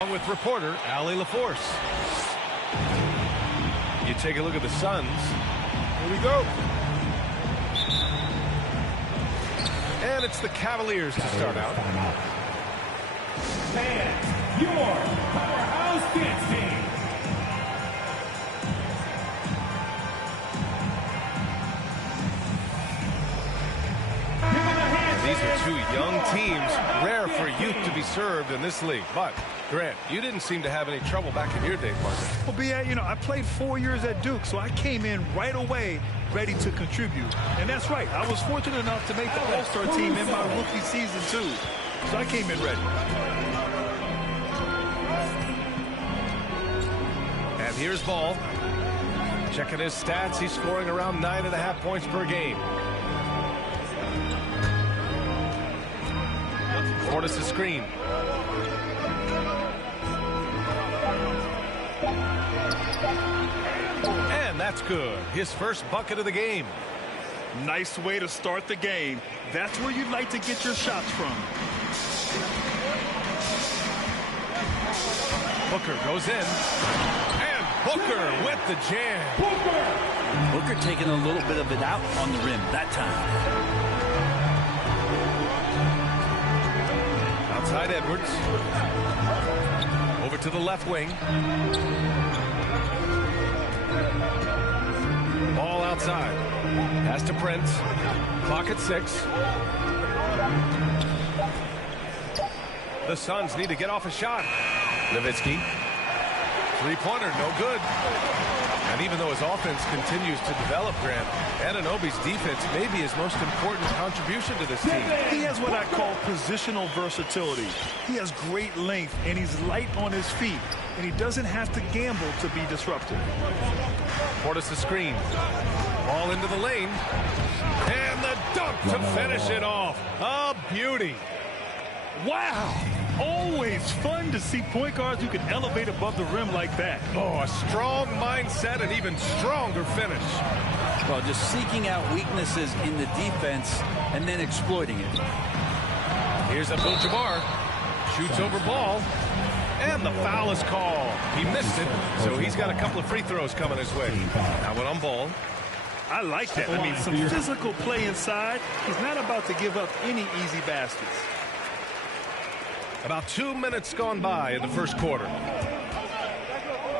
Along with reporter Allie LaForce. You take a look at the Suns. Here we go. And it's the Cavaliers to start out. And your powerhouse dance team. These are two young teams, rare for youth to be served in this league. But, Grant, you didn't seem to have any trouble back in your day, partner. Well, B.A., you know, I played 4 years at Duke, so I came in right away ready to contribute. And that's right. I was fortunate enough to make the All-Star team in my rookie season, too. So I came in ready. And here's Ball. Checking his stats, he's scoring around 9.5 points per game. Portis the screen. And that's good. His first bucket of the game. Nice way to start the game. That's where you'd like to get your shots from. Booker goes in. And Booker with the jam. Booker taking a little bit of it out on the rim that time. Outside Edwards. Over to the left wing. Ball outside. Pass to Prince. Clock at 6. The Suns need to get off a shot. Nowitzki. Three-pointer, no good. And even though his offense continues to develop, Grant, Anunoby's defense may be his most important contribution to this team. He has what I call positional versatility. He has great length, and he's light on his feet, and he doesn't have to gamble to be disruptive. Portis the screen. Ball into the lane. And the dunk to finish it off. A beauty. Wow. Always fun to see point guards who can elevate above the rim like that. Oh, a strong mindset and even stronger finish. Well, just seeking out weaknesses in the defense and then exploiting it. Here's Abdul-Jabbar. Shoots over Ball. And the foul is called. He missed it, so he's got a couple of free throws coming his way. Now one on Ball. I like that. I mean, some physical play inside. He's not about to give up any easy baskets. About 2 minutes gone by in the first quarter.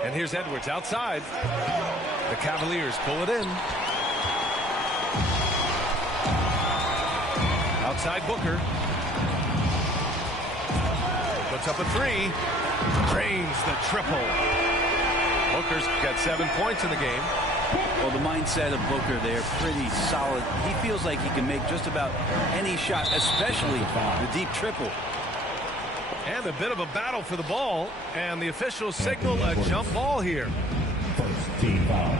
And here's Edwards outside. The Cavaliers pull it in. Outside Booker. Puts up a 3. Drains the triple. Booker's got 7 points in the game. Well, the mindset of Booker there, pretty solid. He feels like he can make just about any shot, especially the deep triple. And a bit of a battle for the ball, and the officials signal a jump ball here. First team foul.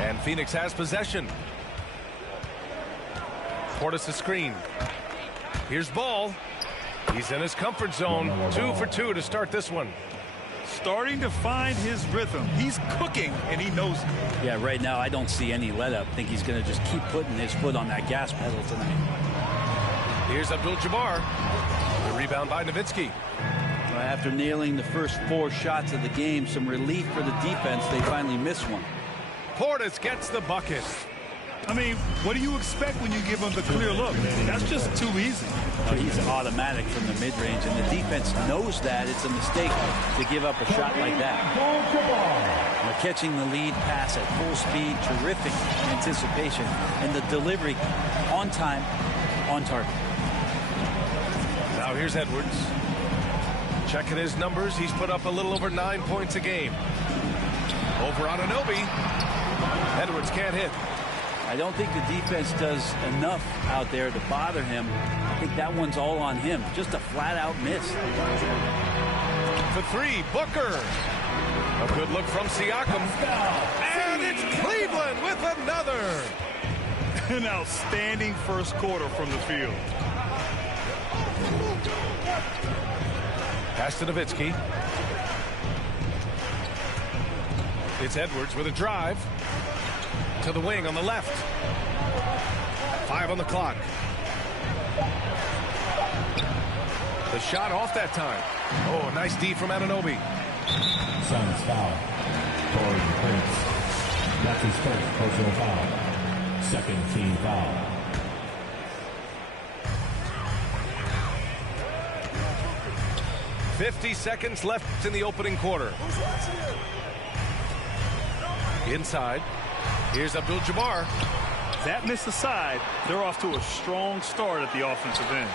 And Phoenix has possession. Portis the screen. Here's Ball. He's in his comfort zone. 2 for 2 to start this one. Starting to find his rhythm. He's cooking, and he knows it. Yeah, right now I don't see any let up. I think he's going to just keep putting his foot on that gas pedal tonight. Here's Abdul-Jabbar. The rebound by Nowitzki. After nailing the first 4 shots of the game, some relief for the defense. They finally miss one. Portis gets the bucket. I mean, what do you expect when you give him the clear look? That's just too easy. He's automatic from the mid-range, and the defense knows that it's a mistake to give up a shot like that. Catching the lead pass at full speed, terrific anticipation, and the delivery on time, on target. Now here's Edwards. Checking his numbers, he's put up a little over 9 points a game. Over Anunoby. Edwards can't hit. I don't think the defense does enough out there to bother him. I think that one's all on him. Just a flat-out miss. For 3, Booker. A good look from Siakam. And it's Cleveland with another. An outstanding first quarter from the field. Pass to Nowitzki. It's Edwards with a drive. To the wing on the left. 5 on the clock. The shot off that time. Oh, nice D from Anunoby. Suns foul. Torrey Prince. That's his first personal foul. Second team foul. "50 seconds left in the opening quarter. Inside. Here's Abdul-Jabbar. That missed aside. They're off to a strong start at the offensive end.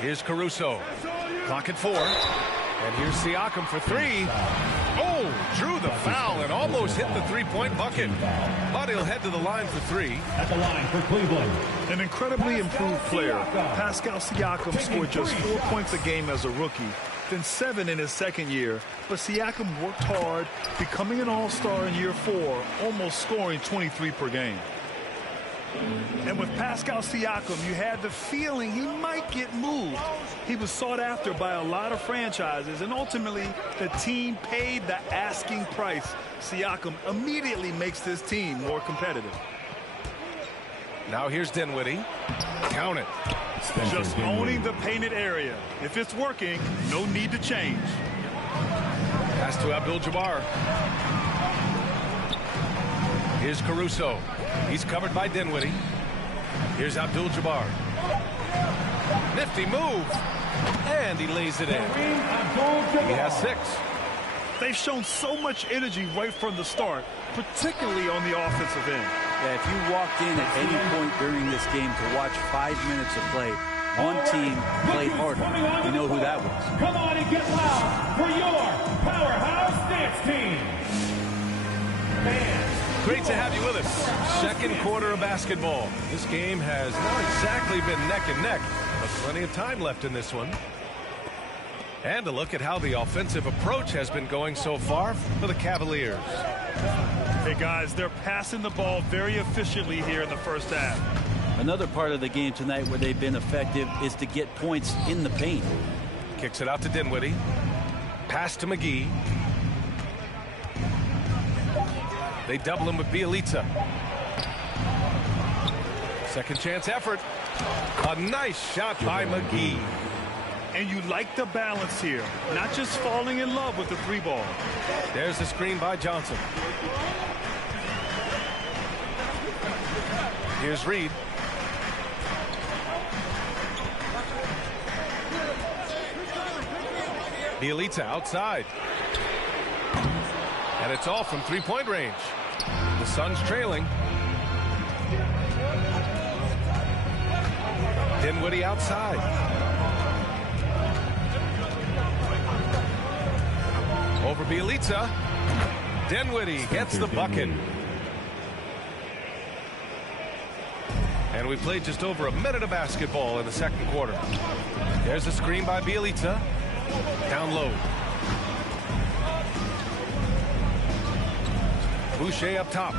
Here's Caruso. Clock at 4. And here's Siakam for 3. Oh, drew the foul and almost hit the three-point bucket. But he'll head to the line for 3. At the line for Cleveland. An incredibly improved player. Pascal Siakam scored just 4 points a game as a rookie, then 7 in his second year. But Siakam worked hard, becoming an all-star in year 4, almost scoring 23 per game. And with Pascal Siakam, you had the feeling he might get moved. He was sought after by a lot of franchises, and ultimately the team paid the asking price. Siakam immediately makes this team more competitive. Now here's Dinwiddie. Count it. Just owning the painted area. If it's working, no need to change. Pass to Abdul-Jabbar. Here's Caruso. He's covered by Dinwiddie. Here's Abdul-Jabbar. Nifty move. And he lays it in. He has 6. They've shown so much energy right from the start, particularly on the offensive end. Yeah, if you walked in at any point during this game to watch 5 minutes of play, one team played harder. You know who that was. Come on and get loud for your powerhouse dance team. Fans. Great to have you with us. Second quarter of basketball. This game has not exactly been neck and neck, but plenty of time left in this one. And a look at how the offensive approach has been going so far for the Cavaliers. Hey guys, they're passing the ball very efficiently here in the first half. Another part of the game tonight where they've been effective is to get points in the paint. Kicks it out to Dinwiddie. Pass to McGee. They double him with Bielitsa. Second chance effort. A nice shot by McGee. And you like the balance here, not just falling in love with the 3-ball. There's the screen by Johnson. Here's Reed. Bielitsa outside. And it's all from 3-point range. The Suns trailing. Dinwiddie outside. Over Bielitsa. Dinwiddie gets the bucket. And we played just over a minute of basketball in the second quarter. There's a screen by Bielitsa. Down low. Boucher up top.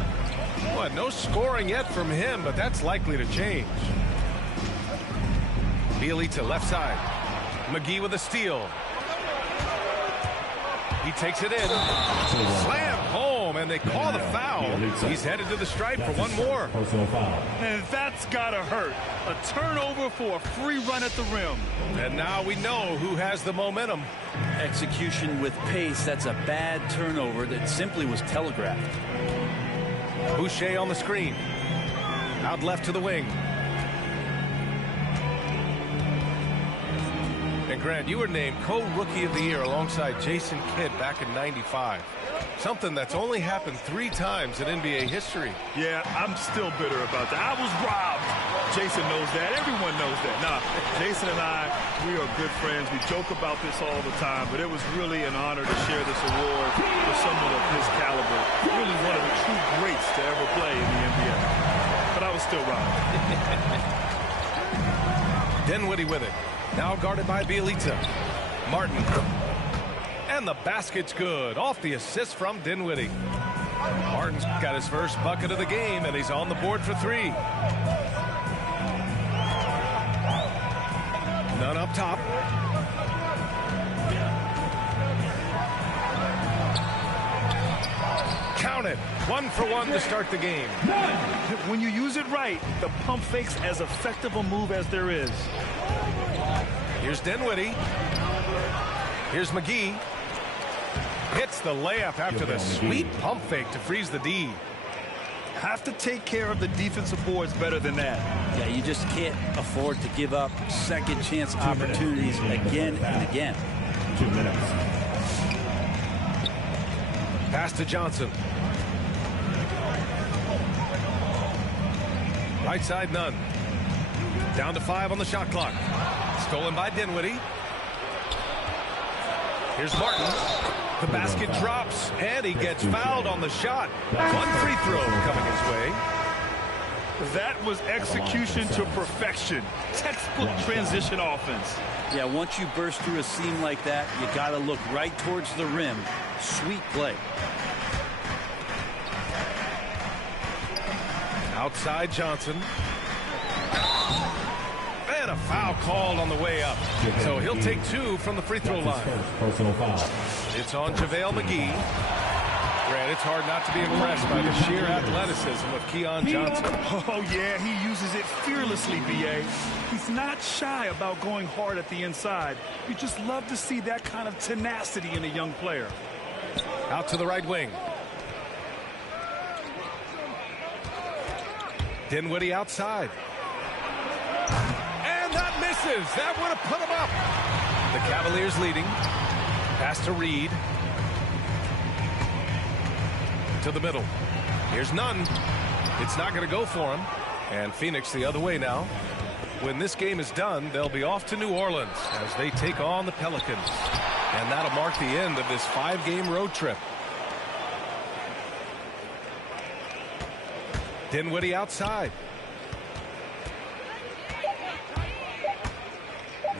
What? No scoring yet from him, but that's likely to change. Bielitsa left side. McGee with a steal. He takes it in. Slam home, and they call the foul. He's headed to the stripe for one more. And that's gotta hurt. A turnover for a free run at the rim. And now we know who has the momentum. Execution with pace, that's a bad turnover that simply was telegraphed. Boucher on the screen. Out left to the wing. And Grant, you were named co-rookie of the year alongside Jason Kidd back in '95. Something that's only happened 3 times in NBA history. Yeah, I'm still bitter about that. I was robbed. Jason knows that. Everyone knows that. Nah, Jason and I, we are good friends. We joke about this all the time, but it was really an honor to share this award with someone of his caliber. Really one of the true greats to ever play in the NBA. But I was still robbed. Dinwiddie with it. Now guarded by Bielitsa. Martin. And the basket's good. Off the assist from Dinwiddie. Martin's got his first bucket of the game, and he's on the board for 3. None up top. Count it. 1 for 1 to start the game. When you use it right, the pump fake's as effective a move as there is. Here's Dinwiddie. Here's McGee. Hits the layup after the sweet pump fake to freeze the D. Have to take care of the defensive boards better than that. Yeah, you just can't afford to give up second chance opportunities again and again. 2 minutes. Pass to Johnson. Right side, none. Down to 5 on the shot clock. Stolen by Dinwiddie. Here's Martin. The basket drops, and he gets fouled on the shot. 1 free throw coming his way. That was execution to perfection. Textbook transition offense. Yeah, once you burst through a seam like that, you got to look right towards the rim. Sweet play. Outside Johnson. And a foul called on the way up. So he'll take 2 from the free throw line. Personal foul. It's on JaVale McGee. Grant, it's hard not to be impressed by the sheer athleticism of Keon Johnson. Oh, yeah, he uses it fearlessly, B.A. He's not shy about going hard at the inside. You just love to see that kind of tenacity in a young player. Out to the right wing. Dinwiddie outside. And that misses. That would have put him up. The Cavaliers leading. Pass to Reed. To the middle. Here's Nunn. It's not going to go for him. And Phoenix the other way now. When this game is done, they'll be off to New Orleans as they take on the Pelicans. And that'll mark the end of this 5-game road trip. Dinwiddie outside.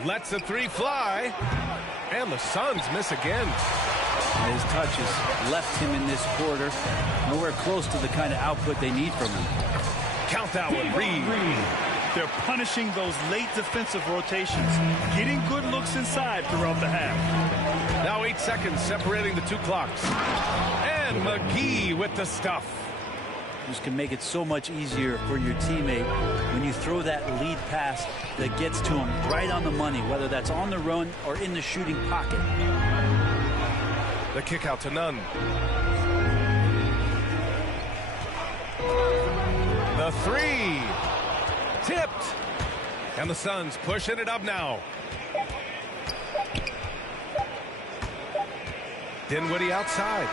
Lets a 3 fly. And the Suns miss again. His touches left him in this quarter nowhere close to the kind of output they need from him. Count that one, Reed. They're punishing those late defensive rotations, getting good looks inside throughout the half. Now 8 seconds separating the 2 clocks. And McGee with the stuff. This can make it so much easier for your teammate when you throw that lead pass that gets to him right on the money, whether that's on the run or in the shooting pocket. The kick out to Nunn. The 3. Tipped. And the Suns pushing it up now. Dinwiddie outside.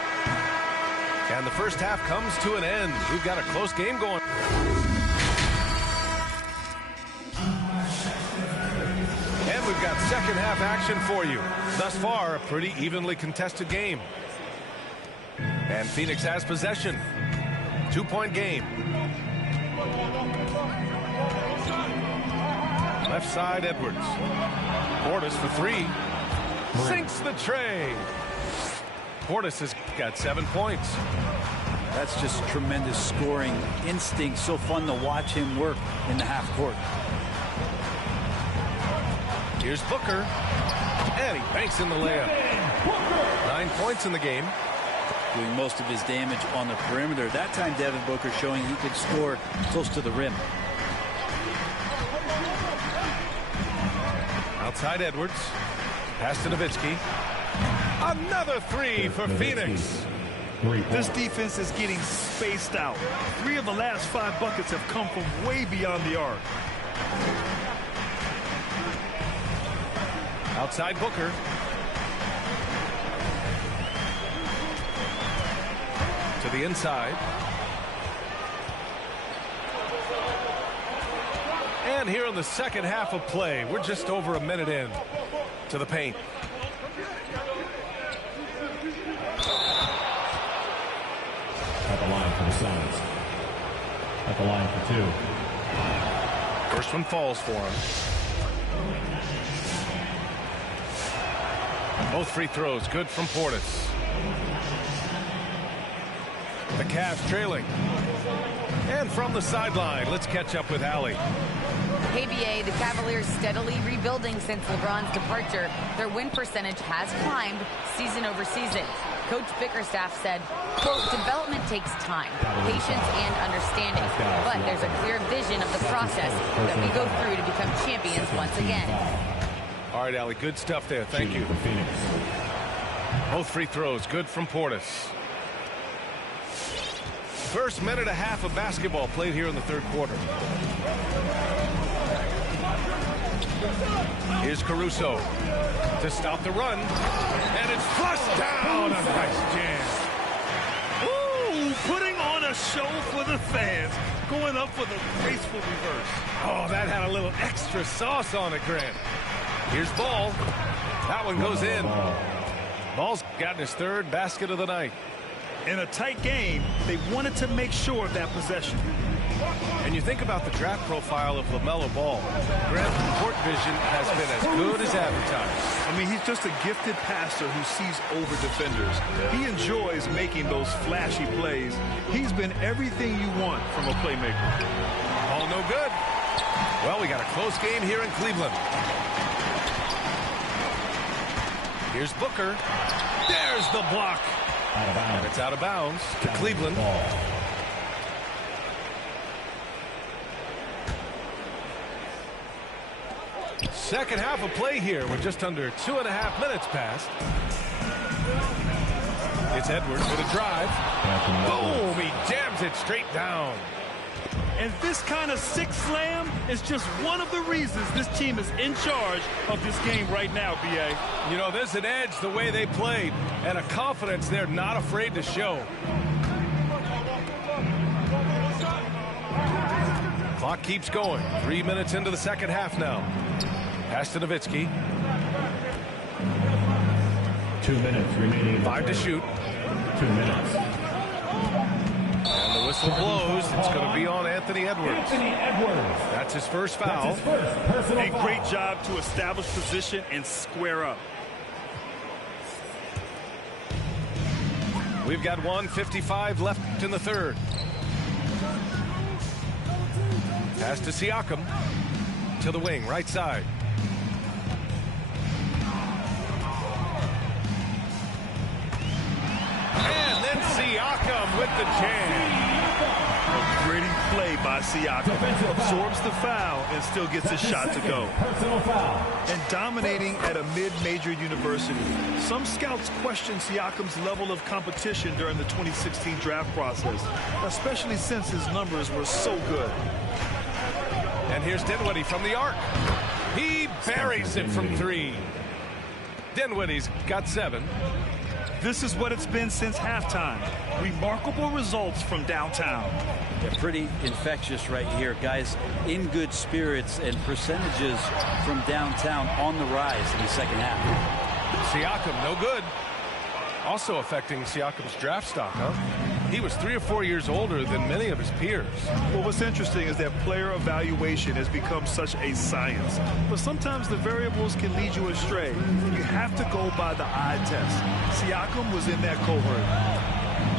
And the first half comes to an end. We've got a close game going. And we've got second half action for you. Thus far, a pretty evenly contested game. And Phoenix has possession. 2-point game. Left side, Edwards. Portis for 3. Sinks the tray. Portis has got 7 points. That's just tremendous scoring instinct. So fun to watch him work in the half court. Here's Booker. And he banks in the layup. 9 points in the game. Doing most of his damage on the perimeter. That time Devin Booker showing he could score close to the rim. Outside Edwards. Pass to Nowitzki. Another 3 for Phoenix. This defense is getting spaced out. 3 of the last 5 buckets have come from way beyond the arc. Outside Booker. To the inside. And here in the second half of play, we're just over a minute in to the paint. At the line for the Suns. At the line for 2. First one falls for him. Both free throws good from Portis. The Cavs trailing. And from the sideline, let's catch up with Allie. KBA, the Cavaliers steadily rebuilding since LeBron's departure. Their win percentage has climbed season over season. Coach Bickerstaff said, quote, development takes time, patience, and understanding. But there's a clear vision of the process that we go through to become champions once again. All right, Allie, good stuff there. Thank you. Both free throws, good from Portis. First minute and a half of basketball played here in the third quarter. Here's Caruso to stop the run, and it's flushed down. A nice jam. Ooh, putting on a show for the fans, going up for the graceful reverse. Oh, that had a little extra sauce on it, Grant. Here's Ball. That one goes in. Ball's gotten his third basket of the night. In a tight game, they wanted to make sure of that possession. And you think about the draft profile of LaMelo Ball. Grant's court vision has been as good as advertised. I mean, he's just a gifted passer who sees over defenders. He enjoys making those flashy plays. He's been everything you want from a playmaker. Ball no good. Well, we got a close game here in Cleveland. Here's Booker. There's the block. And it's out of bounds to Cleveland. Second half of play here with just under 2.5 minutes passed. It's Edwards with a drive. Boom! He jams it straight down. And this kind of six slam is just one of the reasons this team is in charge of this game right now, B.A. You know, there's an edge the way they played and a confidence they're not afraid to show. Clock keeps going. 3 minutes into the second half now. Pass to Nowitzki. 2 minutes remaining. 5 to shoot. 2 minutes. And the whistle blows. It's going to be on Anthony Edwards. That's his first foul. A great job to establish position and square up. We've got 1:55 left in the third. Pass to Siakam. To the wing, right side. And then Siakam with the jam. A gritty play by Siakam. Absorbs the foul and still gets his shot to go. And dominating at a mid-major university. Some scouts question Siakam's level of competition during the 2016 draft process, especially since his numbers were so good. And here's Dinwiddie from the arc. He buries it from three. Dinwiddie's got 7. This is what it's been since halftime. Remarkable results from downtown. Yeah, pretty infectious right here. Guys in good spirits and percentages from downtown on the rise in the second half. Siakam, no good. Also affecting Siakam's draft stock, huh? He was 3 or 4 years older than many of his peers. Well, what's interesting is that player evaluation has become such a science. But sometimes the variables can lead you astray. You have to go by the eye test. Siakam was in that cohort.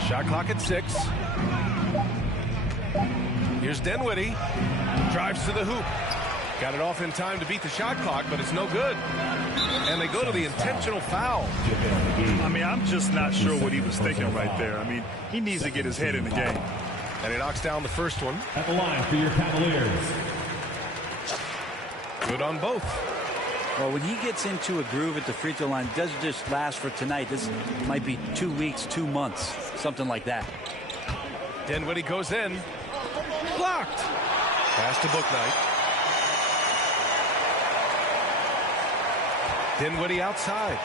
Shot clock at 6. Here's Dinwiddie. Drives to the hoop. Got it off in time to beat the shot clock, but it's no good. And they go to the intentional foul. I mean, I'm just not sure what he was thinking right there. I mean, he needs to get his head in the game. And he knocks down the first one. At the line for your Cavaliers. Good on both. Well, when he gets into a groove at the free throw line, it doesn't just last for tonight. This might be 2 weeks, 2 months, something like that. Dinwiddie goes in. Blocked. Pass to Bouknight. Dinwiddie outside.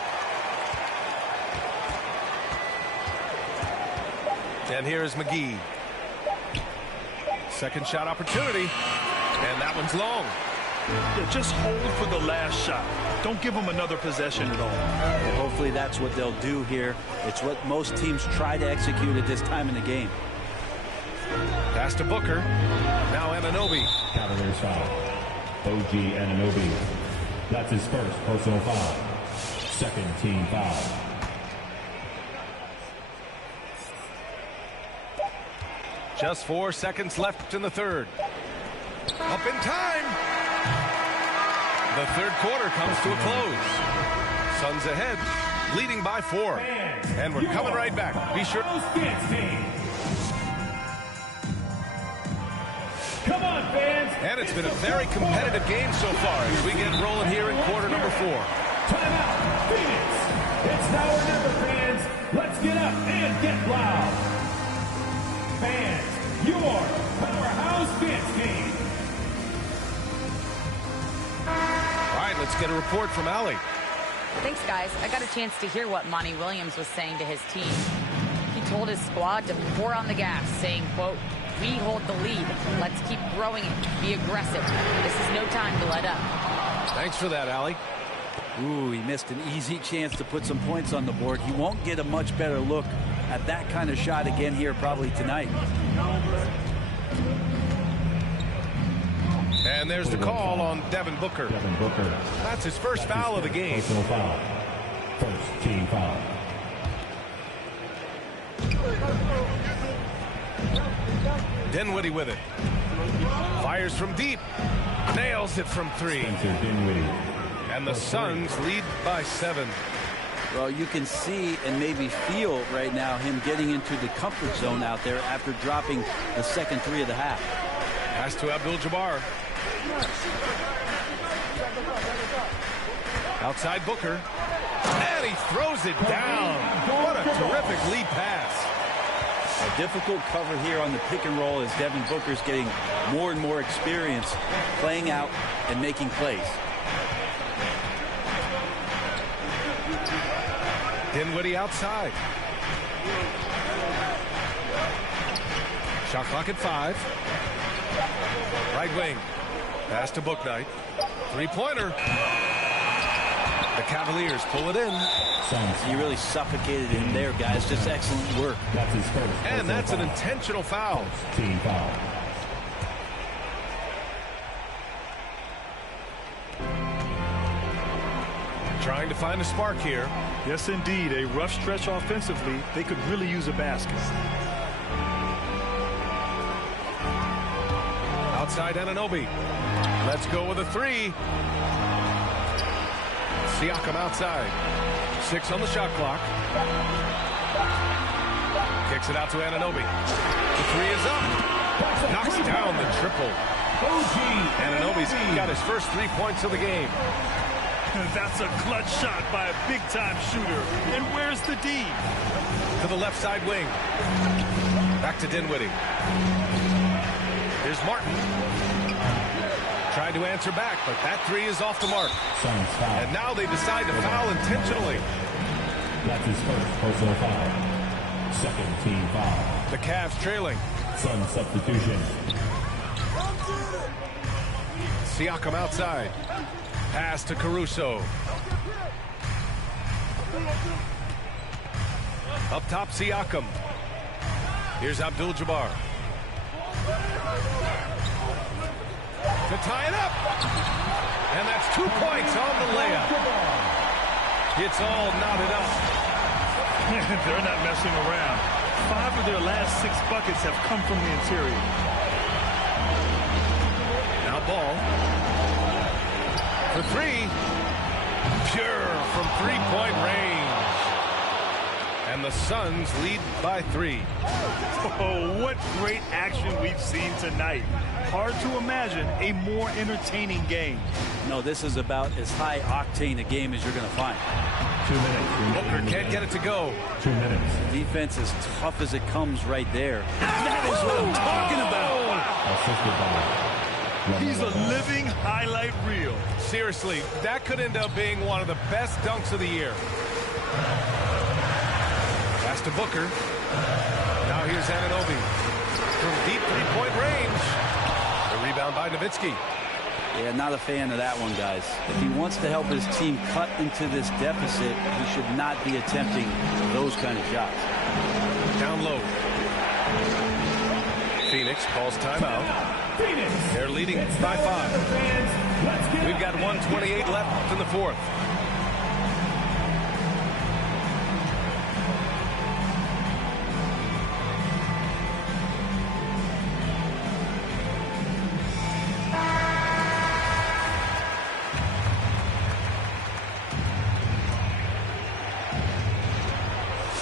And here is McGee. Second shot opportunity. And that one's long. Yeah, just hold for the last shot. Don't give them another possession at all. And hopefully that's what they'll do here. It's what most teams try to execute at this time in the game. Pass to Booker. Now Anunoby. Cavaliers foul. OG Anunoby. That's his first personal foul. Second team foul. Just 4 seconds left in the third. Up in time. The third quarter comes to a close. Suns ahead, leading by 4. And we're coming right back. Be sure. Come on, fans. And it's been a very competitive game so far as we get rolling here in quarter number 4. Timeout, Phoenix. It's now or never, fans. Let's get up and get loud. Fans, your powerhouse dance team. All right, let's get a report from Allie. Thanks, guys. I got a chance to hear what Monty Williams was saying to his team. He told his squad to pour on the gas, saying, quote, "We hold the lead. Let's keep growing it. Be aggressive. This is no time to let up." Thanks for that, Allie. Ooh, he missed an easy chance to put some points on the board. He won't get a much better look at that kind of shot again here probably tonight. And there's the call on Devin Booker. Devin Booker. That's his first foul of the game. Personal foul. First team foul. Dinwiddie with it. Fires from deep. Nails it from 3. Spencer Dinwiddie. And the Suns lead by 7. Well, you can see and maybe feel right now him getting into the comfort zone out there after dropping the second 3 of the half. Pass to Abdul-Jabbar. Outside Booker. And he throws it down. What a terrific lead pass. A difficult cover here on the pick and roll as Devin Booker's getting more and more experience playing out and making plays. Dinwiddie outside. Shot clock at 5. Right wing. Pass to Bouknight. 3-pointer. The Cavaliers pull it in. He really suffocated him there, guys. Just excellent work. That's his first. And that's an intentional foul. Team foul. Trying to find a spark here. Yes, indeed. A rough stretch offensively. They could really use a basket. Outside Anunoby. Let's go with a 3. Siakam outside. 6 on the shot clock. Kicks it out to Anunoby. The 3 is up. Knocks down the triple. Anunoby's got his first 3 points of the game. That's a clutch shot by a big-time shooter. And where's the D? To the left side wing. Back to Dinwiddie. Here's Martin. Tried to answer back, but that 3 is off the mark. And now they decide to foul intentionally. That's his first personal foul. Second team foul. The Cavs trailing. Sun substitution. Siakam outside. Pass to Caruso. Up top, Siakam. Here's Abdul-Jabbar. To tie it up. And that's 2 points on the layup. It's all knotted up. They're not messing around. 5 of their last 6 buckets have come from the interior. Now Ball. For 3. Pure from 3-point range. And the Suns lead by 3. Oh, what great action we've seen tonight. Hard to imagine a more entertaining game. No, this is about as high octane a game as you're going to find. 2 minutes. Booker can't get it to go. 2 minutes. Defense as tough as it comes right there. That is what I'm talking about. Assisted by. He's a living highlight reel. Seriously, that could end up being one of the best dunks of the year. Pass to Booker. Now here's Anunoby. From deep 3-point range. The rebound by Nowitzki. Yeah, not a fan of that one, guys. If he wants to help his team cut into this deficit, he should not be attempting those kind of shots. Down low. Phoenix calls timeout. They're leading by 5. We've got 1:28 left in the 4th.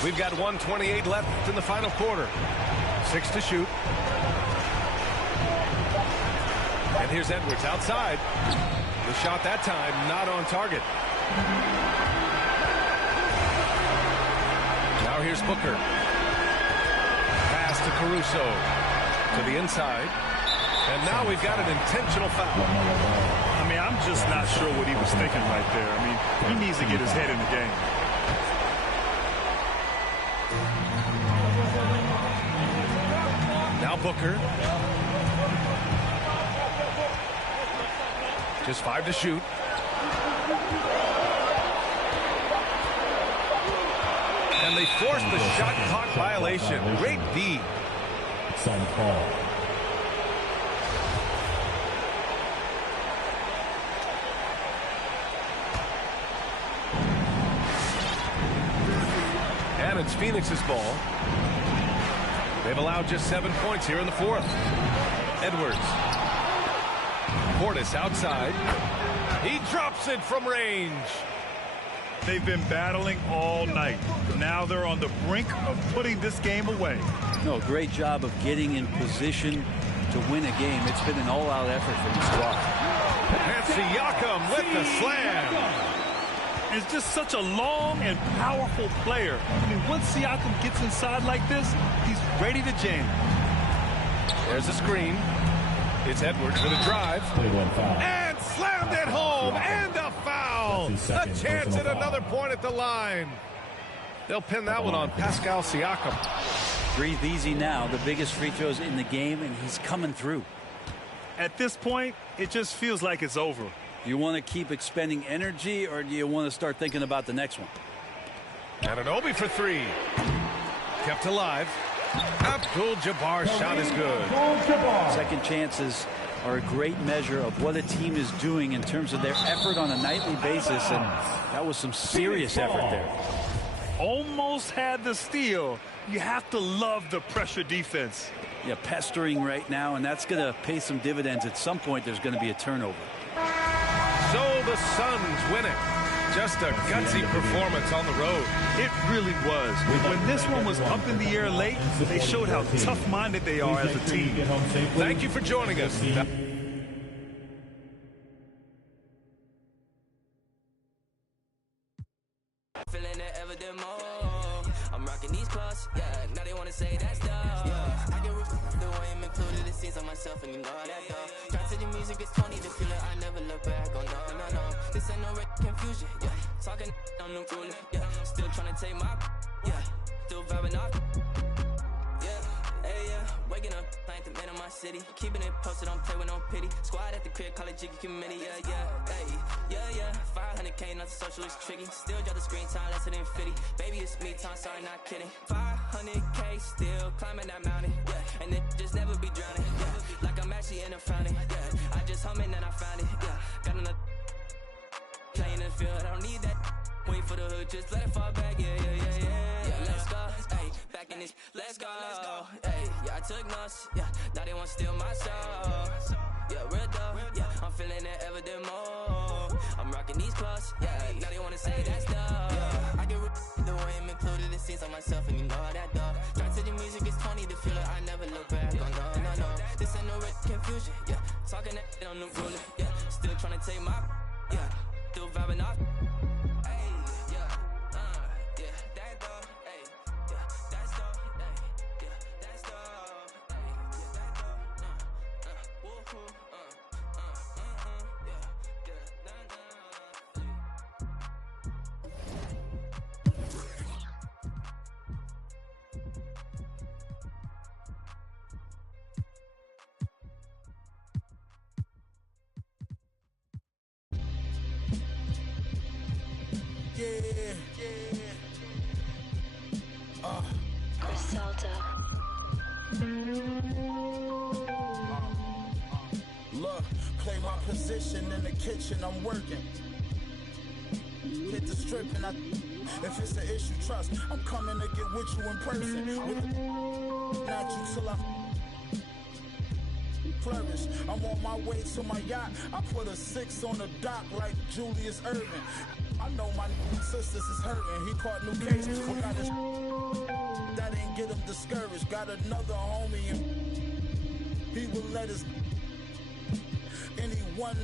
We've got 1:28 left in the final quarter. 6 to shoot. And here's Edwards outside. The shot that time not on target. Now here's Booker. Pass to Caruso. To the inside. And now we've got an intentional foul. I mean, I'm just not sure what he was thinking right there. I mean, he needs to get his head in the game. Now Booker. Just 5 to shoot. And they forced the shot clock violation. Great D. Sun ball. And it's Phoenix's ball. They've allowed just 7 points here in the fourth. Edwards. Portis outside. He drops it from range. They've been battling all night. Now they're on the brink of putting this game away. No, great job of getting in position to win a game. It's been an all-out effort for the squad. And Siakam with the slam. It's just such a long and powerful player. I mean, once Siakam gets inside like this, he's ready to jam. There's a screen. It's Edwards with a drive. And slammed it home. And a foul. A chance at another point at the line. They'll pin that one on Pascal Siakam. Breathe easy now. The biggest free throws in the game, and he's coming through. At this point, it just feels like it's over. Do you want to keep expending energy, or do you want to start thinking about the next one? And an Obi for 3. Kept alive. Abdul-Jabbar's shot is good. Second chances are a great measure of what a team is doing in terms of their effort on a nightly basis, and that was some serious effort there. Almost had the steal. You have to love the pressure defense. Yeah, pestering right now, and that's going to pay some dividends. At some point, there's going to be a turnover. So the Suns win it. Just a gutsy performance on the road. It really was. When this one was up in the air late, they showed how tough-minded they are as a team. Thank you for joining us. Feeling it ever the more. I'm rocking these clothes, yeah. Now they wanna say that's dog. Yeah. I get the way I'm included the scenes on myself, and you know that dog. Try to the music, it's 20 to feel it. I never look back. Oh no. This ain't no confusion, yeah. Talking on the ruler, yeah. Still trying to take my, yeah. Still vibing off, yeah. Hey, yeah. Waking up, I ain't the man of my city. Keeping it posted, don't play with no pity. Squad at the crib, call it Jiggy Committee, yeah. Hey, yeah. 500K, nothing social is tricky. Still drop the screen time, less than 50. Baby, it's me time, sorry, not kidding. 500K, still climbing that mountain, yeah. And it just never be drowning, yeah. Like I'm actually in a fountain, yeah. I just humming and I found it, yeah. Got another playing in the field, I don't need that. Wait for the hood, just let it fall back, yeah. Let's go, hey, back in this, let's go, hey. Yeah, I took notes, yeah. Now they want to steal my soul, yeah, real dope, yeah. I'm feeling it ever the more. I'm rocking these clothes, yeah. Now they want to say that's dope, yeah. I get the way I'm included in scenes on myself, and you know that dog. Try to the music, it's 20 to feel it. I never look back, oh no. This ain't no confusion, yeah. Talking that on the ruler, yeah. Still trying to take my, yeah. Still vibing off. Hey, yeah, that dog, hey, yeah, that's dog, hey, yeah, that's dog, hey, yeah, that dog, woohoo, Look, play my position in the kitchen, I'm working. Hit the strip and if it's an issue, trust, I'm coming to get with you in person. Not you till I flourish. I'm on my way to my yacht. I put a 6 on the dock like Julius Erving. I know my sisters is hurting. He caught new case. We got his that ain't get him discouraged. Got another homie and he will let his anyone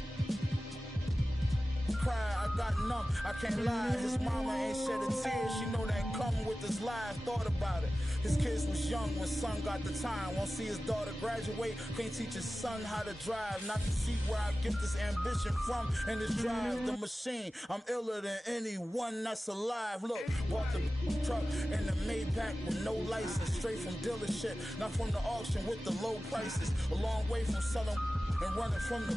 cry. I got numb, I can't lie. His mama ain't shed a tear. She know that come with his life. Thought about it. His kids was young when son got the time. Won't see his daughter graduate. Can't teach his son how to drive. Not to see where I get this ambition from. And this drive the machine. I'm iller than anyone that's alive. Look, bought the truck and the Maybach with no license. Straight from dealership, not from the auction with the low prices. A long way from selling and running from the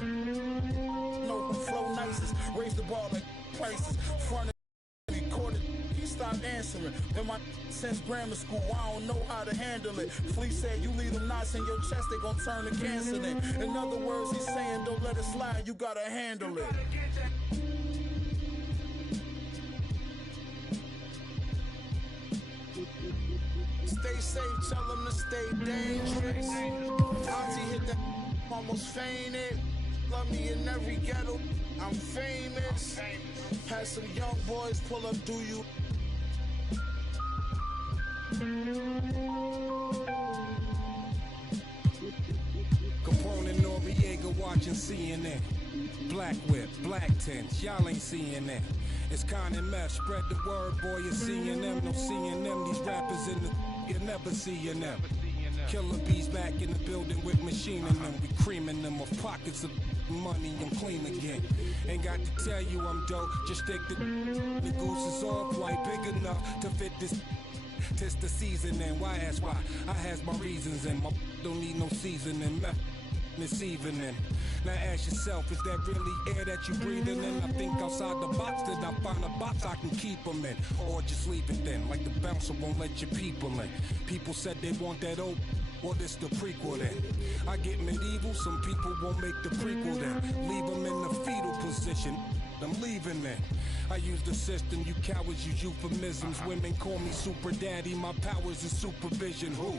no flow nicest. Raise the bar like prices. Front of me recorded. He stopped answering. Been my since grammar school. I don't know how to handle it. Flea said you leave them knots in your chest, they gon' turn to cancer then. In other words, he's saying don't let it slide. You gotta handle it. Stay safe, tell them to stay dangerous. Auntie hit that, almost fainted. Love me in every ghetto, I'm famous. Had some young boys pull up, do you? Capone and Noriega watching CNN. Black whip, black tints, y'all ain't seeing that. It's Con and Meth, spread the word, boy, you're seeing them. No seeing them, these rappers in the you're never seeing them. Killer bees back in the building with machine in them. We creaming them of pockets of money, I'm clean again. Ain't got to tell you I'm dope, just stick the goose is all quite big enough to fit this. Tis the season and why ask why? I has my reasons and my don't need no seasoning. This evening. Now ask yourself, is that really air that you breathing in? I think outside the box that I find a box I can keep them in. Or just leave it then, like the bouncer won't let your people in. People said they want that old, well this the prequel then. I get medieval, some people won't make the prequel then. Leave them in the fetal position. I'm leaving then. I use the system, you cowards use euphemisms. Women call me super daddy, my powers is supervision. Who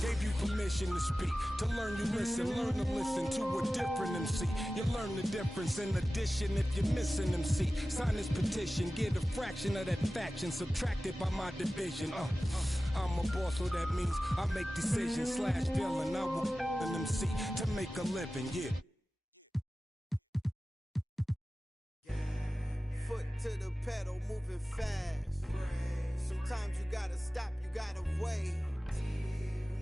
gave you permission to speak? To learn you listen, learn to listen to a different MC. You learn the difference in addition if you're missing MC. Sign this petition, get a fraction of that faction subtracted by my division. I'm a boss, so that means I make decisions slash villain. I will an MC to make a living, yeah. To the pedal, moving fast. Sometimes you gotta stop, you gotta wait.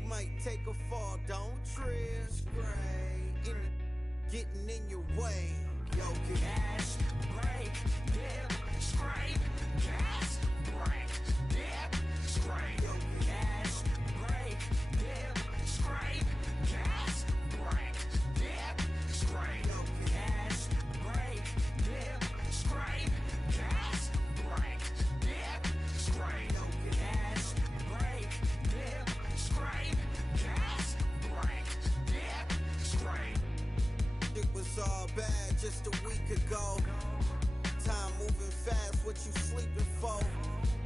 You might take a fall, don't trip. Getting in your way. Yo, gas, brake, dip, scrape. Gas, brake, dip, scrape. Yo, gas, brake, dip, scrape. Gas, brake, dip, scrape. Yo, gas, brake, dip, scrape. Gas, brake, dip, scrape. No gas, brake, dip, scrape. Gas, brake, dip, scrape. It was all bad just a week ago. Time moving fast, what you sleeping for?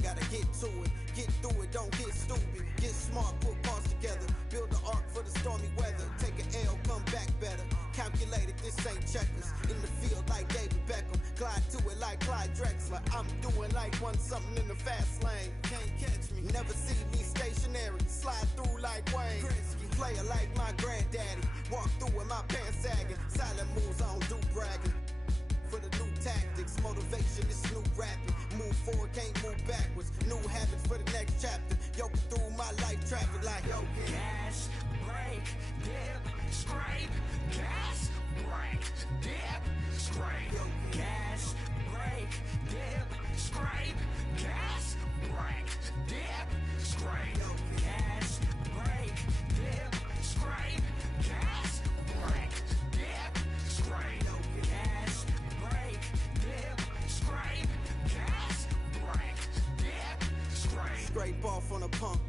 Gotta get to it, get through it, don't get stupid. Get smart, put parts together. Build an arc for the stormy weather. Take an L, come back better. Calculated, this ain't checkers. In the field like David Beckham. Glide to it like Clyde Drexler. I'm doing like one something in the fast lane. Can't catch me. Never see me stationary. Slide through like Wayne. Player like my granddaddy. Walk through with my pants sagging. Silent moves, I don't do bragging. For the new tactics, motivation is new rapping. Move forward, can't move backwards. New habits for the next chapter. Yo, through my life traffic like yo. Gas, brake, dip, scrape. Gas, brake, dip, scrape. Yo, gas, brake, dip, scrape. Gas, brake, dip, scrape. Yo, gas, brake, dip, scrape. Gas, brake, dip, scrape. Yo, gas, brake, dip, scrape. Gas, brake, dip, scrape. Scrape off on a pump.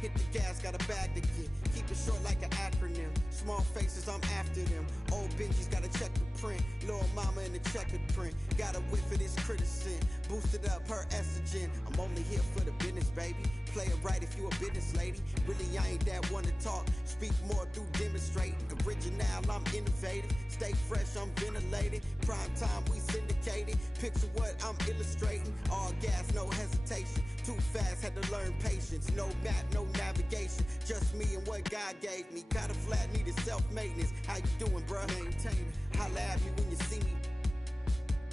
Hit the gas, got a bag to get. Keep it short like an acronym. Small faces, I'm after them. Old Benji's gotta check the print. Little mama in the checkered print. Got a whiff of this criticism. Boosted up her estrogen. I'm only here for the business, baby. Play it right if you a business lady. Really, I ain't that one to talk. Speak more through demonstrate. Original, I'm innovative. Stay fresh, I'm ventilated. Prime time, we syndicated. Picture what I'm illustrating. All gas, no hesitation. Too fast, had to learn patience. No map, no navigation. Just me and what God gave me. Got a flat, needed self-maintenance. How you doing, bruh? Maintaining. Holla at me when you see me.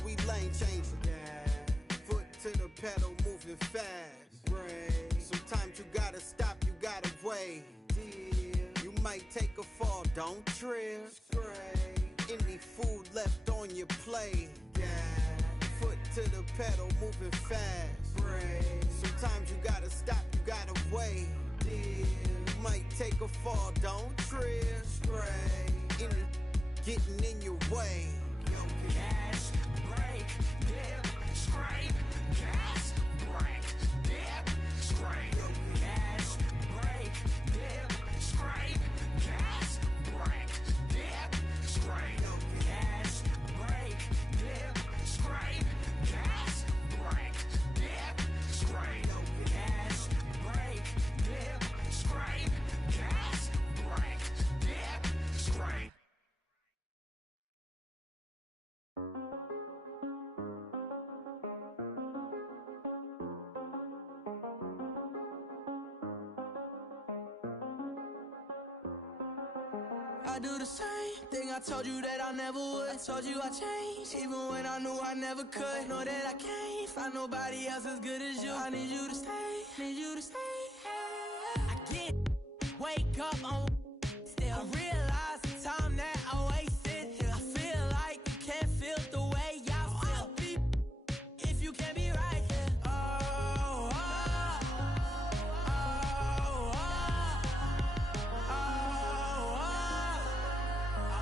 We lane changing. Yeah. Foot to the pedal, moving fast. Brain. Sometimes you gotta stop, you gotta wait. You might take a fall, don't trip. Any food left on your plate. Yeah. Foot to the pedal, moving fast. Sometimes you gotta stop, you gotta wait. You might take a fall, don't trip. Any getting in your way. Gas, brake, dip, scrape. Gas, brake, dip, scrape. Gas, brake, dip, scrape. Gas, brake, dip, scrape. Gas, brake, dip, scrape. Gas, brake, dip, scrape. Gas, brake, dip, scrape. Gas, brake, dip, scrape. I do the same thing I told you that I never would. I told you I changed, even when I knew I never could. Know that I can't find nobody else as good as you. I need you to stay, need you to stay. I get, wake up, I'm still. I realize the time that I wasted here. I feel like you can't feel the way I feel. I'll be if you can't be right here. Oh, oh, oh, oh, oh.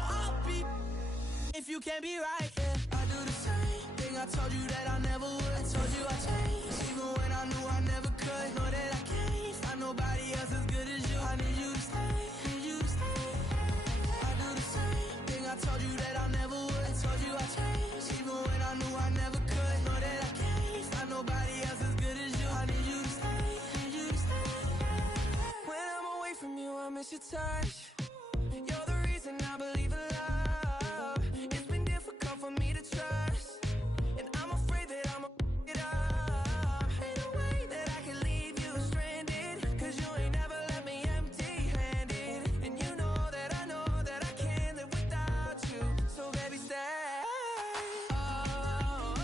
I'll be if you can't be right here. I do the same thing I told you that I never would. I told you I changed, even when I knew I never could. Know that I can't find nobody else as good as you. I need you to stay, need you to stay. I do the same thing I told you that I never would. I told you I changed, even when I knew I never could. Know that I can't find nobody else as good as you. I need you to stay, need you to stay. When I'm away from you, I miss your touch. You're the reason I believe in love. It's been difficult for me to trust, and I'm afraid that I'ma it up. Ain't no way that I can leave you stranded, 'cause you ain't never left me empty-handed. And you know that I can't live without you. So baby, stay. Oh, oh,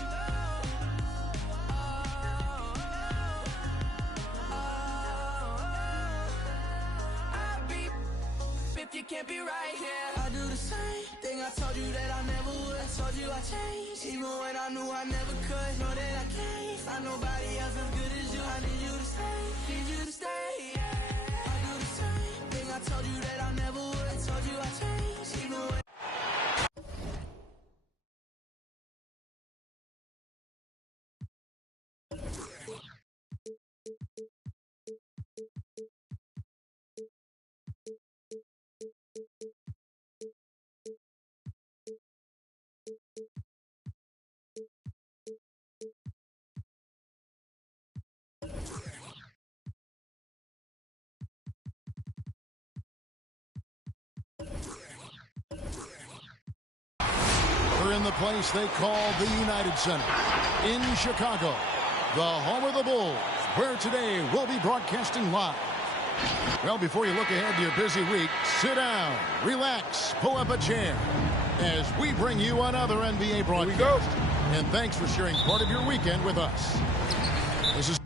oh, oh. I'll be if you can't be right here. I do the same thing I told you that I never would. I told you I changed, even when I knew I never could. Know that I can't find nobody else as good as you. I need you to stay, need you to stay. I do the same thing I told you that I never would. I told you I changed, even when We're in the place they call the United Center in Chicago, the home of the Bulls, where today we'll be broadcasting live. Well, before you look ahead to your busy week, sit down, relax, pull up a chair as we bring you another NBA broadcast. And thanks for sharing part of your weekend with us. This is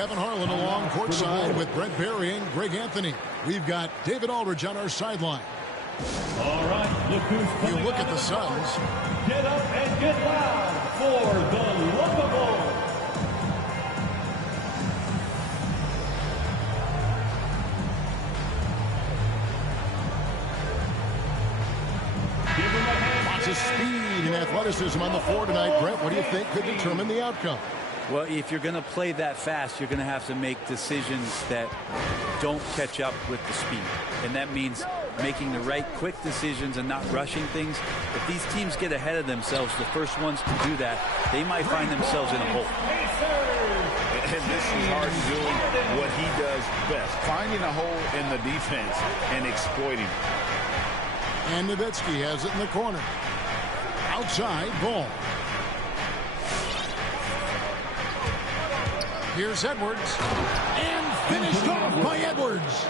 Kevin Harlan along courtside with Brent Barry and Greg Anthony. We've got David Aldridge on our sideline. All right, look who's You look at the Suns. Get up and get loud for the lovable. Lots of speed and athleticism on the floor tonight. Brent, what do you think could determine the outcome? Well, if you're going to play that fast, you're going to have to make decisions that don't catch up with the speed. And that means making the right quick decisions and not rushing things. If these teams get ahead of themselves, the first ones to do that, they might find themselves in a hole. And this is Harden doing what he does best, finding a hole in the defense and exploiting it. And Nowitzki has it in the corner. Outside, ball. Here's Edwards. And finished off by Edwards.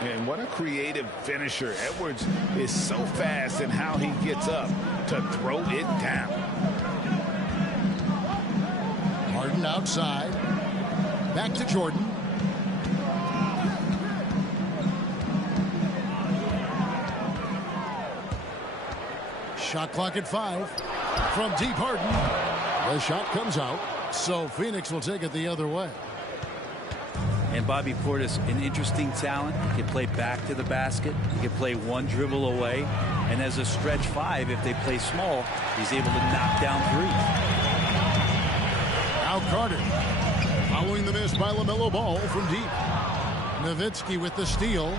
And what a creative finisher. Edwards is so fast in how he gets up to throw it down. Harden outside. Back to Jordan. Shot clock at 5. From deep, Harden. The shot comes out. So Phoenix will take it the other way. And Bobby Portis, an interesting talent. He can play back to the basket. He can play one dribble away. And as a stretch 5, if they play small, he's able to knock down 3. Now Carter. Following the miss by LaMelo Ball from deep. Nowitzki with the steal.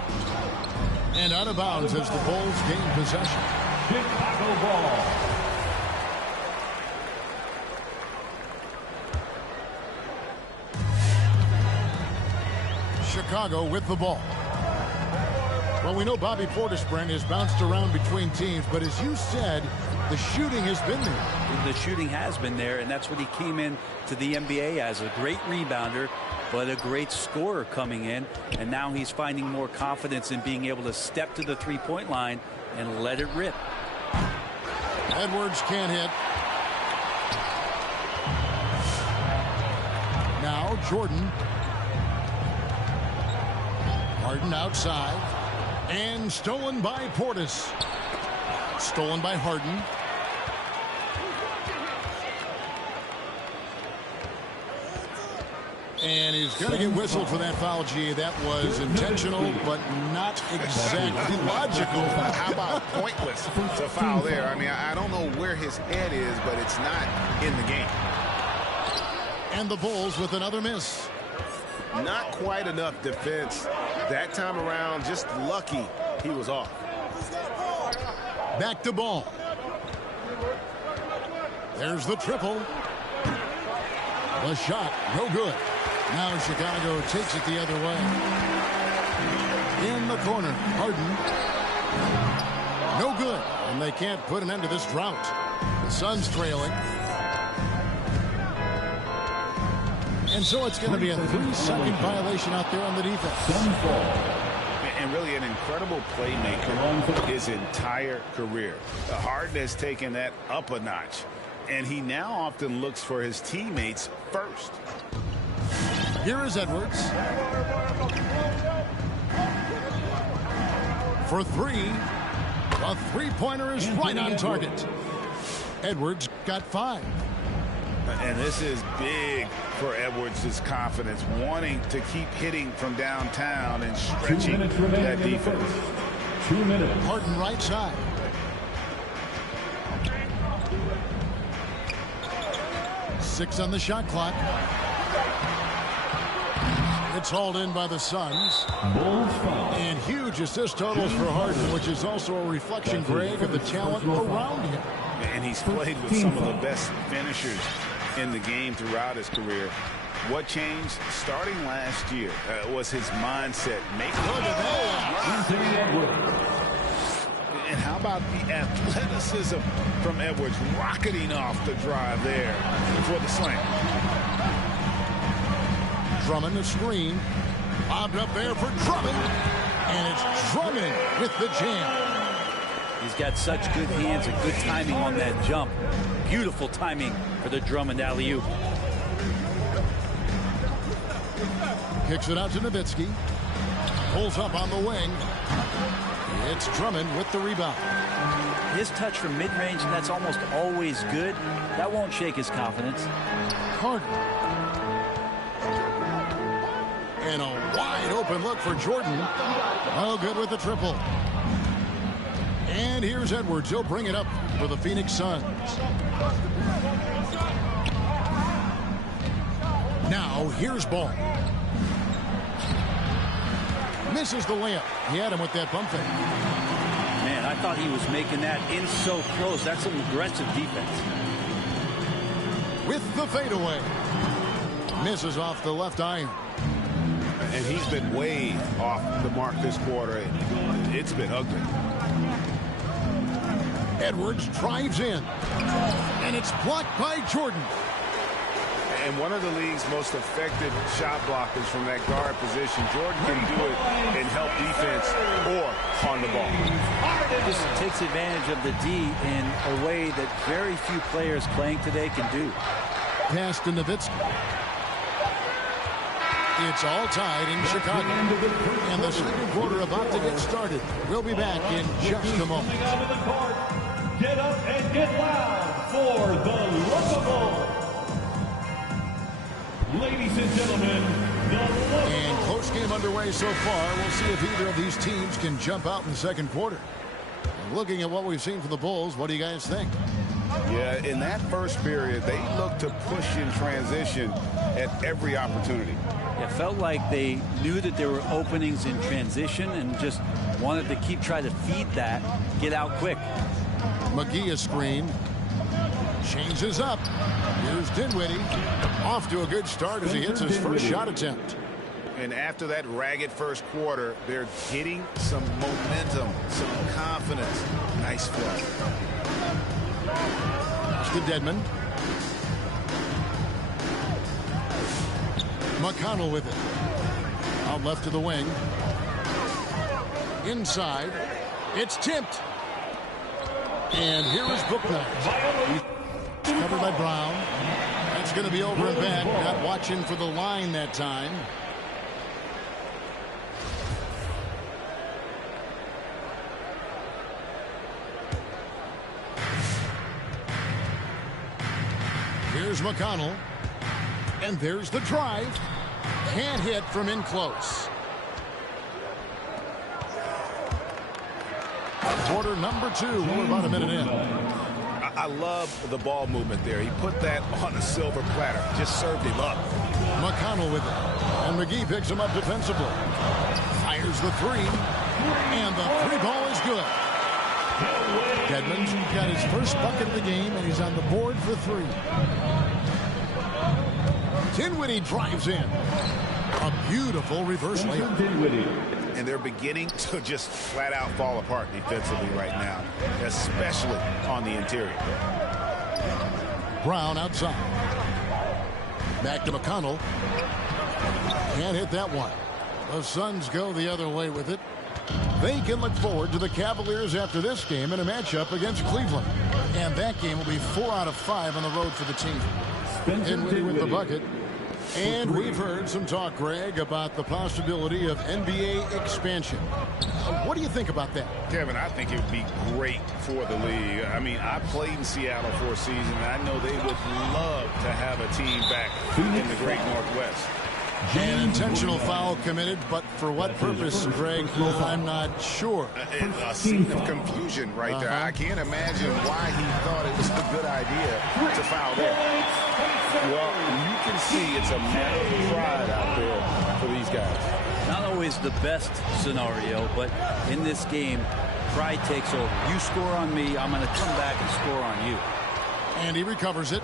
And out of bounds as the Bulls gain possession. Chicago ball. Chicago with the ball. Well, we know Bobby Portis, Brent, has bounced around between teams, but as you said, the shooting has been there. The shooting has been there, and that's what he came in to the NBA as, a great rebounder, but a great scorer coming in. And now he's finding more confidence in being able to step to the three-point line and let it rip. Edwards can't hit. Now Jordan. Harden outside. And stolen by Portis. Stolen by Harden. And he's going to get whistled for that foul, G. That was intentional, but not exactly logical. How about pointless to foul there? I mean, I don't know where his head is, but it's not in the game. And the Bulls with another miss. Not quite enough defense that time around. Just lucky he was off. Back to Ball. There's the triple. The shot, no good. Now Chicago takes it the other way. In the corner, Harden. No good. And they can't put an end to this drought. The Suns trailing. And so it's going to be a 3-second violation out there on the defense. And really an incredible playmaker his entire career. Harden has taken that up a notch. And he now often looks for his teammates first. Here is Edwards. For 3. A three-pointer is right on target. Edwards got 5. And this is big for Edwards' confidence, wanting to keep hitting from downtown and stretching that defense. 2 minutes. Harden right side. Six on the shot clock. It's hauled in by the Suns. And huge assist totals for Harden, which is also a reflection, Greg, of the talent around him. And he's played with some of the best finishers in the game throughout his career. What changed starting last year was his mindset. And how about the athleticism from Edwards rocketing off the drive there for the slam. Drummond a screen. Bobbed up there for Drummond. And it's Drummond with the jam. He's got such good hands and good timing on that jump. Beautiful timing for the Drummond alley-oop. Kicks it out to Nowitzki. Pulls up on the wing. It's Drummond with the rebound. His touch from mid-range, that's almost always good. That won't shake his confidence. Carter. And a wide open look for Jordan. Oh, good with the triple. And here's Edwards. He'll bring it up for the Phoenix Suns. Now, here's Ball. Misses the layup. He had him with that bump fake. Man, I thought he was making that in so close. That's some aggressive defense. With the fadeaway. Misses off the left iron. And he's been way off the mark this quarter. It's been ugly. Edwards drives in. And it's blocked by Jordan. And one of the league's most effective shot blockers from that guard position. Jordan can do it and help defense or on the ball. Just takes advantage of the D in a way that very few players playing today can do. Pass to Nowitzki. It's all tied in Chicago. And the second quarter about to get started. We'll be back in just a moment. Get up and get loud for the Lookable. Ladies and gentlemen, the Lookable. And close game underway so far. We'll see if either of these teams can jump out in the second quarter. Looking at what we've seen from the Bulls, what do you guys think? Yeah, in that first period, they looked to push in transition at every opportunity. It felt like they knew that there were openings in transition and just wanted to keep trying to feed that, get out quick. McGee a screen. Changes up. Here's Dinwiddie. Off to a good start as he hits his first shot attempt. And after that ragged first quarter, they're getting some momentum, some confidence. Nice play. To Dedmon. McConnell with it. Out left to the wing. Inside. It's tipped. And here is Bouknight. Covered by Brown. That's going to be over and back. Not watching for the line that time. Here's McConnell. And there's the drive. Can't hit from in close. Quarter number 2. We're about a minute in. I love the ball movement there. He put that on a silver platter. Just served him up. McConnell with it. And McGee picks him up defensively. Fires the three. And the three ball is good. Dedmon's got his first bucket of the game, and he's on the board for 3. Dinwiddie drives in. A beautiful reverse layup. And they're beginning to just flat out fall apart defensively right now, especially on the interior. Brown outside. Back to McConnell. Can't hit that one. The Suns go the other way with it. They can look forward to the Cavaliers after this game in a matchup against Cleveland. And that game will be 4 out of 5 on the road for the team. Dinwiddie with the bucket. And we've heard some talk, Greg, about the possibility of NBA expansion. What do you think about that? Kevin, I think it would be great for the league. I mean, I played in Seattle for a season, and I know they would love to have a team back in the Great Northwest. An intentional foul committed, but for what purpose, Greg, I'm not sure. A scene of confusion right there. I can't imagine why he thought it was a good idea to foul there. Well, you can see it's a matter of pride out there for these guys. Not always the best scenario, but in this game, pride takes over. You score on me, I'm going to come back and score on you. And he recovers it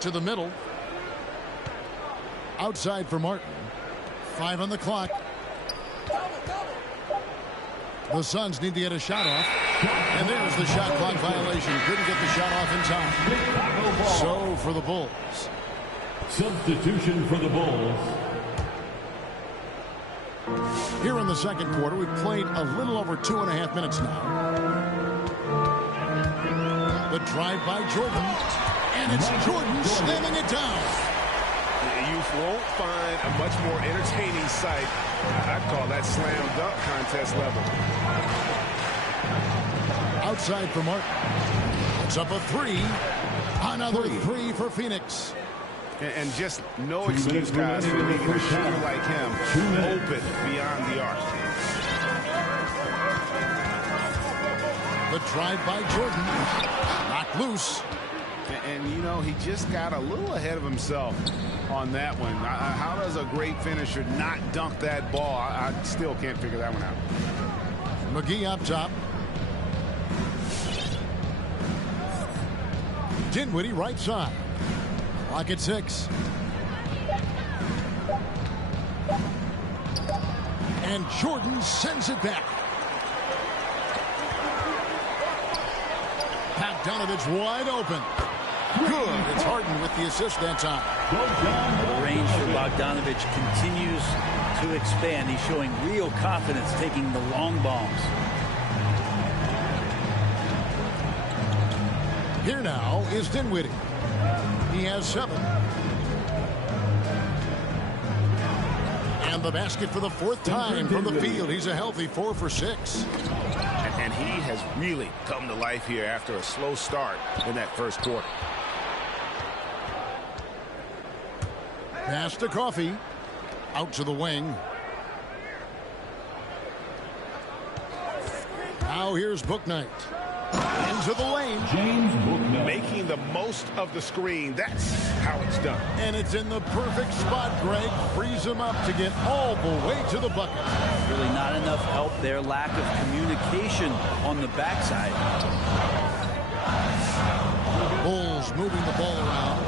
to the middle. Outside for Martin. 5 on the clock. The Suns need to get a shot off. And there's the shot clock violation. Couldn't get the shot off in time. So for the Bulls. Substitution for the Bulls. Here in the second quarter, we've played a little over 2.5 minutes now. The drive by Jordan. And it's Jordan slamming it down. You won't find a much more entertaining sight. I'd call that slam dunk contest level. Outside for Martin. It's up a three. Another three for Phoenix. And just no excuse, guys, for leaving a shooter like him open beyond the arc. The drive by Jordan. Knocked loose. And, you know, he just got a little ahead of himself on that one. How does a great finisher not dunk that ball? I still can't figure that one out. McGee up top. Dinwiddie right side. Clock at 6. And Jordan sends it back. Bogdanovich wide open. Good. It's Harden with the assist that time. The range for Bogdanovich continues to expand. He's showing real confidence taking the long bombs. Here now is Dinwiddie. He has 7. And the basket for the 4th time from the field. He's a healthy 4 for 6. And he has really come to life here after a slow start in that first quarter. Pass to Coffee. Out to the wing. Now here's Bouknight. Into the lane. Making the most of the screen. That's how it's done. And it's in the perfect spot, Greg. Frees him up to get all the way to the bucket. Really not enough help there. Lack of communication on the backside. Bulls moving the ball around.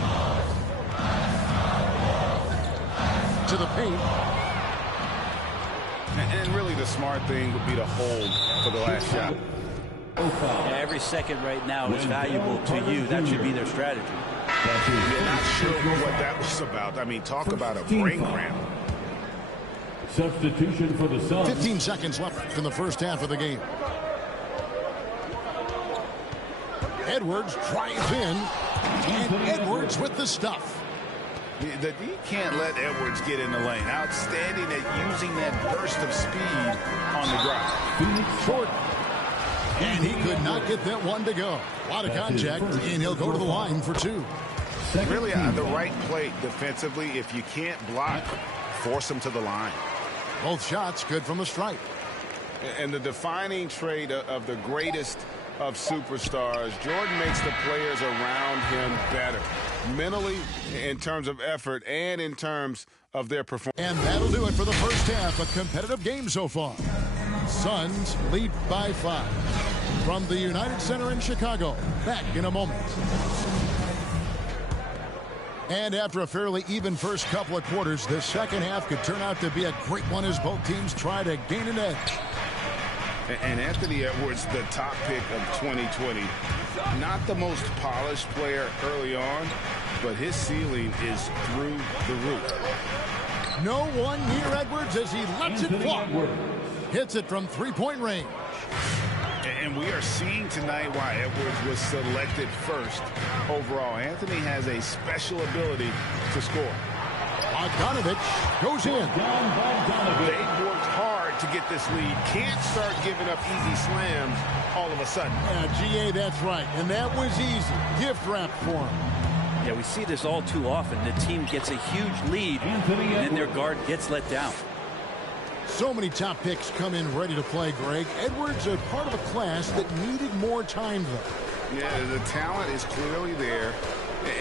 To the paint. And really the smart thing would be to hold for the last shot. Yeah, every second right now is valuable to you. That should be their strategy. You're not sure what that was about. I mean, talk about a brain cramp. Substitution for the Suns. 15 seconds left in the first half of the game. Edwards drives in. And Edwards with the stuff. You can't let Edwards get in the lane. Outstanding at using that burst of speed on the drive. Short. And he could not get that one to go. A lot of contact, and he'll go to the line for 2. Really on the right plate defensively. If you can't block, force him to the line. Both shots good from the stripe. And the defining trait of the greatest of superstars, Jordan makes the players around him better. Mentally, in terms of effort, and in terms of their performance. And that'll do it for the first half. A competitive game so far. Suns lead by 5. From the United Center in Chicago. Back in a moment. And after a fairly even first couple of quarters, the second half could turn out to be a great one as both teams try to gain an edge. And Anthony Edwards, the top pick of 2020. Not the most polished player early on, but his ceiling is through the roof. No one near Edwards as he lets it fly. Hits it from 3-point range. And we are seeing tonight why Edwards was selected first overall. Anthony has a special ability to score. Bogdanovich goes in. They've worked hard to get this lead. Can't start giving up easy slams all of a sudden. Yeah, GA, that's right. And that was easy. Gift wrap for him. Yeah, we see this all too often. The team gets a huge lead, and then their guard gets let down. So many top picks come in ready to play, Greg. Edwards a part of a class that needed more time, though. Yeah, the talent is clearly there.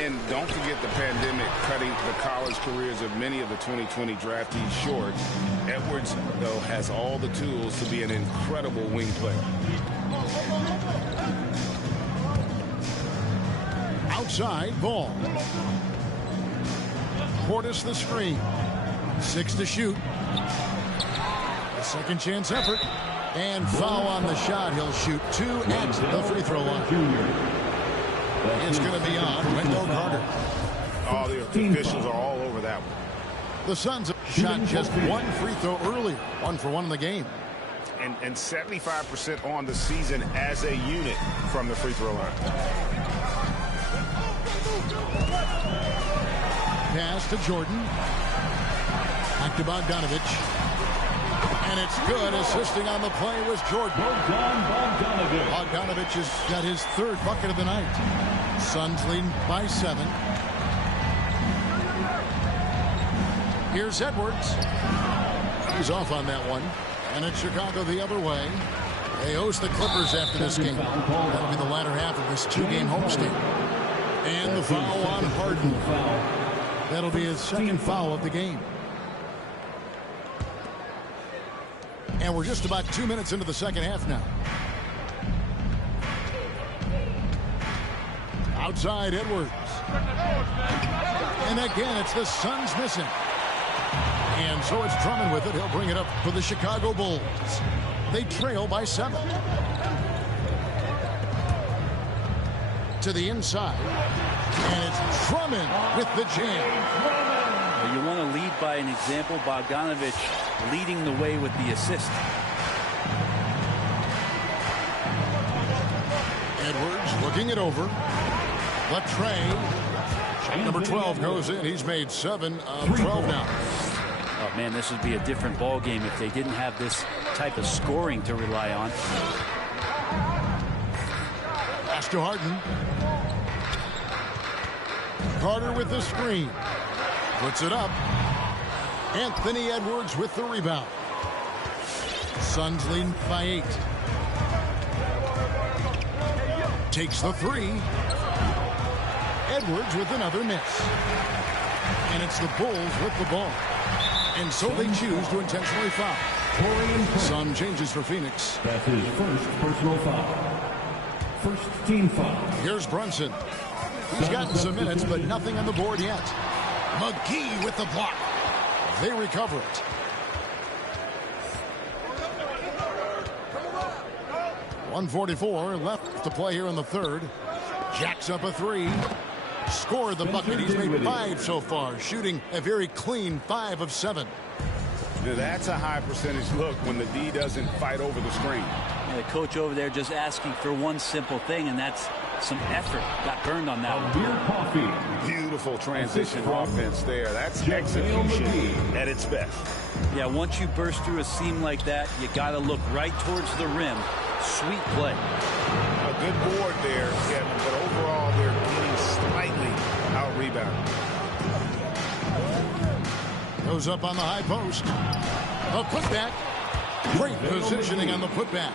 And don't forget the pandemic cutting the college careers of many of the 2020 draftees short. Edwards, though, has all the tools to be an incredible wing player. Outside, ball. Portis the screen. 6 to shoot. A second chance effort. And foul on the shot. He'll shoot 2 at the free throw line. It's going to be on Wendell Carter. Oh, the officials are all over that one. The Suns shot just 1 free throw earlier. 1 for 1 in the game. And 75% on the season as a unit from the free throw line. pass to Jordan. Back to Bogdanovich. And it's good. Assisting on the play was Jordan. Bogdanovich has got his third bucket of the night. Suns leading by 7. Here's Edwards. He's off on that one. And it's Chicago the other way. They host the Clippers after this game. That'll be the latter half of this 2-game homestand. And the foul on Harden. That'll be his second foul of the game. And we're just about 2 minutes into the second half now. Outside Edwards. And again, it's the Suns missing. And so it's Drummond with it. He'll bring it up for the Chicago Bulls. They trail by 7. To the inside. And it's Drummond with the jam. You want to lead by an example. Bogdanovich leading the way with the assist. Edwards looking it over. Latrey. Number 12 goes in. He's made 7 of 12 now. Oh, man, this would be a different ball game if they didn't have this type of scoring to rely on. Pass to Harden. Carter with the screen. Puts it up. Anthony Edwards with the rebound. Suns leading by 8. Takes the 3. Edwards with another miss. And it's the Bulls with the ball. And so they choose to intentionally foul. Some changes for Phoenix. That's his first personal foul. First team foul. Here's Brunson. He's gotten some minutes, but nothing on the board yet. McGee with the block. They recover it. .144 left to play here in the third. Jacks up a 3. Scored the bucket. He's made 5 so far, shooting a very clean 5 of 7. That's a high percentage look when the D doesn't fight over the screen. Yeah, the coach over there just asking for one simple thing, and that's some effort. Got burned on that one. Beautiful transition offense there. That's execution at its best. Yeah, once you burst through a seam like that, you got to look right towards the rim. Sweet play. A good board there, Kevin, but overall they're getting slightly out-rebounded. Goes up on the high post. A putback. Great positioning on the putback.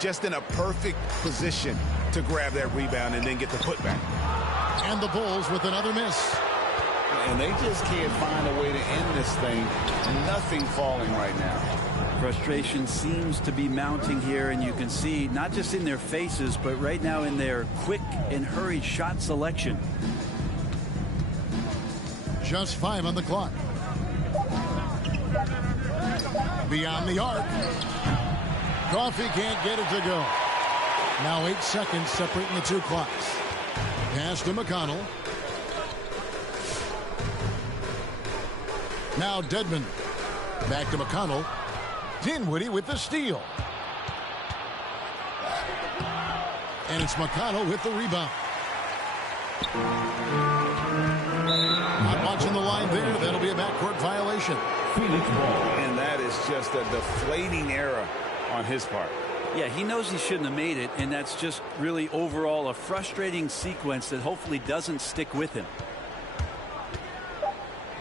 Just in a perfect position to grab that rebound and then get the putback. And the Bulls with another miss. And they just can't find a way to end this thing. Nothing falling right now. Frustration seems to be mounting here, and you can see not just in their faces, but right now in their quick and hurried shot selection. Just 5 on the clock. Beyond the arc. Coffee can't get it to go. Now 8 seconds separating the 2 clocks. Pass to McConnell. Now Dedmon. Back to McConnell. Dinwiddie with the steal. And it's McConnell with the rebound. Not watching the line there. That'll be a backcourt violation. Phoenix ball. And that is just a deflating error on his part. Yeah, he knows he shouldn't have made it, and that's just really overall a frustrating sequence that hopefully doesn't stick with him.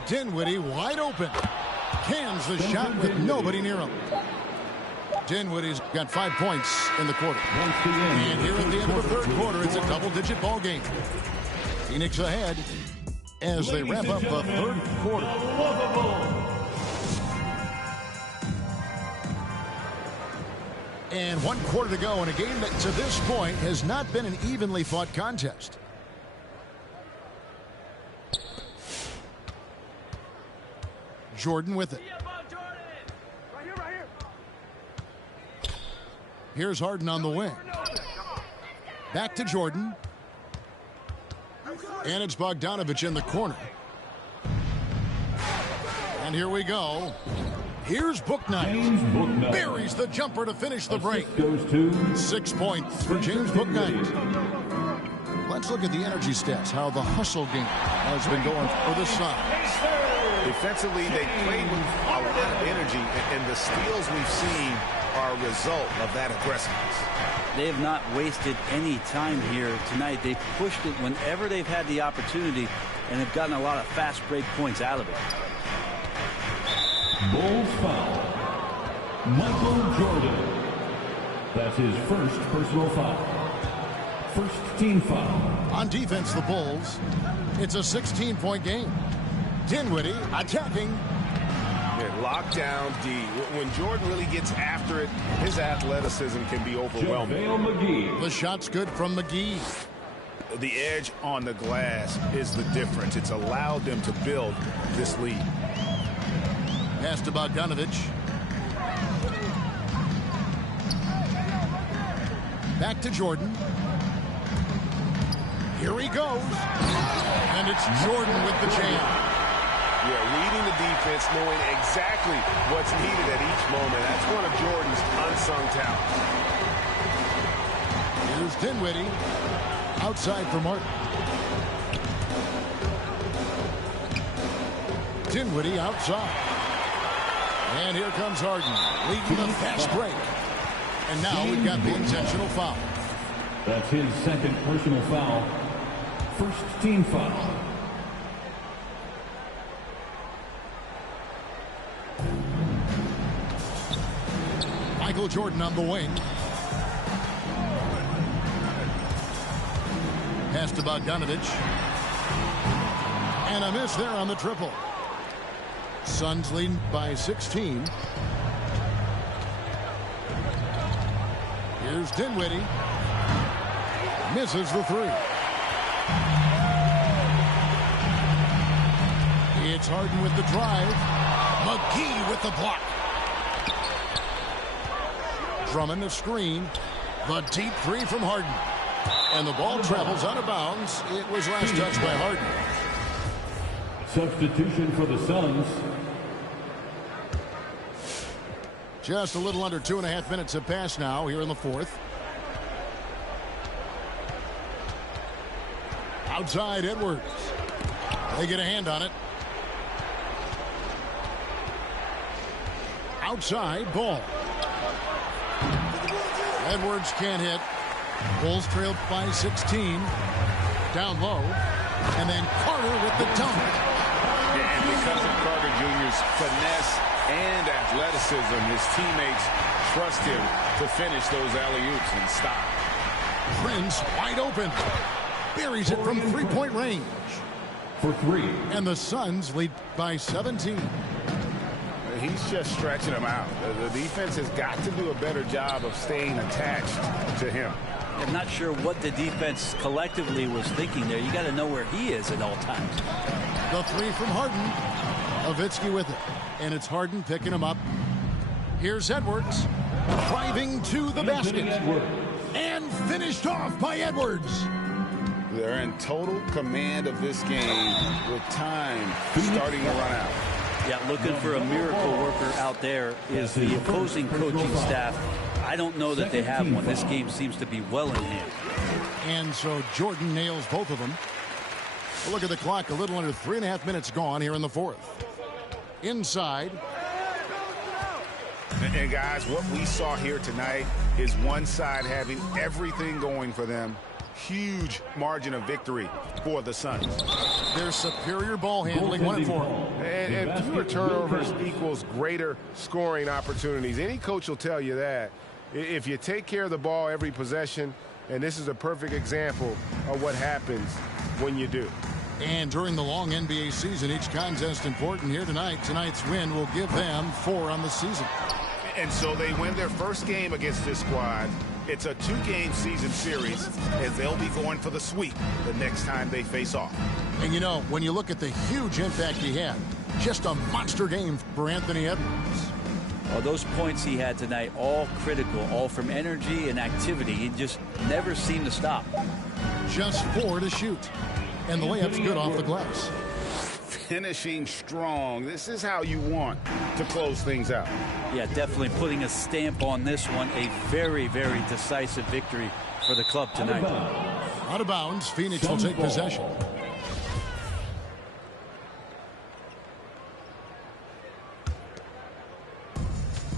Dinwiddie wide open. Cans the shot with nobody near him. Dinwiddie's got 5 points in the quarter. And here at the end of the third quarter, it's a double-digit ball game. Phoenix ahead as they wrap up the third quarter. And 1 quarter to go in a game that to this point has not been an evenly fought contest. Jordan with it. Here's Harden on the wing. Back to Jordan. And it's Bogdanovich in the corner. And here we go. Here's Bouknight. Buries the jumper to finish the break. 6 points for James Bouknight. Let's look at the energy stats, how the hustle game has been going for the Suns. Defensively, they played with a lot of energy, and the steals we've seen are a result of that aggressiveness. They have not wasted any time here tonight. They've pushed it whenever they've had the opportunity and have gotten a lot of fast break points out of it. Bulls foul. Michael Jordan. That's his first personal foul. First team foul. On defense, the Bulls, it's a 16-point game. Dinwiddie attacking. Lockdown D. When Jordan really gets after it, his athleticism can be overwhelming. McGee. The shot's good from McGee. The edge on the glass is the difference. It's allowed them to build this lead. Pass to Bogdanovich. Back to Jordan. Here he goes. And it's Jordan with the jam. Yeah, reading the defense, knowing exactly what's needed at each moment. That's one of Jordan's unsung talents. Here's Dinwiddie. Outside for Martin. Dinwiddie outside. And here comes Harden, leading the fast break. And now we've got the intentional foul. That's his second personal foul. First team foul. Michael Jordan on the wing. Pass to Bogdanovich. And a miss there on the triple. Suns lead by 16. Here's Dinwiddie. Misses the three. It's Harden with the drive. McGee with the block. Drummond the screen. The deep three from Harden. And the ball travels out of bounds. It was last touched by Harden. Substitution for the Suns. Just a little under 2.5 minutes have passed now here in the fourth. Outside Edwards. They get a hand on it. Outside Ball. Edwards can't hit. Bulls trailed by 16. Down low. And then Carter with the dunk. And because of Carter Jr.'s finesse and athleticism, his teammates trust him to finish those alley-oops and stop. Prince wide open. Buries it from three-point range. For three. And the Suns lead by 17. He's just stretching them out. The defense has got to do a better job of staying attached to him. I'm not sure what the defense collectively was thinking there. You got to know where he is at all times. The three from Harden. Nowitzki with it. And it's Harden picking him up. Here's Edwards. Driving to the basket. And finished off by Edwards. They're in total command of this game with time starting to run out. Yeah, looking for a miracle worker out there is the opposing coaching staff. I don't know that they have one. This game seems to be well in hand. And so Jordan nails both of them. Look at the clock. A little under 3.5 minutes gone here in the fourth. Inside. And guys, what we saw here tonight is one side having everything going for them. Huge margin of victory for the Suns. Their superior ball handling won it for them. And fewer turnovers equals greater scoring opportunities. Any coach will tell you that. If you take care of the ball every possession, and this is a perfect example of what happens when you do. And during the long NBA season, each contest important here tonight. Tonight's win will give them 4 on the season. And so they win their first game against this squad. It's a 2-game season series, as they'll be going for the sweep the next time they face off. And you know, when you look at the huge impact he had, just a monster game for Anthony Edwards. Well, those points he had tonight, all critical, all from energy and activity. He just never seemed to stop. Just 4 to shoot. And the layup's good off the glass. Finishing strong. This is how you want to close things out. Yeah, definitely putting a stamp on this one. A very, very decisive victory for the club tonight. Out of bounds, Phoenix will take possession.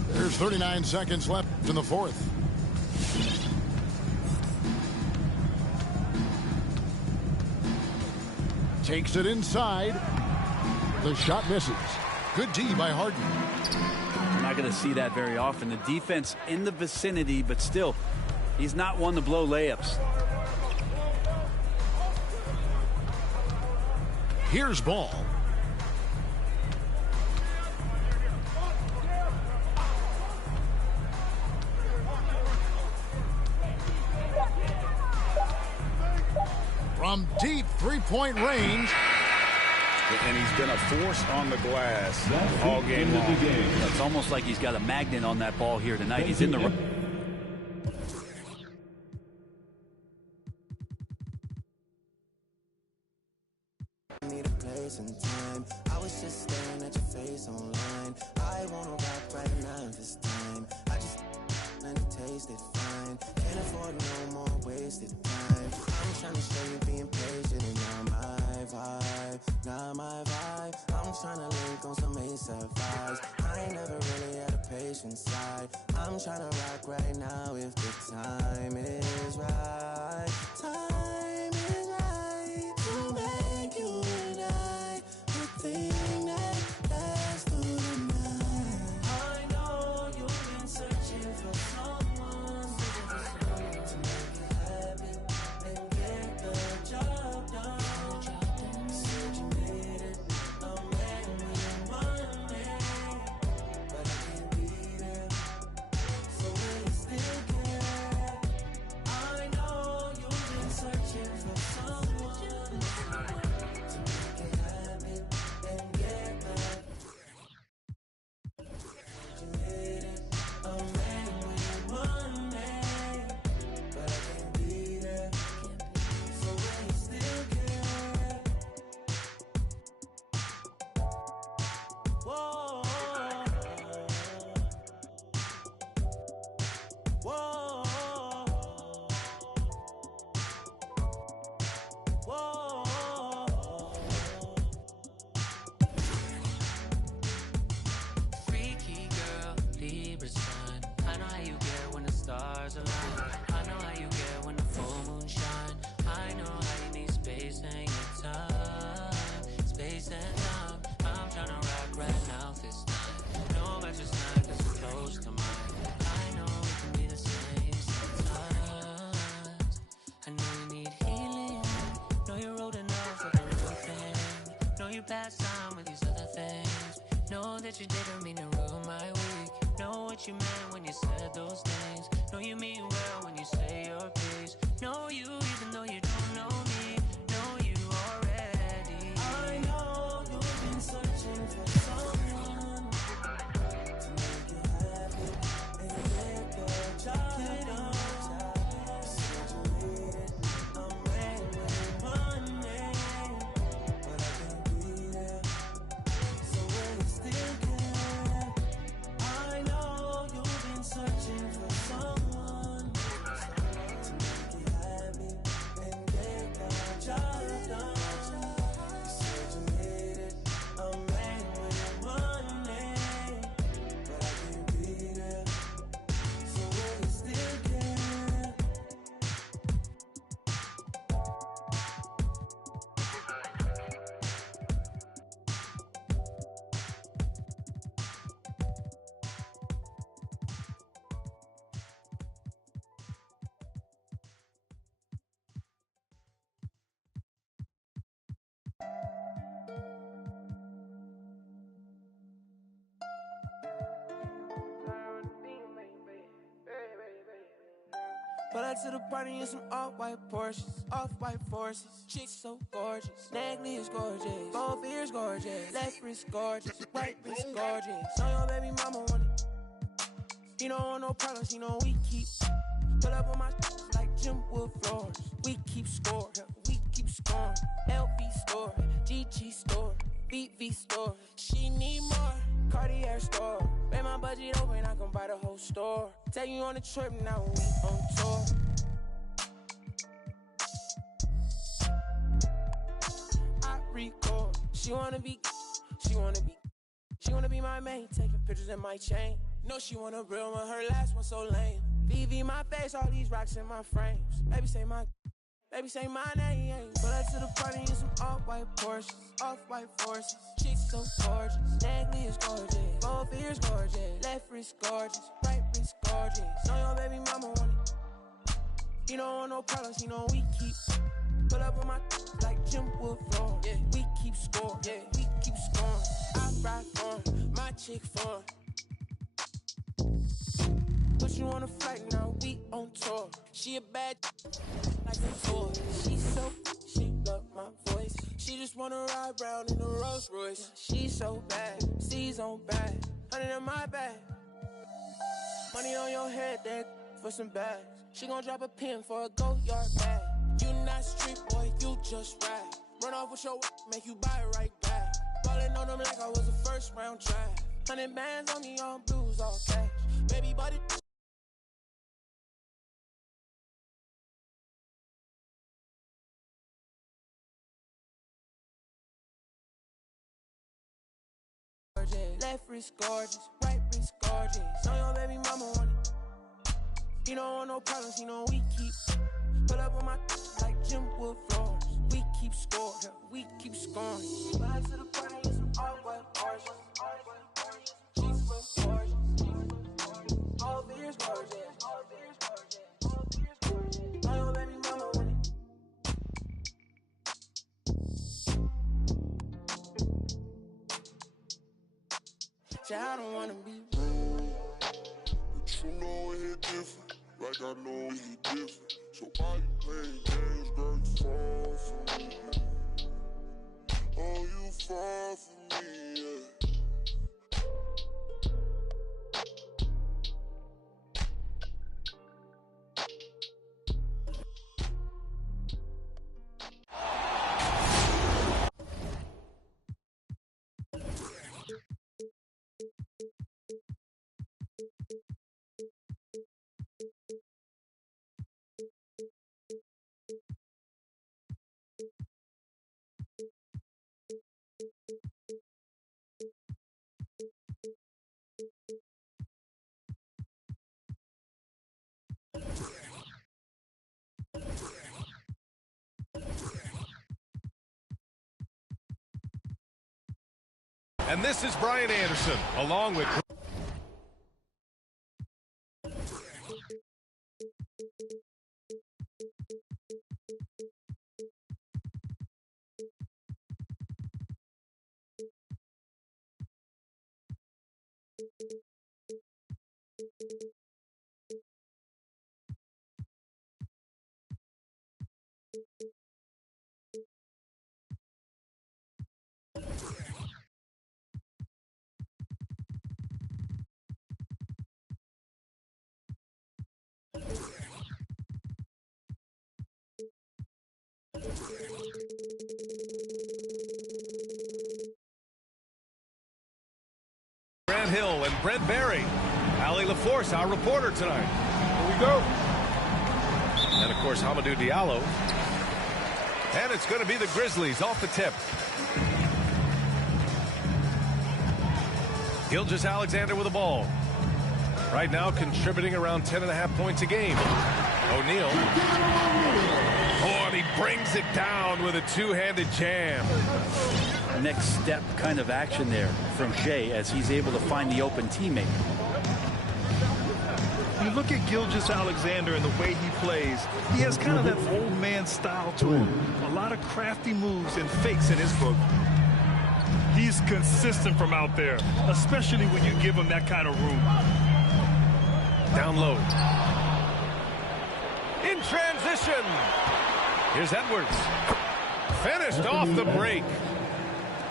There's 39 seconds left in the fourth. Takes it inside. The shot misses. Good D by Harden. We're not going to see that very often. The defense in the vicinity, but still, he's not one to blow layups. Here's Ball. From deep three-point range. And he's been a force on the glass all game long. It's almost like he's got a magnet on that ball here tonight. He's in the... Need a place and time. I was just staring at your face online. I wanna rock right now this time. I just and taste it fine. Can't afford no more wasted time. I'm trying to show you being patient and now my vibe, not my vibe. I'm trying to link on some ASAP vibes. I ain't never really had a patient side. I'm trying to rock right now if the time is right. Time is right to make you and I the thing that lasts through the night. I know you've been searching for someone to make you happy and get the job done. Said you needed a man with money, but I can't be there. So will you still care? I know you've been searching for someone to make you happy and get the you needed a man with money, but I can't be there. So will you still care? Whoa, whoa, whoa. Freaky girl, Libra sun. I know how you get when the stars align. I know how you get when the full moon shine. I know how you need space and your time. Space and time. I'm tryna rock right now this time. Know about your sign 'cause it's close to mine. I know we can be the same sometimes. I know you need healing. Know you're old enough for the real thing. Know you passed time with these other things. Know that you didn't mean to ruin my week. Know what you meant when you said those things. Know you mean well when you say your piece. Know you even though you don't know me. Know you already. I know you've been searching for someone to make you happy and get the job done. Said you needed a man with money, but I can't be there. So will you still care? I know you've been searching for someone to make you happy and get the job done. You said you needed a man with money, but I can't be there. So will you still care? Pull up to the party in some off-white Porsches, off-white forces. Chicks so gorgeous, neckline is gorgeous, both ears gorgeous, left wrist gorgeous, right wrist gorgeous. Know your baby mama want it. He don't want no problems, he know we keep. Pull up on my like Jim Wood floors. We keep score, we keep scoring. LV store, GG store, BV store. She need more. Cartier store. Make my budget open, I can buy the whole store. Take you on a trip now we on tour. record. She wanna be my main, taking pictures in my chain. No, she want a real one, her last one so lame. VV my face, all these rocks in my frames. Baby say my name. Pull up to the party in some off-white Porsches, off-white forces. Chicks so gorgeous, necklace is gorgeous, both ears gorgeous, left wrist gorgeous, right wrist gorgeous. Know your baby mama want it. He don't want no problems, he know we keep. Pull up on my like Jim Wood floor. Yeah, we keep score. Yeah, we keep scoring. I ride for my chick for. Put you on a flight now, we on tour. She a bad like a toy. She love my voice. She just wanna ride round in a Rolls Royce. She's so bad, C's on bad, 100 in my bag. Money on your head, that for some bags. She gon' drop a pin for a go yard bag. You not street boy, you just ride. Run off with your make you buy it right back. Ballin' on them like I was a first round try. 100 bands on me on blues, all cash. Baby, body. Left wrist gorgeous, right wrist gorgeous. Know your baby mama want it. He don't want no problems, he know we keep. Pull up on my like Jim Wood floors. We keep score, we keep scoring. Back to the party in some all-white Porsches. She's so gorgeous. All ears gorgeous. Know your baby mama want it. Say I don't wanna be rude, but you know it hit different, like I know it hit different. So why you playing games, girl? You fall for me. Oh, you fall for me, yeah. And this is Brian Anderson, along with... Grant Hill and Brent Barry. Ali LaForce, our reporter tonight. Here we go. And, of course, Hamidou Diallo. And it's going to be the Grizzlies off the tip. Gilgeous-Alexander with the ball. Right now contributing around 10.5 points a game. O'Neal. Oh, and he brings it down with a two-handed jam. Next step kind of action there from Shea as he's able to find the open teammate. You look at Gilgeous-Alexander and the way he plays, he has kind of that old man style to him. A lot of crafty moves and fakes in his book. He's consistent from out there, especially when you give him that kind of room. Down low. In transition. Here's Edwards. Finished off the break.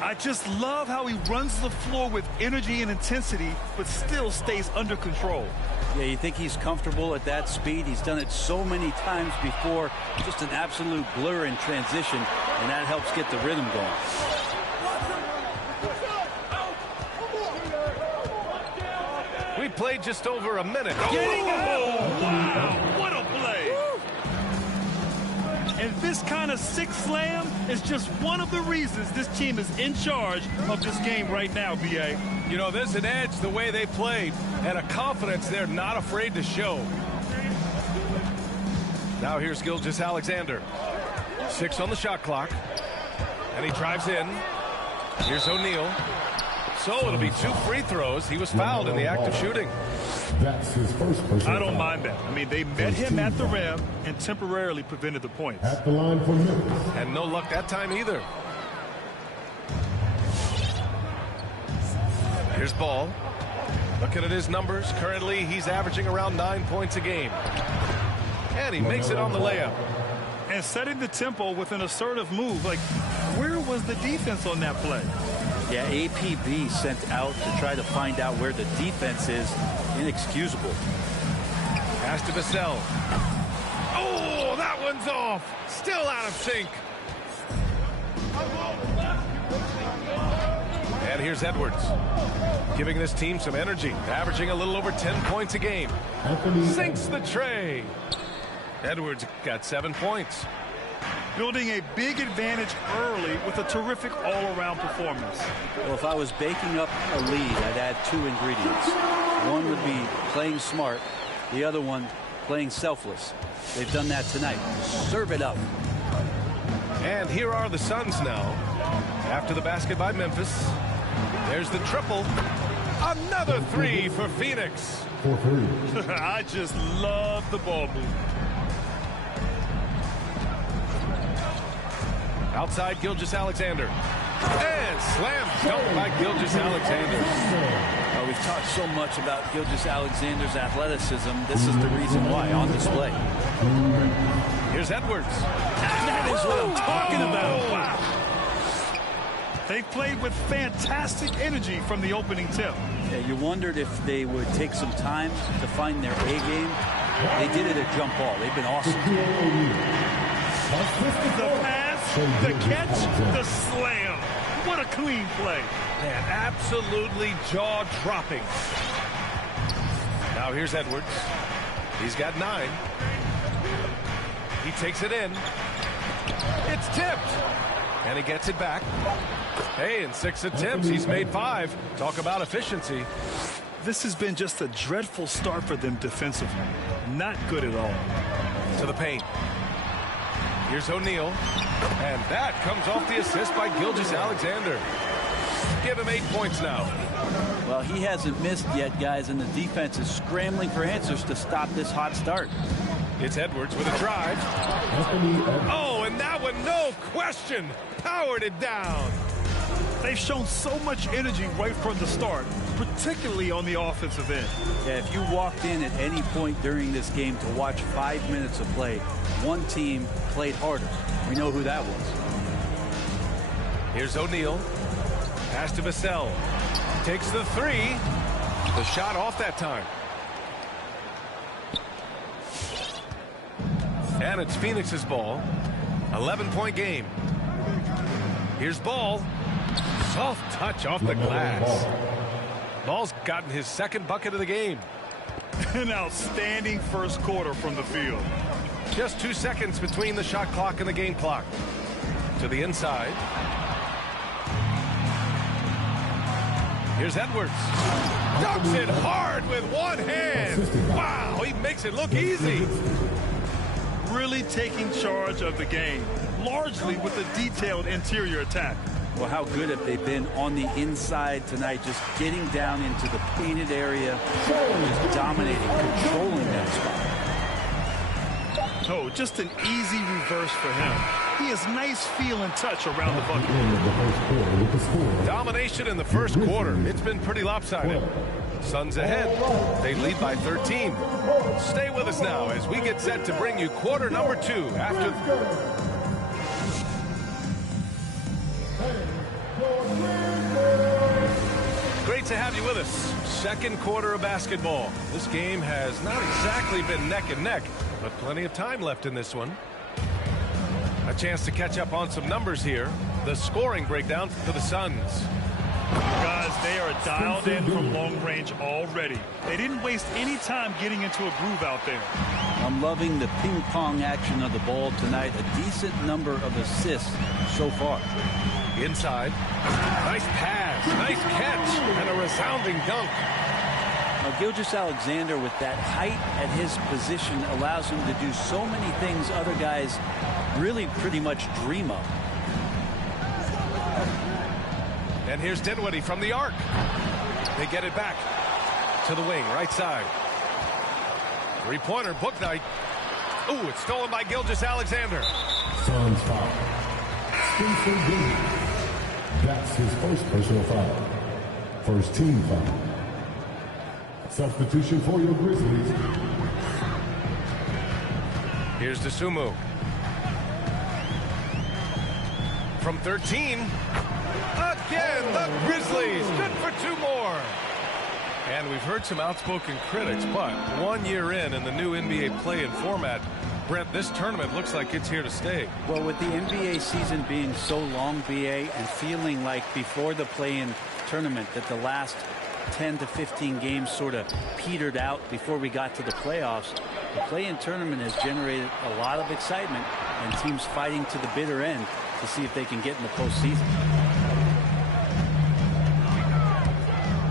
I just love how he runs the floor with energy and intensity, but still stays under control. Yeah, you think he's comfortable at that speed. He's done it so many times before. Just an absolute blur in transition, and that helps get the rhythm going. We played just over a minute. Oh, wow, what a play. And this kind of sick slam is just one of the reasons this team is in charge of this game right now, B.A. You know, there's an edge the way they played and a confidence they're not afraid to show. Now here's Gilgeous-Alexander. 6 on the shot clock. And he drives in. Here's O'Neal. So it'll be 2 free throws. He was fouled in the act of shooting. That's his first personal I don't foul. mind that. I mean, they met him at the rim and temporarily prevented the points. At the line for Memphis. And no luck that time either. Here's Ball. Looking at his numbers. Currently, he's averaging around 9 points a game. And he makes it on the layup. And setting the tempo with an assertive move. Like, where was the defense on that play? Yeah, APB sent out to try to find out where the defense is. Inexcusable. Pass to Vassell. Oh, that one's off. Still out of sync. And here's Edwards. Giving this team some energy. Averaging a little over 10 points a game. Sinks the tray. Edwards got 7 points. Building a big advantage early with a terrific all-around performance. Well, if I was baking up a lead, I'd add 2 ingredients. One would be playing smart. The other one, playing selfless. They've done that tonight. Serve it up. And here are the Suns now. After the basket by Memphis. There's the triple. Another 3 for Phoenix. I just love the ball move. Outside Gilgeous-Alexander. And slam dunk by Gilgeous-Alexander. We've talked so much about Gilgeous-Alexander's athleticism. This is the reason why, on display. Here's Edwards. That is what I'm talking about. Wow. They played with fantastic energy from the opening tip. Yeah, you wondered if they would take some time to find their A game. They did it at jump ball. They've been awesome. The pass, the catch, the slam. What a clean play. Man, absolutely jaw-dropping. Now here's Edwards. He's got 9. He takes it in. It's tipped. And he gets it back. Hey, in 6 attempts, he's made 5. Talk about efficiency. This has been just a dreadful start for them defensively. Not good at all. To the paint. Here's O'Neal. And that comes off the assist by Gilgeous-Alexander. Give him 8 points now. Well, he hasn't missed yet, guys, and the defense is scrambling for answers to stop this hot start. It's Edwards with a drive. Oh, and that one, no question, powered it down. They've shown so much energy right from the start, particularly on the offensive end. Yeah, if you walked in at any point during this game to watch 5 minutes of play, one team played harder. We know who that was. Here's O'Neal. Pass to Vassell. Takes the 3. The shot off that time. And it's Phoenix's ball. 11-point game. Here's Ball. Soft touch off the glass. Ball's gotten his 2nd bucket of the game. An outstanding first quarter from the field. Just 2 seconds between the shot clock and the game clock. To the inside. Here's Edwards. Dunks it hard with one hand. Wow, he makes it look easy. Really taking charge of the game, largely with a detailed interior attack. Well, how good have they been on the inside tonight, just getting down into the painted area, just dominating, controlling that spot. Oh, just an easy reverse for him. He has nice feel and touch around the bucket. Domination in the first quarter. It's been pretty lopsided. Suns ahead. They lead by 13. Stay with us now as we get set to bring you quarter number 2 after... Great to have you with us. Second quarter of basketball. This game has not exactly been neck and neck, but plenty of time left in this one. A chance to catch up on some numbers here. The scoring breakdown for the Suns. Guys, they are dialed in from long range already. They didn't waste any time getting into a groove out there. I'm loving the ping pong action of the ball tonight. A decent number of assists so far. Inside. Nice pass. Nice catch. And a resounding dunk. Now, Gilgeous-Alexander, with that height at his position, allows him to do so many things other guys really pretty much dream of. And here's Dinwiddie from the arc. They get it back to the wing, right side. Three-pointer, book night. Ooh, it's stolen by Gilgeous-Alexander. Suns foul. Spencer Dinwiddie. That's his first personal foul. First team foul. Substitution for your Grizzlies. Here's Dosunmu. From 13. Again, the Grizzlies. Good for two more. And we've heard some outspoken critics, but 1 year in the new NBA play-in format, Brent, this tournament looks like it's here to stay. Well, with the NBA season being so long, BA, and feeling like before the play-in tournament that the last 10 to 15 games sort of petered out before we got to the playoffs, the play-in tournament has generated a lot of excitement and teams fighting to the bitter end to see if they can get in the postseason.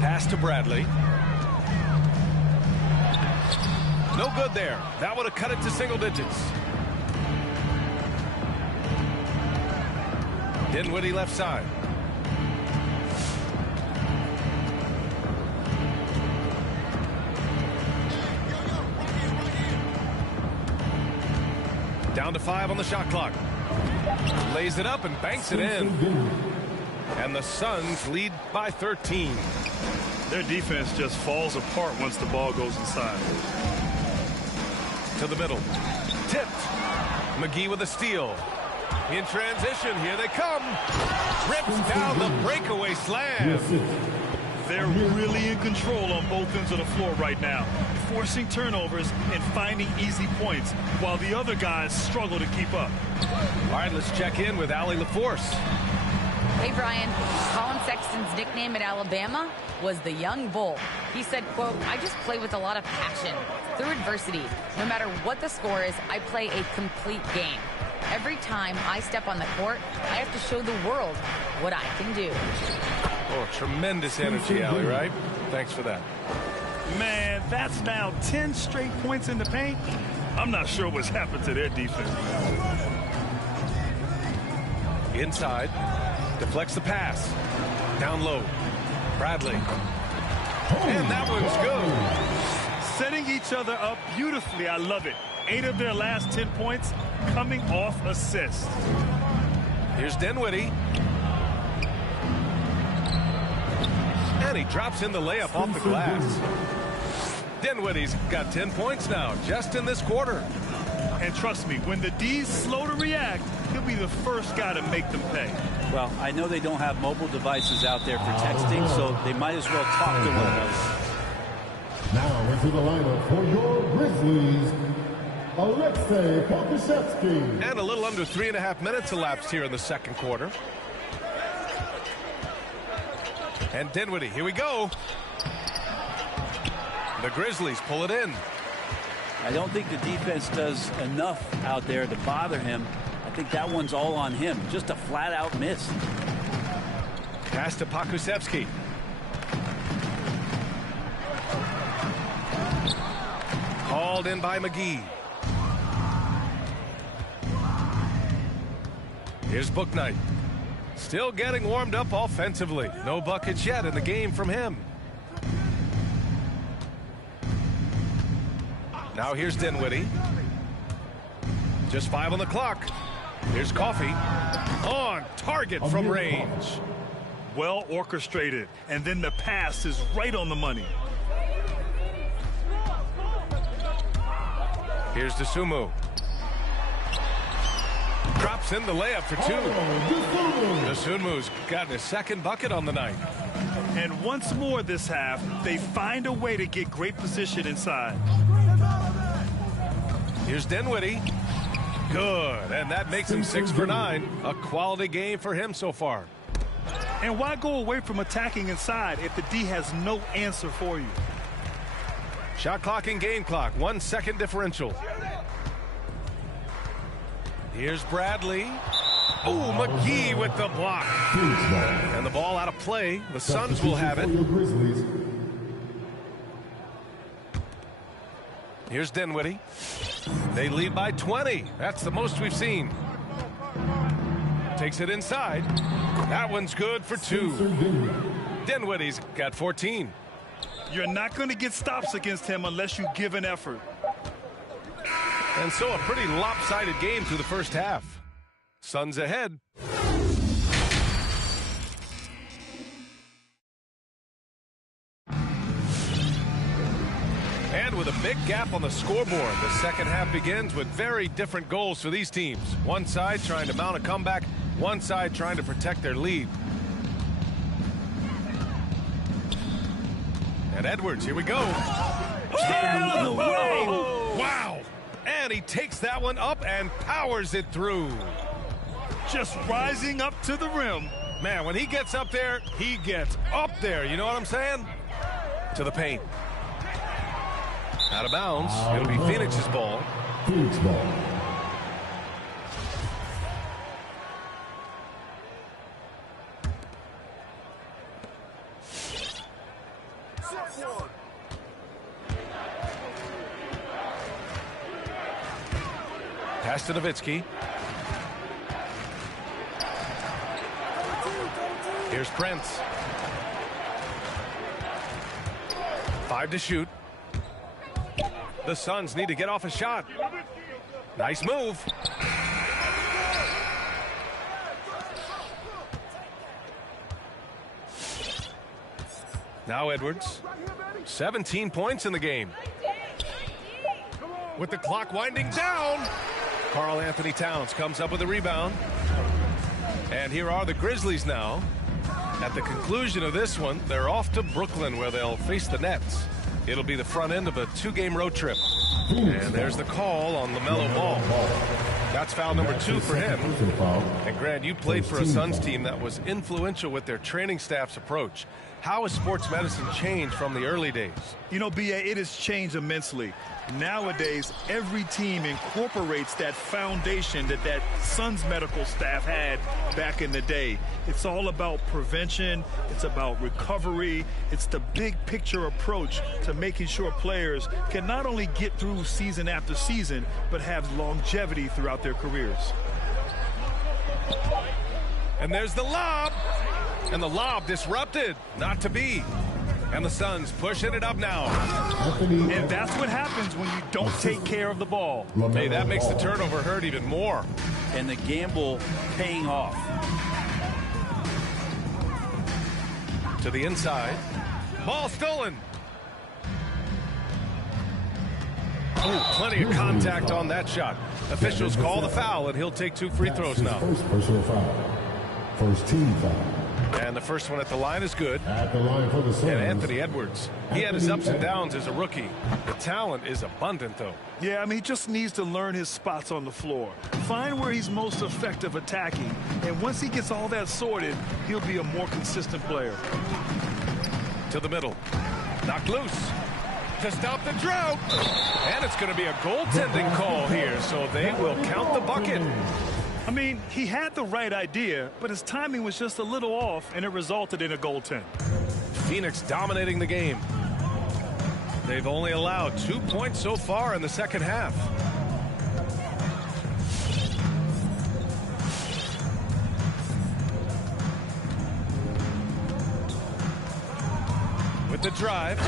Pass to Bradley. No good there. That would have cut it to single digits. Dinwiddie left side. Down to 5 on the shot clock. Lays it up and banks it in. And the Suns lead by 13. Their defense just falls apart once the ball goes inside. To the middle. Tipped. McGee with a steal. In transition, here they come. Rips down the breakaway slam. They're really in control on both ends of the floor right now, forcing turnovers and finding easy points while the other guys struggle to keep up. All right, let's check in with Allie LaForce. Hey, Brian. Colin Sexton's nickname at Alabama was the Young Bull. He said, quote, "I just play with a lot of passion. Through adversity, no matter what the score is, I play a complete game. Every time I step on the court, I have to show the world what I can do." Oh, tremendous energy, Allie, right? Thanks for that. Man, that's now 10 straight points in the paint. I'm not sure what's happened to their defense. Inside. Deflects the pass. Down low. Bradley. And that one's good. Setting each other up beautifully. I love it. 8 of their last 10 points coming off assists. Here's Dinwiddie. And he drops in the layup off the glass. Dinwiddie's got 10 points now, just in this quarter. And trust me, when the D's slow to react, he'll be the first guy to make them pay. Well, I know they don't have mobile devices out there for texting, so they might as well talk to one another. Now into the lineup for your Grizzlies, Alexei Pokusevski. And a little under 3.5 minutes elapsed here in the second quarter. And Dinwiddie, here we go. The Grizzlies pull it in. I don't think the defense does enough out there to bother him. I think that one's all on him. Just a flat-out miss. Pass to Pokusevski. Called in by McGee. Here's Bouknight. Still getting warmed up offensively. No buckets yet in the game from him. Now here's Dinwiddie. Just 5 on the clock. Here's Coffey. On target from range. Well orchestrated. And then the pass is right on the money. Here's Dosunmu. Drops in the layup for 2. Dosunmu's gotten his second bucket on the night. And once more this half, they find a way to get great position inside. Here's Dinwiddie. Good. And that makes him 6 for 9. A quality game for him so far. And why go away from attacking inside if the D has no answer for you? Shot clock and game clock, 1 second differential. Here's Bradley. Oh, McGee with the block. And the ball out of play. The Suns will have it. Here's Dinwiddie. They lead by 20. That's the most we've seen. Takes it inside. That one's good for 2. Dinwiddie's got 14. You're not going to get stops against him unless you give an effort. And so a pretty lopsided game through the first half. Suns ahead. And with a big gap on the scoreboard, the second half begins with very different goals for these teams. One side trying to mount a comeback, one side trying to protect their lead. And Edwards, here we go. Out of the way! Wow! And he takes that one up and powers it through. Just rising up to the rim. Man, when he gets up there, he gets up there. You know what I'm saying? To the paint. Out of bounds. It'll be Phoenix's ball. Phoenix ball. Pass to Nowitzki. Here's Prince. 5 to shoot. The Suns need to get off a shot. Nice move. Now Edwards. 17 points in the game. With the clock winding down, Karl Anthony Towns comes up with a rebound. And here are the Grizzlies now. At the conclusion of this one, they're off to Brooklyn where they'll face the Nets. It'll be the front end of a 2-game road trip. And there's the call on LaMelo Ball. That's foul number 2 for him. And Grant, you played for a Suns team that was influential with their training staff's approach. How has sports medicine changed from the early days? You know, B.A., it has changed immensely. Nowadays, every team incorporates that foundation that Suns medical staff had back in the day. It's all about prevention. It's about recovery. It's the big picture approach to making sure players can not only get through season after season, but have longevity throughout their careers. And there's the lob. And the lob disrupted. Not to be. And the Suns pushing it up now. And that's what happens when you don't take care of the ball. Hey, that makes the turnover hurt even more. And the gamble paying off. To the inside. Ball stolen. Oh, plenty of contact on that shot. Officials call the foul, and he'll take 2 free throws now. First personal foul. First team foul. And the first one at the line is good. At the line for the Suns. And Anthony Edwards. He had his ups and downs as a rookie. The talent is abundant, though. Yeah, I mean, he just needs to learn his spots on the floor. Find where he's most effective attacking. And once he gets all that sorted, he'll be a more consistent player. To the middle. Knocked loose. To stop the drought. And it's going to be a goaltending call here, so they will count the bucket. I mean, he had the right idea, but his timing was just a little off, and it resulted in a goaltend. Phoenix dominating the game. They've only allowed 2 points so far in the second half. With the drive,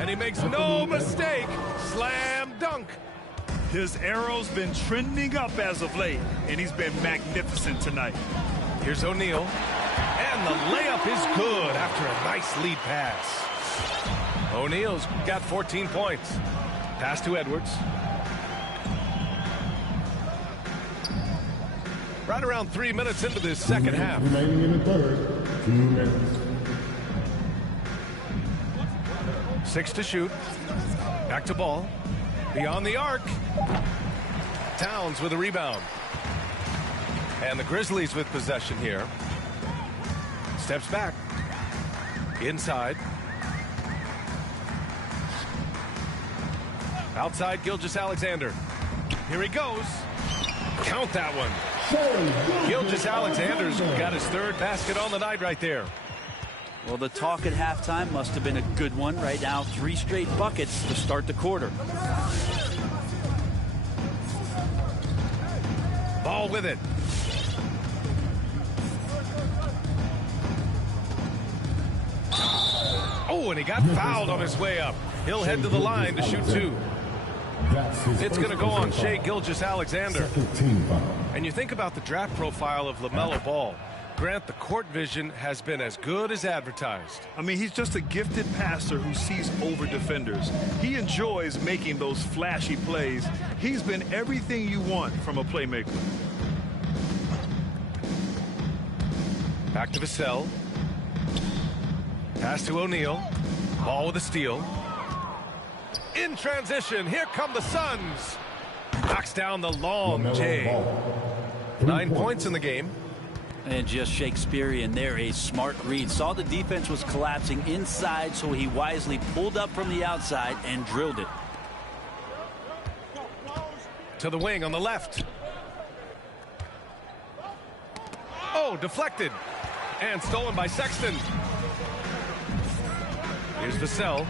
and he makes no mistake. Slam dunk. His arrow's been trending up as of late, and he's been magnificent tonight. Here's O'Neal, and the layup is good after a nice lead pass. O'Neal's got 14 points. Pass to Edwards. Right around 3 minutes into this second half. Remaining in the third. 2 minutes. 6 to shoot. Back to ball. Beyond the arc. Towns with a rebound. And the Grizzlies with possession here. Steps back. Inside. Outside Gilgeous-Alexander. Here he goes. Count that one. Gilgeous-Alexander's got his third basket on the night right there. Well, the talk at halftime must have been a good one. Right now, 3 straight buckets to start the quarter. Ball with it. Oh, and he got fouled on his way up. He'll head to the line to shoot 2. It's going to go on Shai Gilgeous-Alexander. And you think about the draft profile of LaMelo Ball. Grant, the court vision has been as good as advertised. I mean, he's just a gifted passer who sees over defenders. He enjoys making those flashy plays. He's been everything you want from a playmaker. Back to Vassell. Pass to O'Neal. Ball with a steal. In transition, here come the Suns. Knocks down the long J. 9 points in the game. And just Shakespearean there, a smart read. Saw the defense was collapsing inside, so he wisely pulled up from the outside and drilled it. To the wing on the left. Oh, deflected. And stolen by Sexton. Here's Vassell.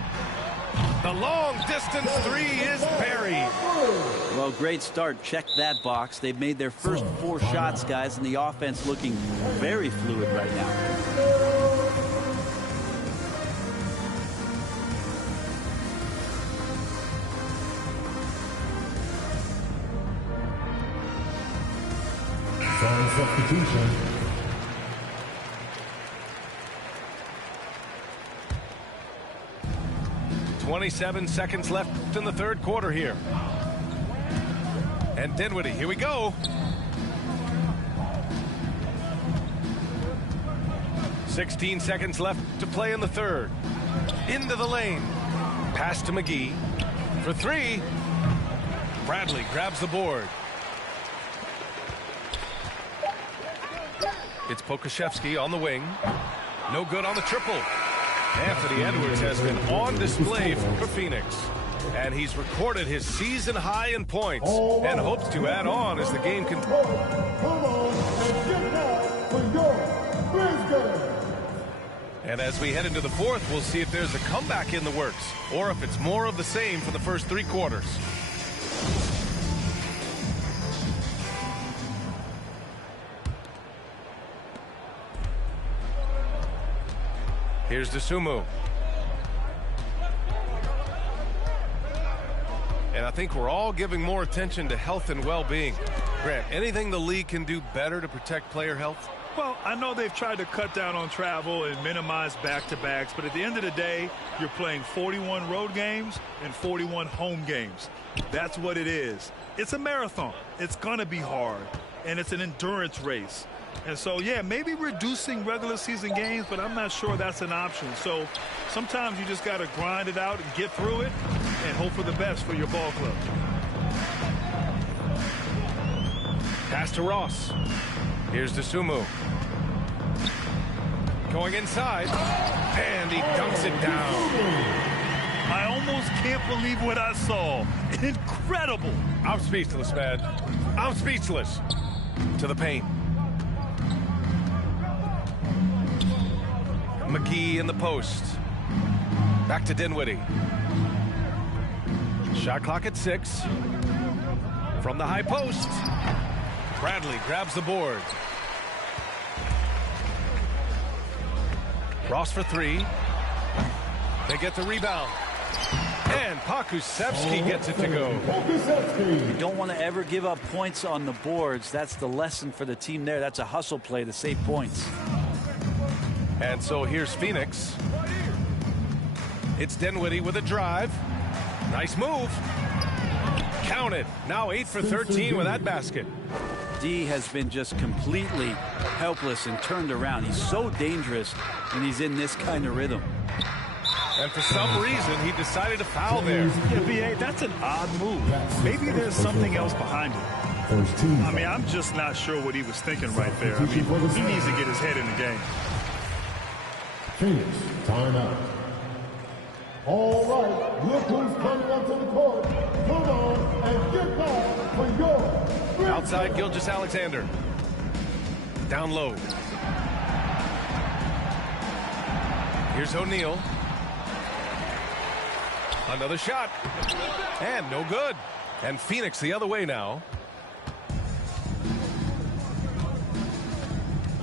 The long-distance 3 is buried. Well, great start. Check that box. They've made their first 4 shots, guys, and the offense looking very fluid right now. Substitution. 27 seconds left in the third quarter here. And Dinwiddie, here we go. 16 seconds left to play in the third. Into the lane. Pass to McGee. For 3. Bradley grabs the board. It's Pokusevski on the wing. No good on the triple. Anthony Edwards has been on display for Phoenix. And he's recorded his season high in points and hopes to add on as the game continues. And as we head into the fourth, we'll see if there's a comeback in the works or if it's more of the same for the first 3 quarters. Here's Dosunmu. And I think we're all giving more attention to health and well-being. Grant, anything the league can do better to protect player health? Well, I know they've tried to cut down on travel and minimize back-to-backs, but at the end of the day, you're playing 41 road games and 41 home games. That's what it is. It's a marathon. It's going to be hard, and it's an endurance race. And so, yeah, maybe reducing regular season games, but I'm not sure that's an option. So sometimes you just got to grind it out and get through it and hope for the best for your ball club. Pass to Ross. Here's Dosunmu. Going inside, and he dunks it down. I almost can't believe what I saw. Incredible. I'm speechless, man. I'm speechless. To the paint. McGee in the post. Back to Dinwiddie. Shot clock at 6. From the high post. Bradley grabs the board. Ross for 3. They get the rebound. And Pokusevski gets it to go. You don't want to ever give up points on the boards. That's the lesson for the team there. That's a hustle play to save points. And so here's Phoenix. It's Dinwiddie with a drive. Nice move. Count it. Now 8 for 13 with that basket. D has been just completely helpless and turned around. He's so dangerous when he's in this kind of rhythm. And for some reason, he decided to foul there. Yeah, B.A., that's an odd move. Maybe there's something else behind it. I mean, I'm just not sure what he was thinking right there. I mean, he needs to get his head in the game. Phoenix, timeout. All right, look who's coming up to the court. Come on and get back for your... Outside, Gilgeous-Alexander. Down low. Here's O'Neal. Another shot. And no good. And Phoenix the other way now.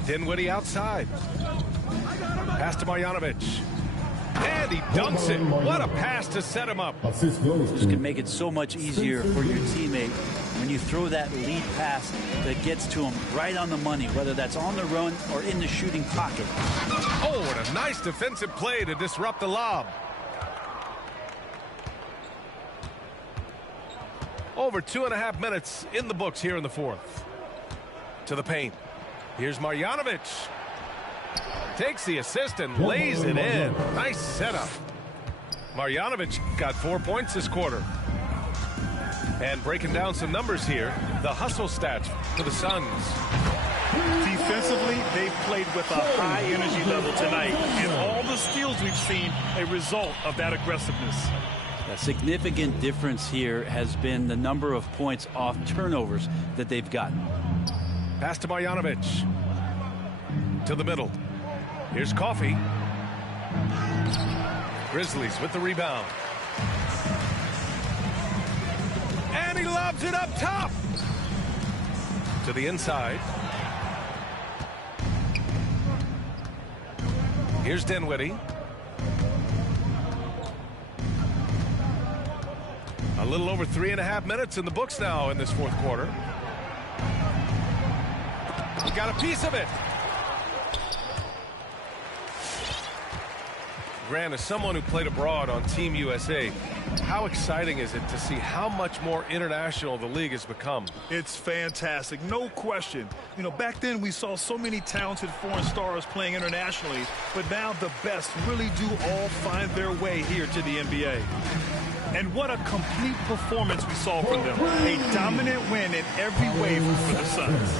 Dinwiddie outside. Pass to Marjanovic. And he dunks it. What a pass to set him up. This can make it so much easier for your teammate when you throw that lead pass that gets to him right on the money, whether that's on the run or in the shooting pocket. Oh, what a nice defensive play to disrupt the lob. Over 2.5 minutes in the books here in the fourth. To the paint. Here's Marjanovic. Takes the assist and lays it in. Nice setup. Marjanovic got 4 points this quarter. And breaking down some numbers here, the hustle stats for the Suns. Defensively, they've played with a high energy level tonight, and all the steals we've seen a result of that aggressiveness. A significant difference here has been the number of points off turnovers that they've gotten. Pass to Marjanovic. To the middle. Here's Coffey. Grizzlies with the rebound. And he lobs it up top. To the inside. Here's Dinwiddie. A little over 3.5 minutes in the books now in this fourth quarter. He got a piece of it. Grant, as someone who played abroad on Team USA, how exciting is it to see how much more international the league has become? It's fantastic, no question. You know, back then we saw so many talented foreign stars playing internationally, but now the best really do all find their way here to the NBA. And what a complete performance we saw from them. A dominant win in every way for the Suns.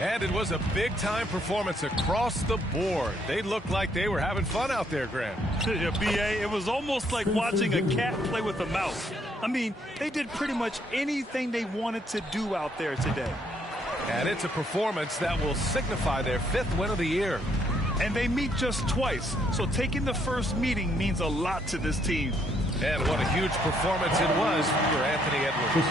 And it was a big-time performance across the board. They looked like they were having fun out there, Grant. Yeah, B.A., it was almost like watching a cat play with a mouse. I mean, they did pretty much anything they wanted to do out there today. And it's a performance that will signify their 5th win of the year. And they meet just twice, so taking the first meeting means a lot to this team. And what a huge performance it was for Anthony Edwards.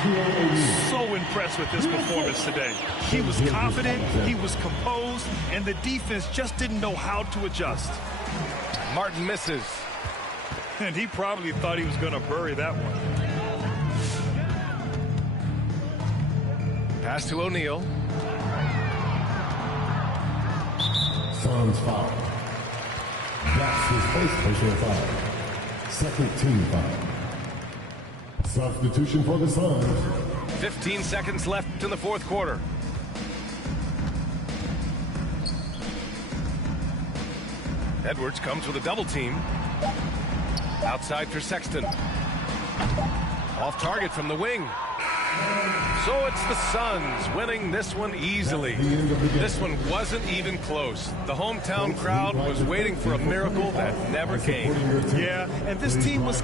So impressed with this performance today. He was confident, he was composed, and the defense just didn't know how to adjust. Martin misses. And he probably thought he was going to bury that one. Pass to O'Neal. Suns foul. That's his first personal foul. Second team foul. Substitution for the Suns. 15 seconds left in the fourth quarter. Edwards comes with a double team. Outside for Sexton. Off target from the wing. So it's the Suns winning this one easily. This one wasn't even close. The hometown crowd was waiting for a miracle that never came. Yeah, and this team was...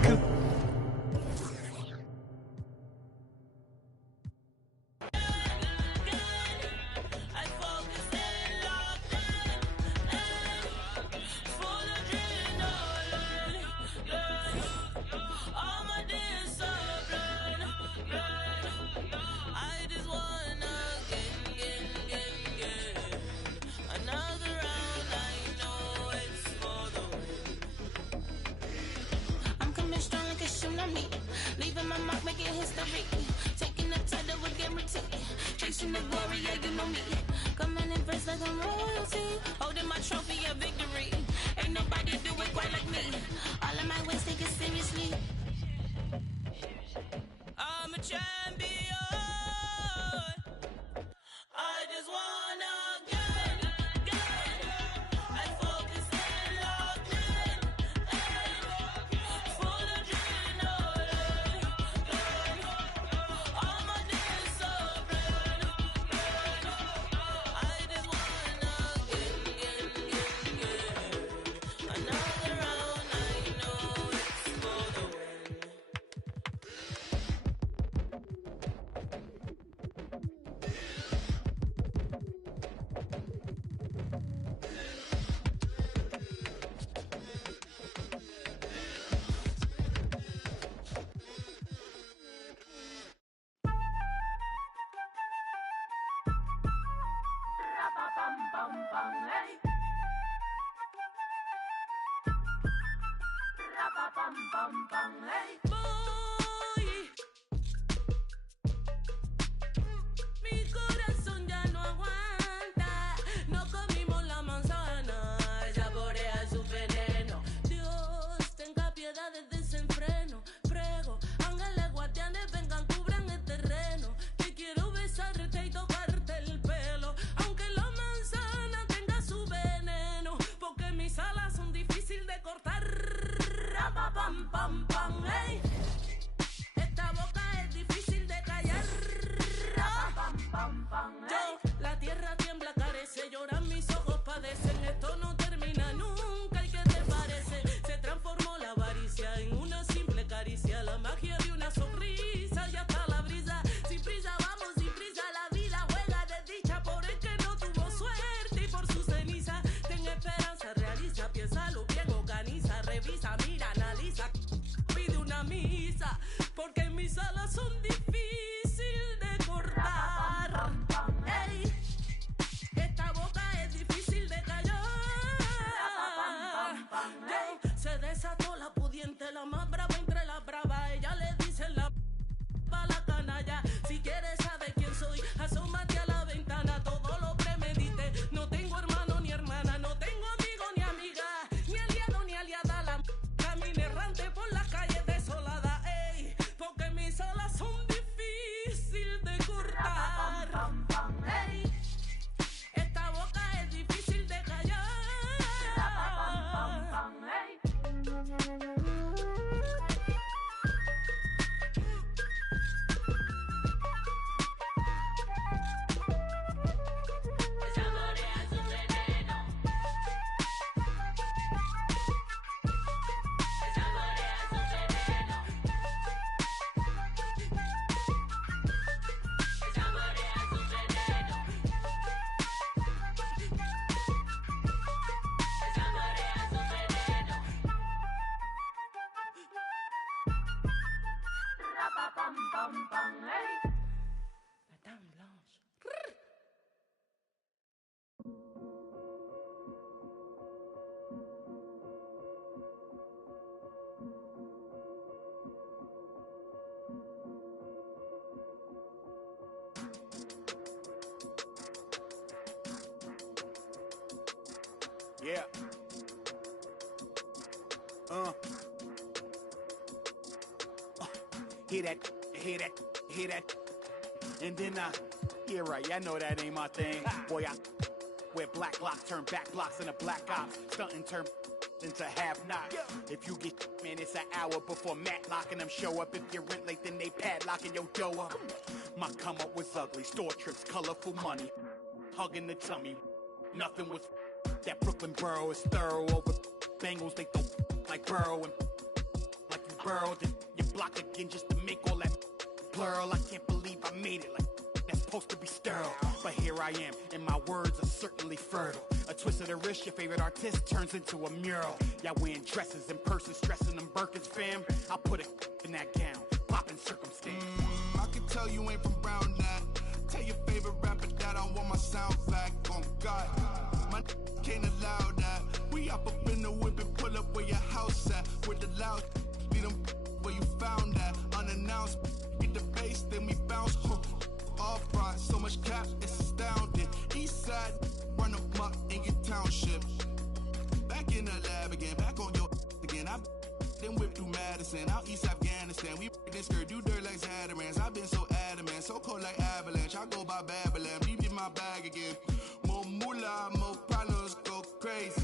Mi corazón ya no aguanta, no comimos la manzana, saborea su veneno. Dios, tenga piedad del desenfreno. Prego, ángeles guardianes, vengan, cubran el terreno. Que quiero besarte y tocarte el pelo, aunque la manzana tenga su veneno, porque mis alas son difíciles de cortar. Pam, pam, pam, hey. Esta boca es difícil de callar. Yo, la tierra tiembla, carece, lloran mis ojos, padecen. Esto no termina nunca, ¿y qué te parece? Se transformó la avaricia en una simple caricia, la magia de una sonrisa y hasta la brisa. Sin prisa vamos, sin prisa la vida juega de dicha por el que no tuvo suerte y por su ceniza. Ten esperanza, realiza, piénsalo bien, organiza, revisa, mira, analiza, pide una misa, porque mis alas son difíciles de cortar. Ey, esta boca es difícil de callar. Yo, se desató la pudiente, la más brava entre las bravas. Ella le dice la canalla. Si quieres saber quién soy, asómate a la ventana. Todo lo premedité. No tengo hermano ni hermana, no tengo amigo ni amiga, ni aliado ni aliada. La camina errante por las calles desoladas. Ey, porque mis alas son difíciles de cortar. Ey, esta boca es difícil de callar. Saborea su veneno. Saborea su veneno. Saborea su veneno. Saborea su veneno. Rapapam pam pam, hey. La dame blanche. Yeah. Hear that, hear that, hear that. And then yeah, right, I know that ain't my thing. Boy, I wear black locks, turn back blocks into black ops. Stunting turn into have-nots. If you get, man, it's an hour before Matlock and them show up. If you're rent late, then they padlocking your dough up. My come up was ugly, store trips, colorful money. Hugging the tummy, nothing was that Brooklyn borough is thorough over Bengals. They throw like Burrow and like you burrowed and you block again just to make all that plural. I can't believe I made it, like that's supposed to be sterile. But here I am, and my words are certainly fertile. A twist of the wrist, your favorite artist turns into a mural. Y'all wearing dresses in person, stressing them Birkins, fam. I'll put it in that gown, popping circumstance. I can tell you ain't from Brown that. Tell your favorite rapper that I want my sound back. On God, my can't allow that. We up in the whip and pull up where your house at. With the loud, beat them where you found that. Unannounced, get the bass, then we bounce. Off right, so much cap, it's astounding. East side, run them up in your township. Back in the lab again, back on your again. I then whip through Madison, out East Afghanistan. We this skirt, do dirt like Zatarans. I've been so adamant, so cold like avalanche. I go by Babylon, leave in my bag again. More moolah, more problems, go crazy.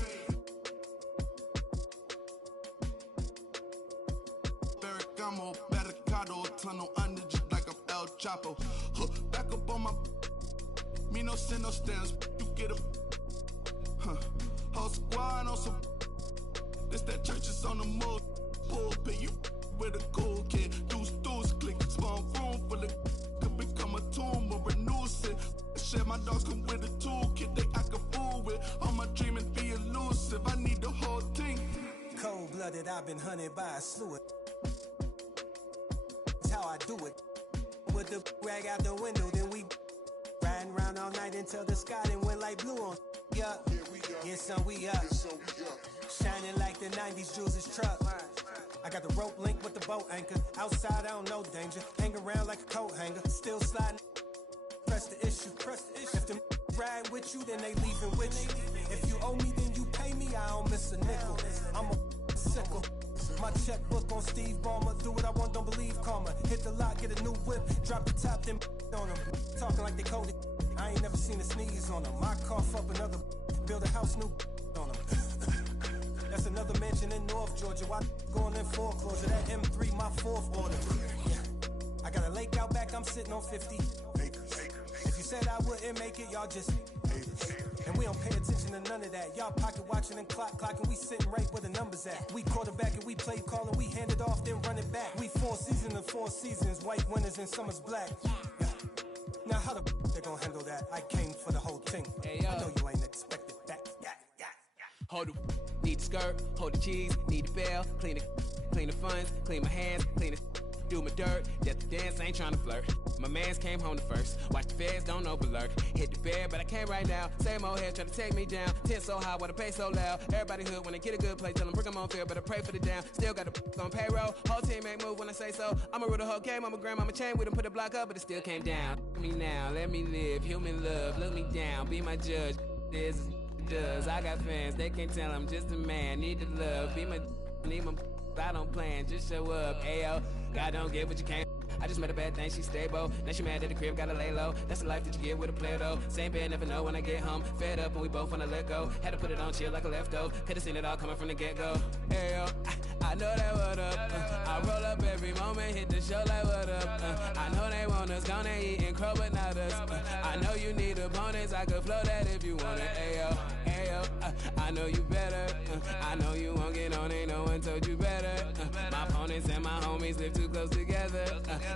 Ferragamo, Barricado, tunnel under just like I'm El Chapo. Back up on my, me no send no stamps, you get a, whole squad on some, this that church is on the move, pulpit, you with a cool kid, deuce, click, small room full of, could become a tomb or a nuisance. Shit, my dogs come with a toolkit, they act a fool with, all my dreaming be elusive, I need the whole thing. Cold-blooded, I've been hunted by a slew. That's how I do it. With the rag out the window, then we riding around all night until the sky then went like blue on. Yeah, yeah, son, we up. Shining like the 90s Jules' truck. I got the rope link with the boat anchor. Outside, I don't know danger. Hang around like a coat hanger. Still sliding. Press the issue. If them ride with you, then they leaving with you. If you owe me, then you pay me. I don't miss a nickel. I'm a sickle. My checkbook on Steve Ballmer. Do what I want, don't believe karma. Hit the lot, get a new whip. Drop the top, then on them. Talking like they coded. I ain't never seen a sneeze on them. I cough up another. Build a house, new on them. That's another mansion in North Georgia. Why going in foreclosure? That M3, my fourth order. Yeah. I got a lake out back, I'm sitting on 50 acres. If you said I wouldn't make it, y'all just haters. And we don't pay attention to none of that. Y'all pocket watching and clocking. We sitting right where the numbers at. We quarterback and we play call and we hand it off, then run it back. We 4 seasons and 4 seasons. White winners and summer's black. Yeah. Now how the they gonna handle that? I came for the whole thing. Hey, I know you ain't expected that. Hold the need the skirt, hold the cheese, need the bell, clean the funds, clean my hands, clean the do my dirt. Just the dance, ain't trying to flirt. My mans came home the first. Watch the feds, don't overlurk. Hit the bed, but I can't right now. Same old head trying to take me down. Tent so high, wanna pay so loud. Everybody hood when they get a good place, tell them bring them on field, better pray for the down. Still got the on payroll. Whole team ain't move when I say so. I'ma rule the whole game, I'ma grab, I'ma chain with them, put a block up, but it still came down. Look me now, let me live, human love, look me down, be my judge. This is does. I got fans, they can't tell I'm just a man. Need the love, be my need my I don't plan, just show up. Ayo, God don't get what you can't. I just met a bad thing, she stable. Now she mad at the crib, gotta lay low. That's the life that you get with a player though. Same bed, never know when I get home. Fed up and we both wanna let go. Had to put it on chill like a leftover. Could've seen it all coming from the get-go. Ayo, I know that what up. I roll up every moment, hit the show like what up. I know they want us, gonna eat and crow, but not us. I know you need opponents, I could flow that if you want it. Ayo, ayo, I know you better. I know you won't get on, ain't no one told you better. My opponents and my homies live too close together.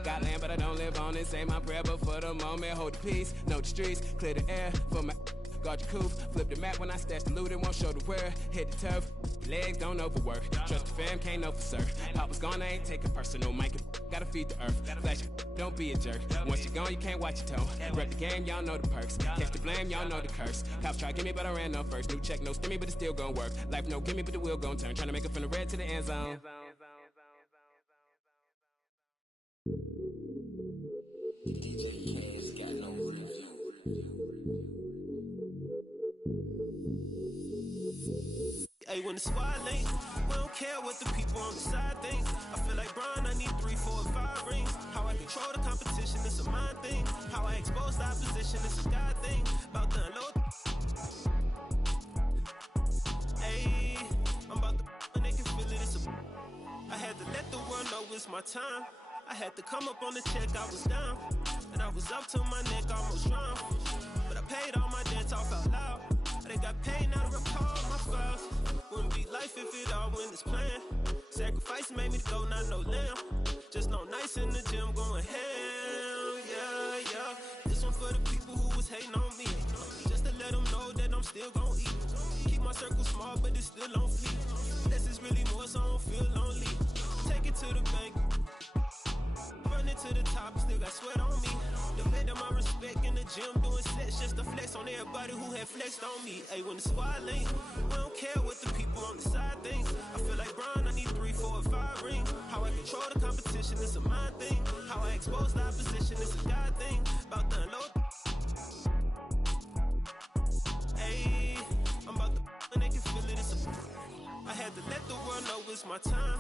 Got land, but I don't live on it. Say my prayer, but for the moment, hold the peace. Know the streets, clear the air for my. Guard your coof, flip the map when I stash the loot and won't show the where. Hit the turf, legs don't overwork. Trust the fam, can't know for sir. Papa's gone, I ain't taking personal. Mike, gotta feed the earth. Flash, don't be a jerk. Once you're gone, you can't watch your tone. Rep the game, y'all know the perks. Catch the blame, y'all know the curse. Cops try to get me, but I ran no first. New check, no stimmy, but it's still gonna work. Life no gimme, but the wheel gon' turn. Trying to make it from the red to the end zone. Hey, when the squad link, we don't care what the people on the side think. I feel like Brian, I need 3, 4, 5 rings. How I control the competition, it's a mind thing. How I expose the opposition, it's a God thing. About to unload. Hey, I'm about to and they can feel it, it's a. I had to let the world know it's my time. I had to come up on the check, I was down. And I was up to my neck, almost drowned. But I paid all my debts off out loud. They got pain, now to recall my files. Wouldn't be life if it all went as planned. Sacrifice made me go, not no lamb. Just no nice in the gym, going hell, yeah, yeah. This one for the people who was hating on me. Just to let them know that I'm still gon' eat. Keep my circle small, but it's still on fleek. This is really more, so I don't feel lonely. Take it to the bank. Run it to the top, still got sweat on me. Defending my respect in the gym, doing sets just to flex on everybody who had flexed on me. Hey, when the squad link, we don't care what the people on the side think. I feel like Brian, I need 3, 4, 5 rings. How I control the competition, it's a mind thing. How I expose the opposition, it's a God thing. About to unload. Hey, I'm about to and they can feel it, it's a. I had to let the world know it's my time.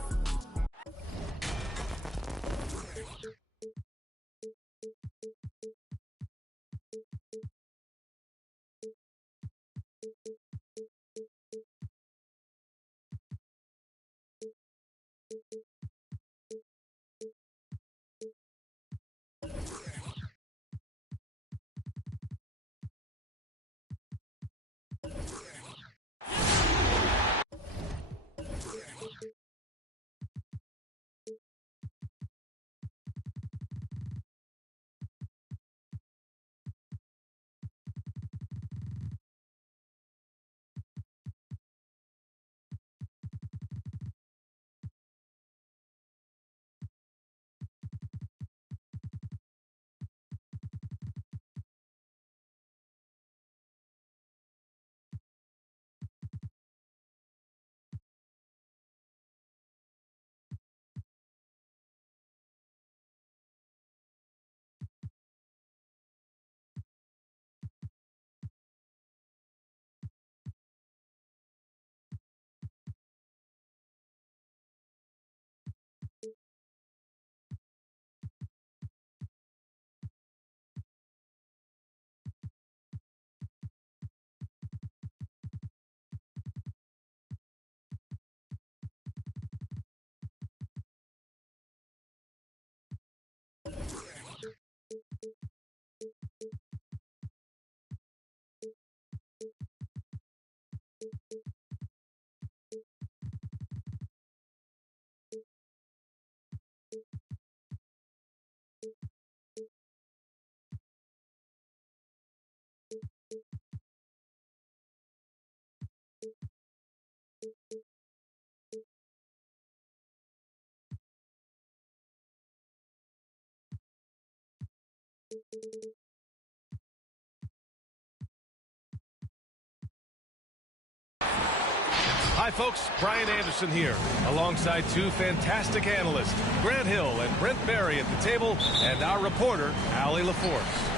Hi, folks. Brian Anderson here, alongside two fantastic analysts, Grant Hill and Brent Barry at the table, and our reporter, Allie LaForce.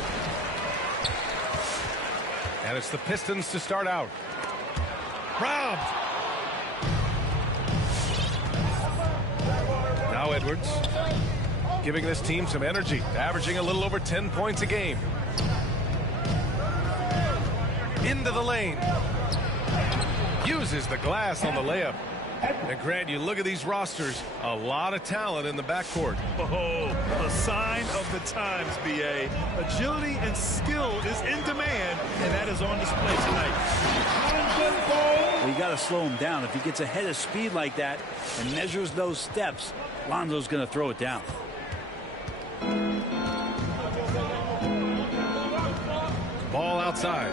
And it's the Pistons to start out. Robbed. Now Edwards, giving this team some energy, averaging a little over 10 points a game. Into the lane. Uses the glass on the layup. And Grant, you look at these rosters, a lot of talent in the backcourt. Oh, a sign of the times, B.A. Agility and skill is in demand, and that is on display tonight. Well, you got to slow him down. If he gets ahead of speed like that and measures those steps, Lonzo's going to throw it down. Ball outside.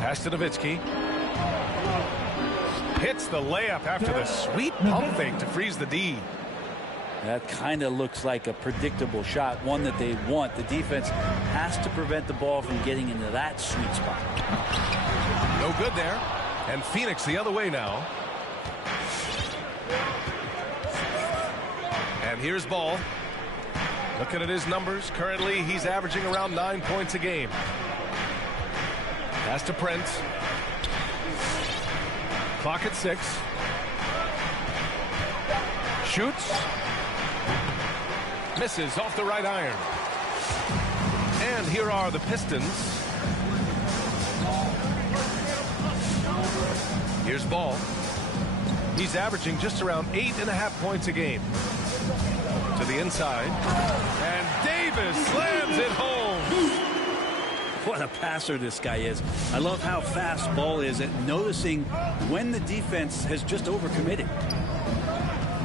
Pass to Nowitzki. Hits the layup after the sweet pump fake to freeze the D. That kind of looks like a predictable shot, one that they want. The defense has to prevent the ball from getting into that sweet spot. No good there. And Phoenix the other way now. And here's Ball. Looking at his numbers, currently he's averaging around 9 points a game. Pass to Prince. Clock at 6. Shoots. Misses off the right iron. And here are the Pistons. Here's Ball. He's averaging just around 8.5 points a game. To the inside. And Davis slams it home. What a passer this guy is. I love how fast Ball is at noticing when the defense has just overcommitted.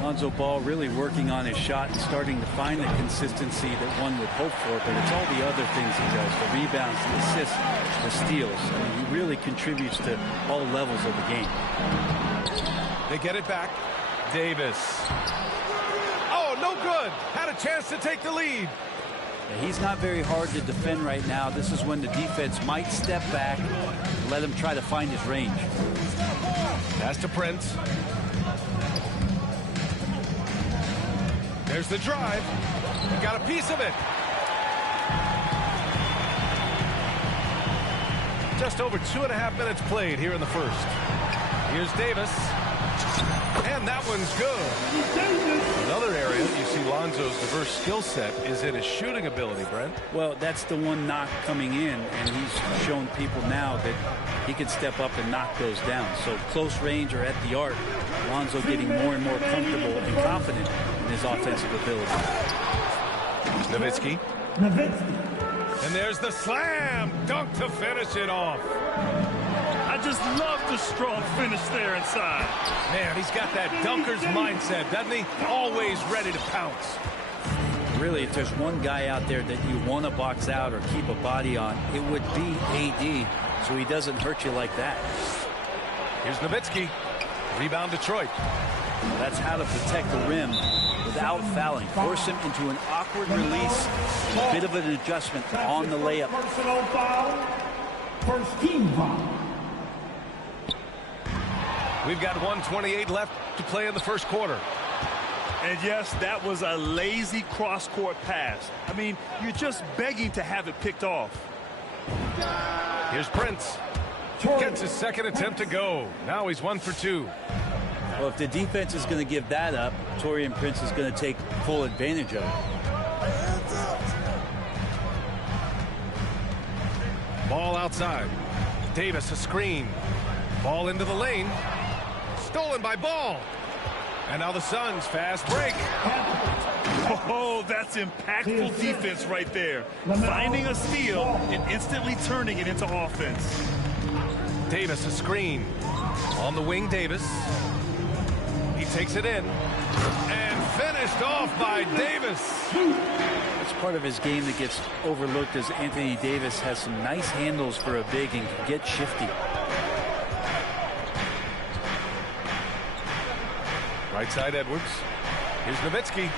Lonzo Ball really working on his shot and starting to find the consistency that one would hope for, but it's all the other things he does, the rebounds, the assists, the steals. I mean, he really contributes to all levels of the game. They get it back. Davis. Oh, no good. Had a chance to take the lead. Yeah, he's not very hard to defend right now. This is when the defense might step back and let him try to find his range. Pass to Prince. There's the drive. He got a piece of it. Just over 2.5 minutes played here in the first. Here's Davis. And that one's good. Another area you see Lonzo's diverse skill set is in his shooting ability, Brent. Well, that's the one knock coming in, and he's shown people now that he can step up and knock those down. So close range or at the arc, Lonzo getting more and more comfortable and confident in his offensive ability. Nowitzki. And there's the slam dunk to finish it off. I just love the strong finish there inside. Man, he's got that dunker's mindset, doesn't he? Always ready to pounce. Really, if there's one guy out there that you want to box out or keep a body on, it would be AD, so he doesn't hurt you like that. Here's Nowitzki. Rebound Detroit. That's how to protect the rim without fouling. Force him into an awkward release, a bit of an adjustment on the layup. Personal foul. First team foul. We've got 1:28 left to play in the first quarter. And yes, that was a lazy cross-court pass. I mean, you're just begging to have it picked off. Here's Prince. Gets his second attempt to go. Now he's 1 for 2. Well, if the defense is going to give that up, Taurean Prince is going to take full advantage of it. Ball outside. Davis a screen. Ball into the lane. Stolen by Ball. And now the Suns fast break. Oh, that's impactful defense right there. Finding a steal and instantly turning it into offense. Davis a screen. On the wing, Davis. He takes it in. And finished off by Davis. It's part of his game that gets overlooked as Anthony Davis has some nice handles for a big and can get shifty. Right side Edwards. Here's Nowitzki.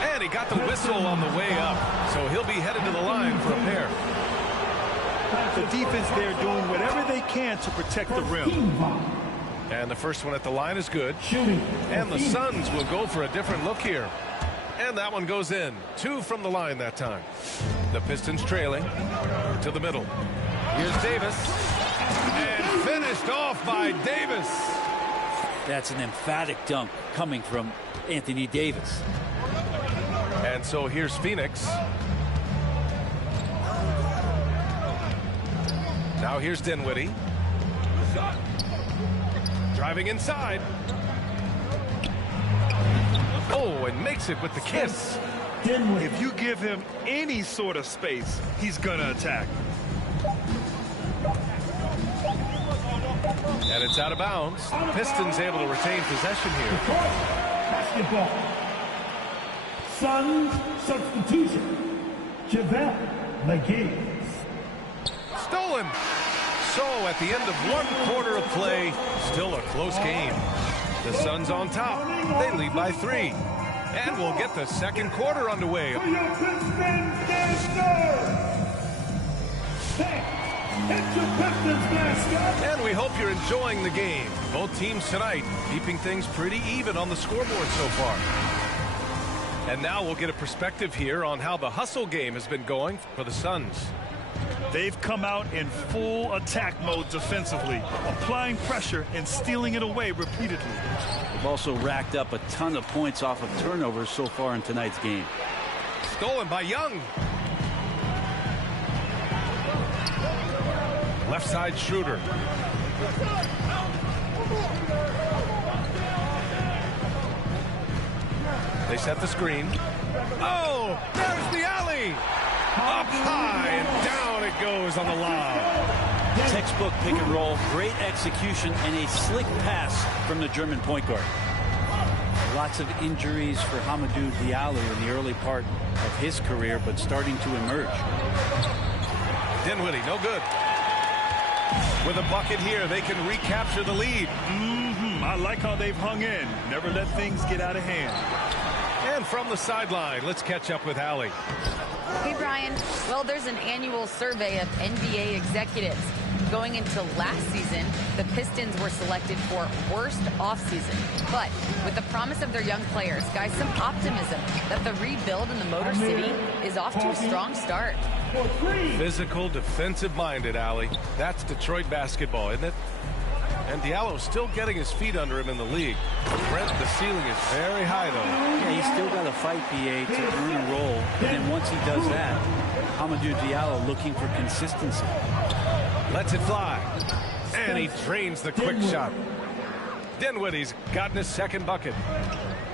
And he got the whistle on the way up. So he'll be headed to the line for a pair. The defense there doing whatever they can to protect the rim. And the first one at the line is good. And the Suns will go for a different look here. And that one goes in. 2 from the line that time. The Pistons trailing to the middle. Here's Davis. And finished off by Davis. That's an emphatic dunk coming from Anthony Davis. And so here's Phoenix. Now here's Dinwiddie. Driving inside. Oh, and makes it with the kiss. If you give him any sort of space, he's going to attack. And it's out of bounds. The Pistons able to retain possession here. Basketball. Suns substitution. JaVale McGee. Stolen. So at the end of 1 quarter of play, still a close game. The Suns on top. They lead by 3. And we'll get the second quarter underway. And we hope you're enjoying the game. Both teams tonight keeping things pretty even on the scoreboard so far. And now we'll get a perspective here on how the hustle game has been going for the Suns. They've come out in full attack mode defensively, applying pressure and stealing it away repeatedly. They've also racked up a ton of points off of turnovers so far in tonight's game. Stolen by Young. Left side Schroeder. They set the screen. Oh, there's the alley. Up high and down it goes on the lob. Textbook pick and roll, great execution, and a slick pass from the German point guard. Lots of injuries for Hamidou Diallo in the early part of his career, but starting to emerge. Dinwiddie, no good. With a bucket here, they can recapture the lead. I like how they've hung in. Never let things get out of hand. And from the sideline, let's catch up with Allie. Hey, Brian. Well, there's an annual survey of NBA executives. Going into last season, the Pistons were selected for worst offseason. But with the promise of their young players, guys, some optimism that the rebuild in the Motor City is off to a strong start. Physical, defensive-minded, Allie. That's Detroit basketball, isn't it? And Diallo's still getting his feet under him in the league. Brent, the ceiling is very high, though. Yeah, he's still got to fight, BA, to earn a role. And then once he does that, Hamidou Diallo looking for consistency. Lets it fly. And he drains the quick shot. Dinwiddie's gotten his second bucket.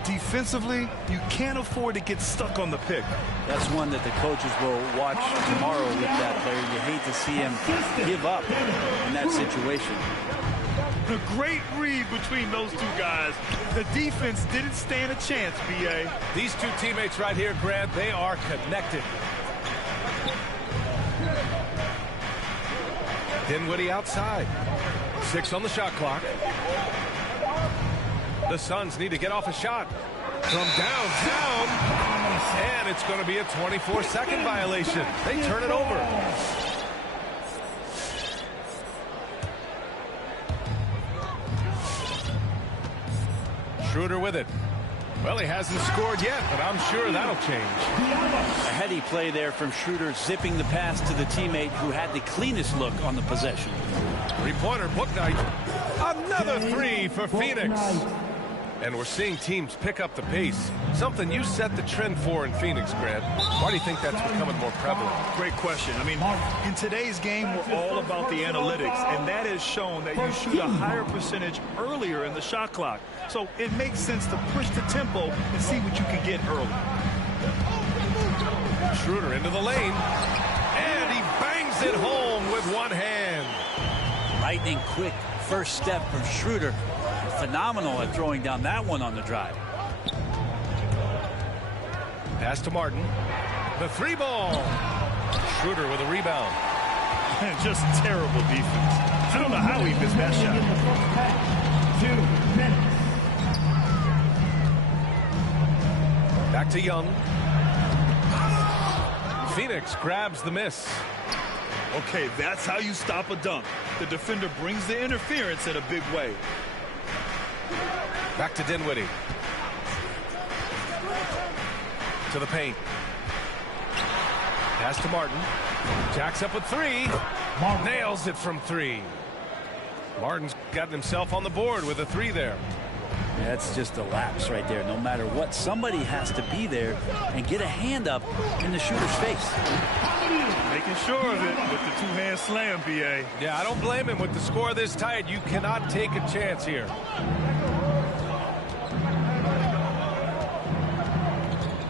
Defensively, you can't afford to get stuck on the pick. That's one that the coaches will watch tomorrow with that player. You hate to see him give up in that situation. The great read between those two guys. The defense didn't stand a chance, B.A. These two teammates right here, Grant, they are connected. Dinwiddie outside. 6 on the shot clock. The Suns need to get off a shot from downtown. And it's going to be a 24-second violation. They turn it over. Schroeder with it. Well, he hasn't scored yet, but I'm sure that'll change. A heady play there from Schroeder, zipping the pass to the teammate who had the cleanest look on the possession. Three-pointer, Bouknight. Another 3 for Phoenix. And we're seeing teams pick up the pace. Something you set the trend for in Phoenix, Grant. Why do you think that's becoming more prevalent? Great question. I mean, in today's game, we're all about the analytics, and that has shown that you shoot a higher percentage earlier in the shot clock. So it makes sense to push the tempo and see what you can get early. Schroeder into the lane, and he bangs it home with one hand. Lightning quick first step from Schroeder. Phenomenal at throwing down that one on the drive. Pass to Martin. The 3-ball. Schroeder with a rebound. Just terrible defense. I don't know how he missed that shot. 2 minutes. Back to Young. Phoenix grabs the miss. Okay, that's how you stop a dunk. The defender brings the interference in a big way. Back to Dinwiddie. To the paint. Pass to Martin. Jacks up with three. Nails it from three. Martin's gotten himself on the board with a three there. That's just a lapse right there. No matter what, somebody has to be there and get a hand up in the shooter's face. Making sure of it with the two-hand slam, B.A. Yeah, I don't blame him. With the score this tight, you cannot take a chance here.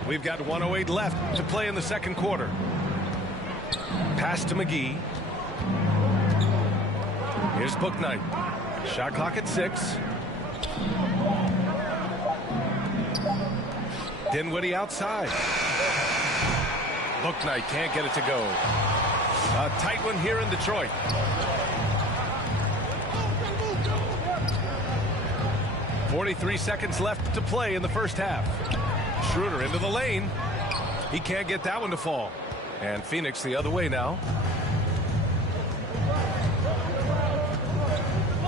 We've got 1:08 left to play in the second quarter. Pass to McGee. Here's Bouknight. Shot clock at 6. Dinwiddie outside. Bouknight can't get it to go. A tight one here in Detroit. .43 seconds left to play in the first half. Schroeder into the lane. He can't get that one to fall. And Phoenix the other way now.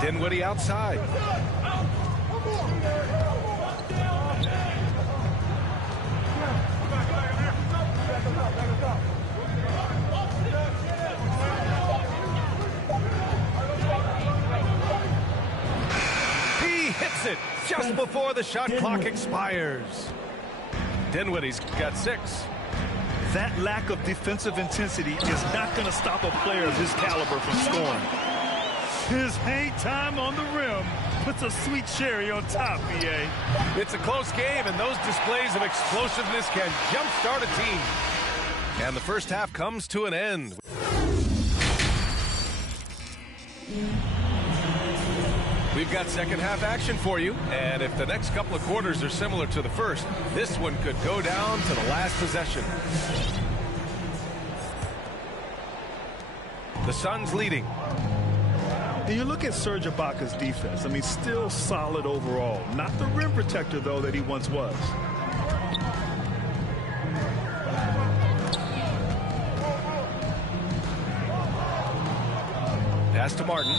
Dinwiddie outside. He hits it just before the shot clock expires. Dinwiddie's got 6. That lack of defensive intensity is not going to stop a player of his caliber from scoring. His hang time on the rim puts a sweet cherry on top, B.A. It's a close game, and those displays of explosiveness can jumpstart a team. And the first half comes to an end. We've got second half action for you, and if the next couple of quarters are similar to the first, this one could go down to the last possession. The Suns leading. And you look at Serge Ibaka's defense. I mean, still solid overall. Not the rim protector, though, that he once was. Pass to Martin.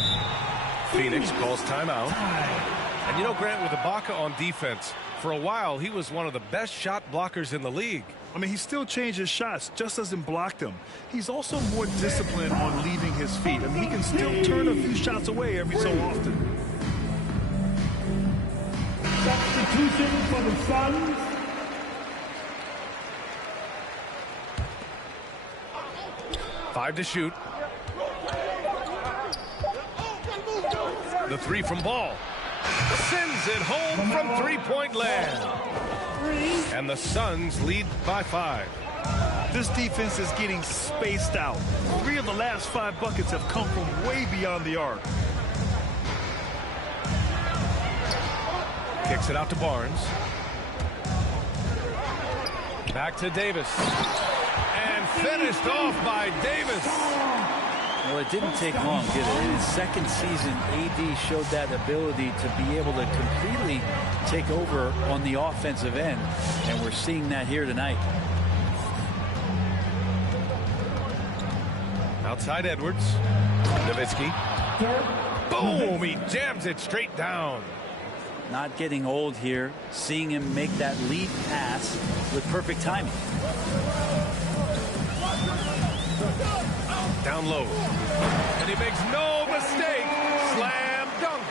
Phoenix calls timeout. And you know, Grant, with Ibaka on defense, for a while he was one of the best shot blockers in the league. I mean, he still changes shots, just doesn't block them. He's also more disciplined on leaving his feet. I mean, he can still turn a few shots away every so often. Substitution for the Suns. Five to shoot. The three from Ball. Sends it home from three-point land. And the Suns lead by 5. This defense is getting spaced out. 3 of the last 5 buckets have come from way beyond the arc. Kicks it out to Barnes. Back to Davis. And finished off by Davis. Well, it didn't take long, did it? In his second season, AD showed that ability to be able to completely take over on the offensive end, and we're seeing that here tonight. Outside Edwards. Nowitzki. Boom! He jams it straight down. Not getting old here. Seeing him make that lead pass with perfect timing. Down low. And he makes no mistake. Slam dunk.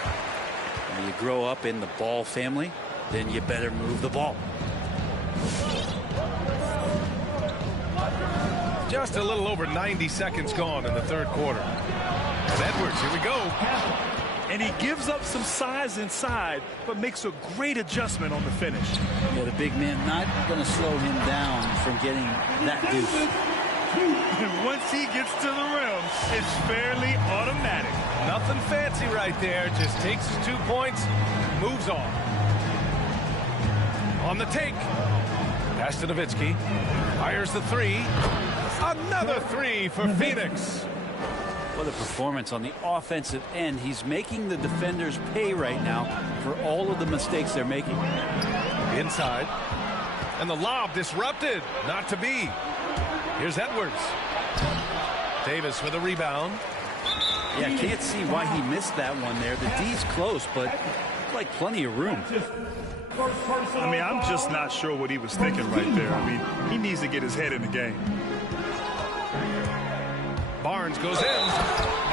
When you grow up in the Ball family, then you better move the ball. Just a little over 90 seconds gone in the third quarter. And Edwards, here we go. And he gives up some size inside, but makes a great adjustment on the finish. Yeah, the big man not going to slow him down from getting that deuce. And once he gets to the rim, it's fairly automatic. Nothing fancy right there. Just takes his 2 points, moves on. On the take. Pass to Nowitzki. Fires the three. Another three for Phoenix. What a performance on the offensive end. He's making the defenders pay right now for all of the mistakes they're making. Inside. And the lob disrupted. Not to be. Here's Edwards. Davis with a rebound. Yeah, can't see why he missed that one there. The D's close, but like plenty of room. I mean, I'm just not sure what he was thinking right there. I mean, he needs to get his head in the game. Barnes goes in.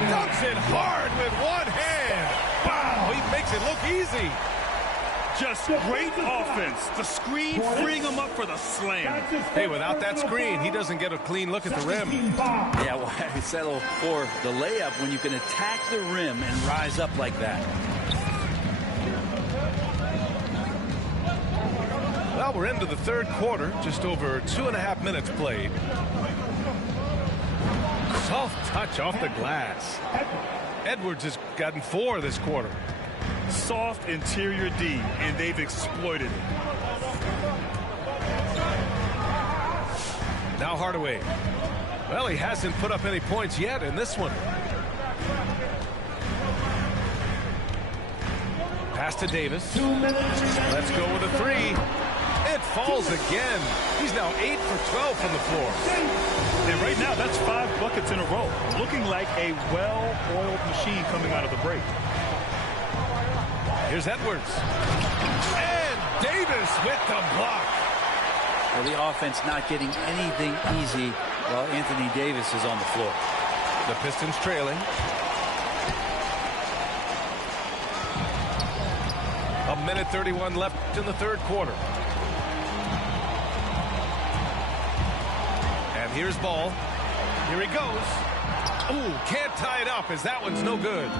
Dunks it hard with one hand. Wow, he makes it look easy. Just great offense. The screen freeing him up for the slam. Hey, without that screen, he doesn't get a clean look at the rim. Yeah, well, I settle for the layup when you can attack the rim and rise up like that. Well, we're into the third quarter. Just over 2.5 minutes played. Soft touch off the glass. Edwards has gotten 4 this quarter. Soft interior D, and they've exploited it. Now Hardaway. Well, he hasn't put up any points yet in this one. Pass to Davis. Let's go with a 3. It falls again. He's now 8 for 12 from the floor. And right now, that's 5 buckets in a row. Looking like a well-oiled machine coming out of the break. Here's Edwards. And Davis with the block. Well, the offense not getting anything easy while Anthony Davis is on the floor. The Pistons trailing. A minute 31 left in the third quarter. And here's Ball. Here he goes. Ooh, can't tie it up as that one's no good.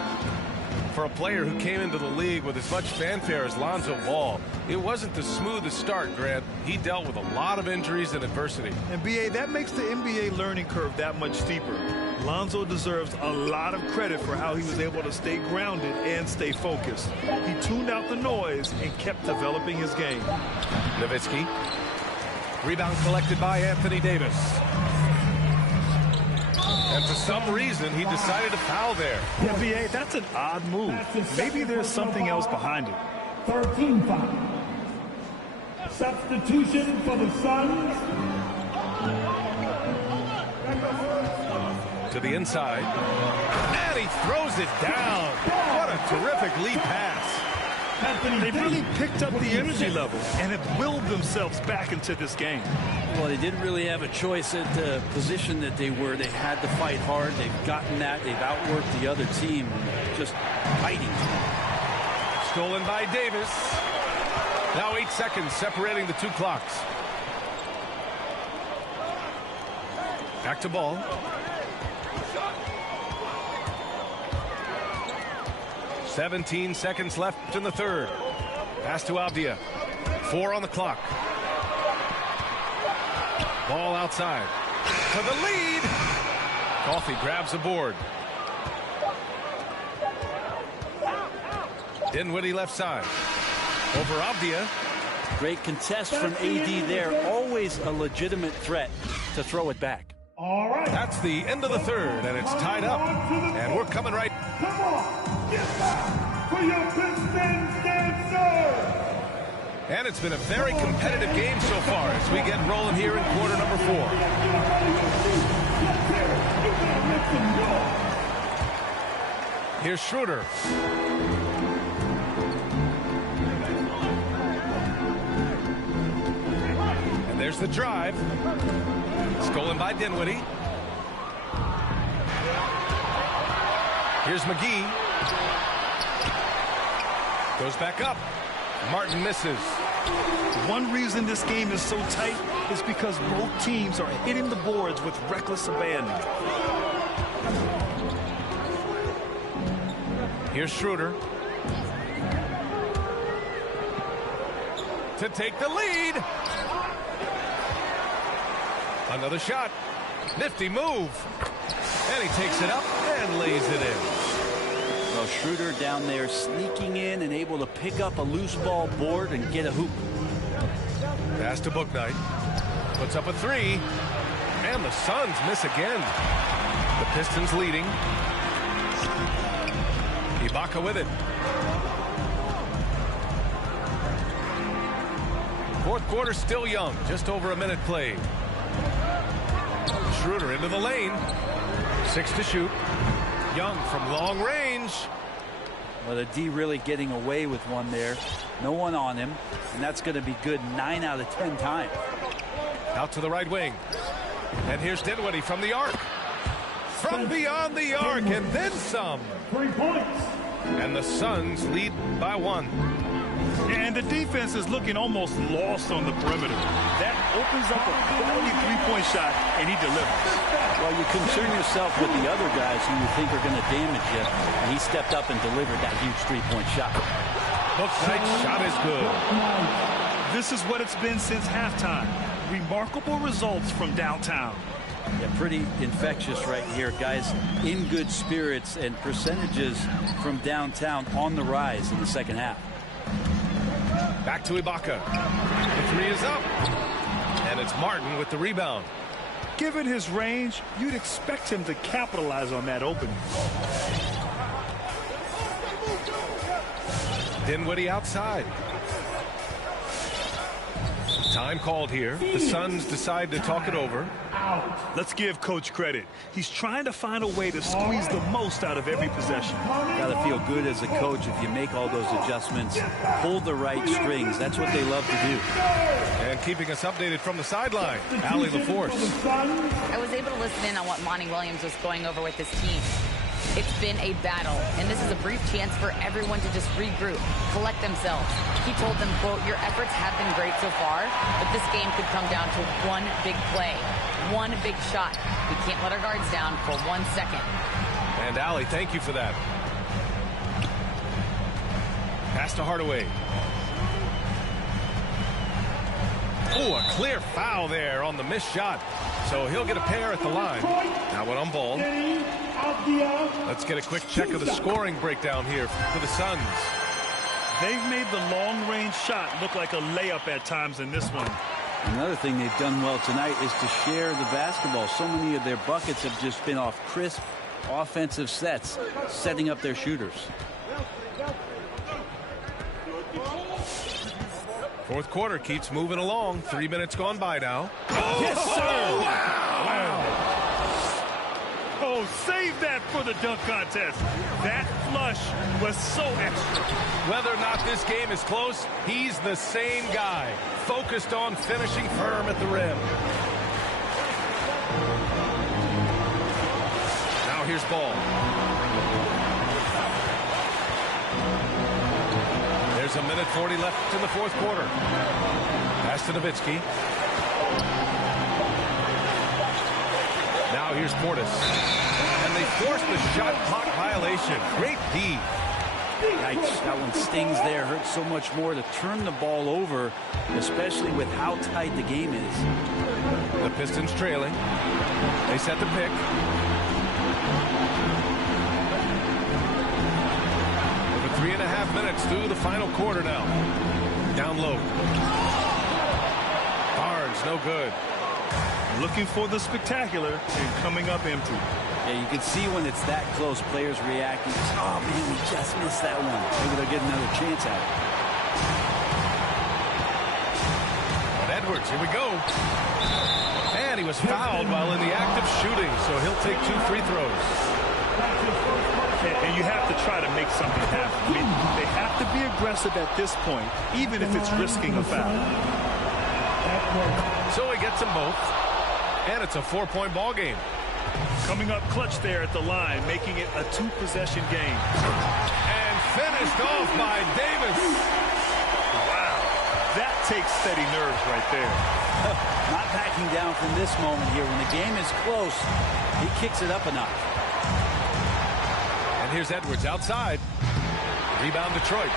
For a player who came into the league with as much fanfare as Lonzo Ball, it wasn't the smoothest start, Grant. He dealt with a lot of injuries and adversity. And BA, that makes the NBA learning curve that much steeper. Lonzo deserves a lot of credit for how he was able to stay grounded and stay focused. He tuned out the noise and kept developing his game. Nowitzki. Rebound collected by Anthony Davis. And for some reason, he decided to foul there. Yeah, BA, that's an odd move. Maybe there's something else behind it. 13 foul. Substitution for the Suns. To the inside. And he throws it down. What a terrific lead pass. They've really picked up the energy level and have willed themselves back into this game. Well, they didn't really have a choice at the position that they were. They had to fight hard. They've gotten that. They've outworked the other team. Just fighting. Stolen by Davis. Now 8 seconds separating the 2 clocks. Back to Ball. "17 seconds left in the third. Pass to Avdia. 4 on the clock. Ball outside. To the lead. Coffey grabs a board. Dinwiddie left side. Over Avdia. Great contest from AD there. Always a legitimate threat to throw it back. All right. That's the end of the third, and it's tied up. And we're coming right. Come on, get back for your Pistons dancer. And it's been a very competitive game so far as we get rolling here in quarter number 4. Here's Schroeder. And there's the drive. Stolen by Dinwiddie. Here's McGee. Goes back up. Martin misses. One reason this game is so tight is because both teams are hitting the boards with reckless abandon. Here's Schroeder. To take the lead. Another shot. Nifty move. And he takes it up and lays it in. Well, Schroeder down there sneaking in and able to pick up a loose ball board and get a hoop. Pass to Bouknight. Puts up a 3. And the Suns miss again. The Pistons leading. Ibaka with it. Fourth quarter still young. Just over a minute played. Schroeder into the lane. 6 to shoot. Young from long range. Well, the D really getting away with one there. No one on him. And that's going to be good 9 out of 10 times. Out to the right wing. And here's Dinwiddie from the arc. From beyond the arc and then some. 3 points. And the Suns lead by 1. And the defense is looking almost lost on the perimeter. That opens up a quality three-point shot, and he delivers. Well, you concern yourself with the other guys who you think are going to damage you, and he stepped up and delivered that huge three-point shot. Booknight's shot is good. This is what it's been since halftime. Remarkable results from downtown. Yeah, pretty infectious right here. Guys in good spirits, and percentages from downtown on the rise in the second half. Back to Ibaka. The 3 is up. And it's Martin with the rebound. Given his range, you'd expect him to capitalize on that opening. Dinwiddie outside. Time called here. The Suns decide to talk it over. Let's give Coach credit. He's trying to find a way to squeeze the most out of every possession. Got to feel good as a coach if you make all those adjustments, pull the right strings. That's what they love to do. And keeping us updated from the sideline, Allie LaForce. I was able to listen in on what Monty Williams was going over with his team. It's been a battle, and this is a brief chance for everyone to just regroup, collect themselves. He told them, quote, your efforts have been great so far, but this game could come down to one big play, one big shot. We can't let our guards down for 1 second. And Allie, thank you for that. Pass to Hardaway. Oh, a clear foul there on the missed shot. So he'll get a pair at the line. Now one on ball. Let's get a quick check of the scoring breakdown here for the Suns. They've made the long-range shot look like a layup at times in this one. Another thing they've done well tonight is to share the basketball. So many of their buckets have just been off crisp offensive sets, setting up their shooters. Fourth quarter keeps moving along. 3 minutes gone by now. Oh, yes, sir! Wow! Oh, save that for the dunk contest. That flush was so extra. Whether or not this game is close, he's the same guy, focused on finishing firm at the rim. Now here's Ball. There's a minute 40 left in the fourth quarter. Pass to Nowitzki. Now here's Portis. And they force the shot clock violation. Great D. Yikes, that one stings there. Hurts so much more to turn the ball over, especially with how tight the game is. The Pistons trailing. They set the pick. Over 3.5 minutes through the final quarter now. Down low. Barnes, no good. Looking for the spectacular and coming up empty. Yeah, you can see when it's that close, players reacting. Oh, man, we just missed that one. Maybe they'll get another chance at it. But Edwards, here we go. And he was fouled while in the act of shooting, so he'll take 2 free throws. And you have to try to make something happen. I mean, they have to be aggressive at this point, even if it's risking a foul. So he gets them both. And it's a 4-point ball game. Coming up clutch there at the line, making it a 2-possession game. And finished off by Davis. Wow. That takes steady nerves right there. Not backing down from this moment here. When the game is close, he kicks it up a notch. And here's Edwards outside. Rebound Detroit.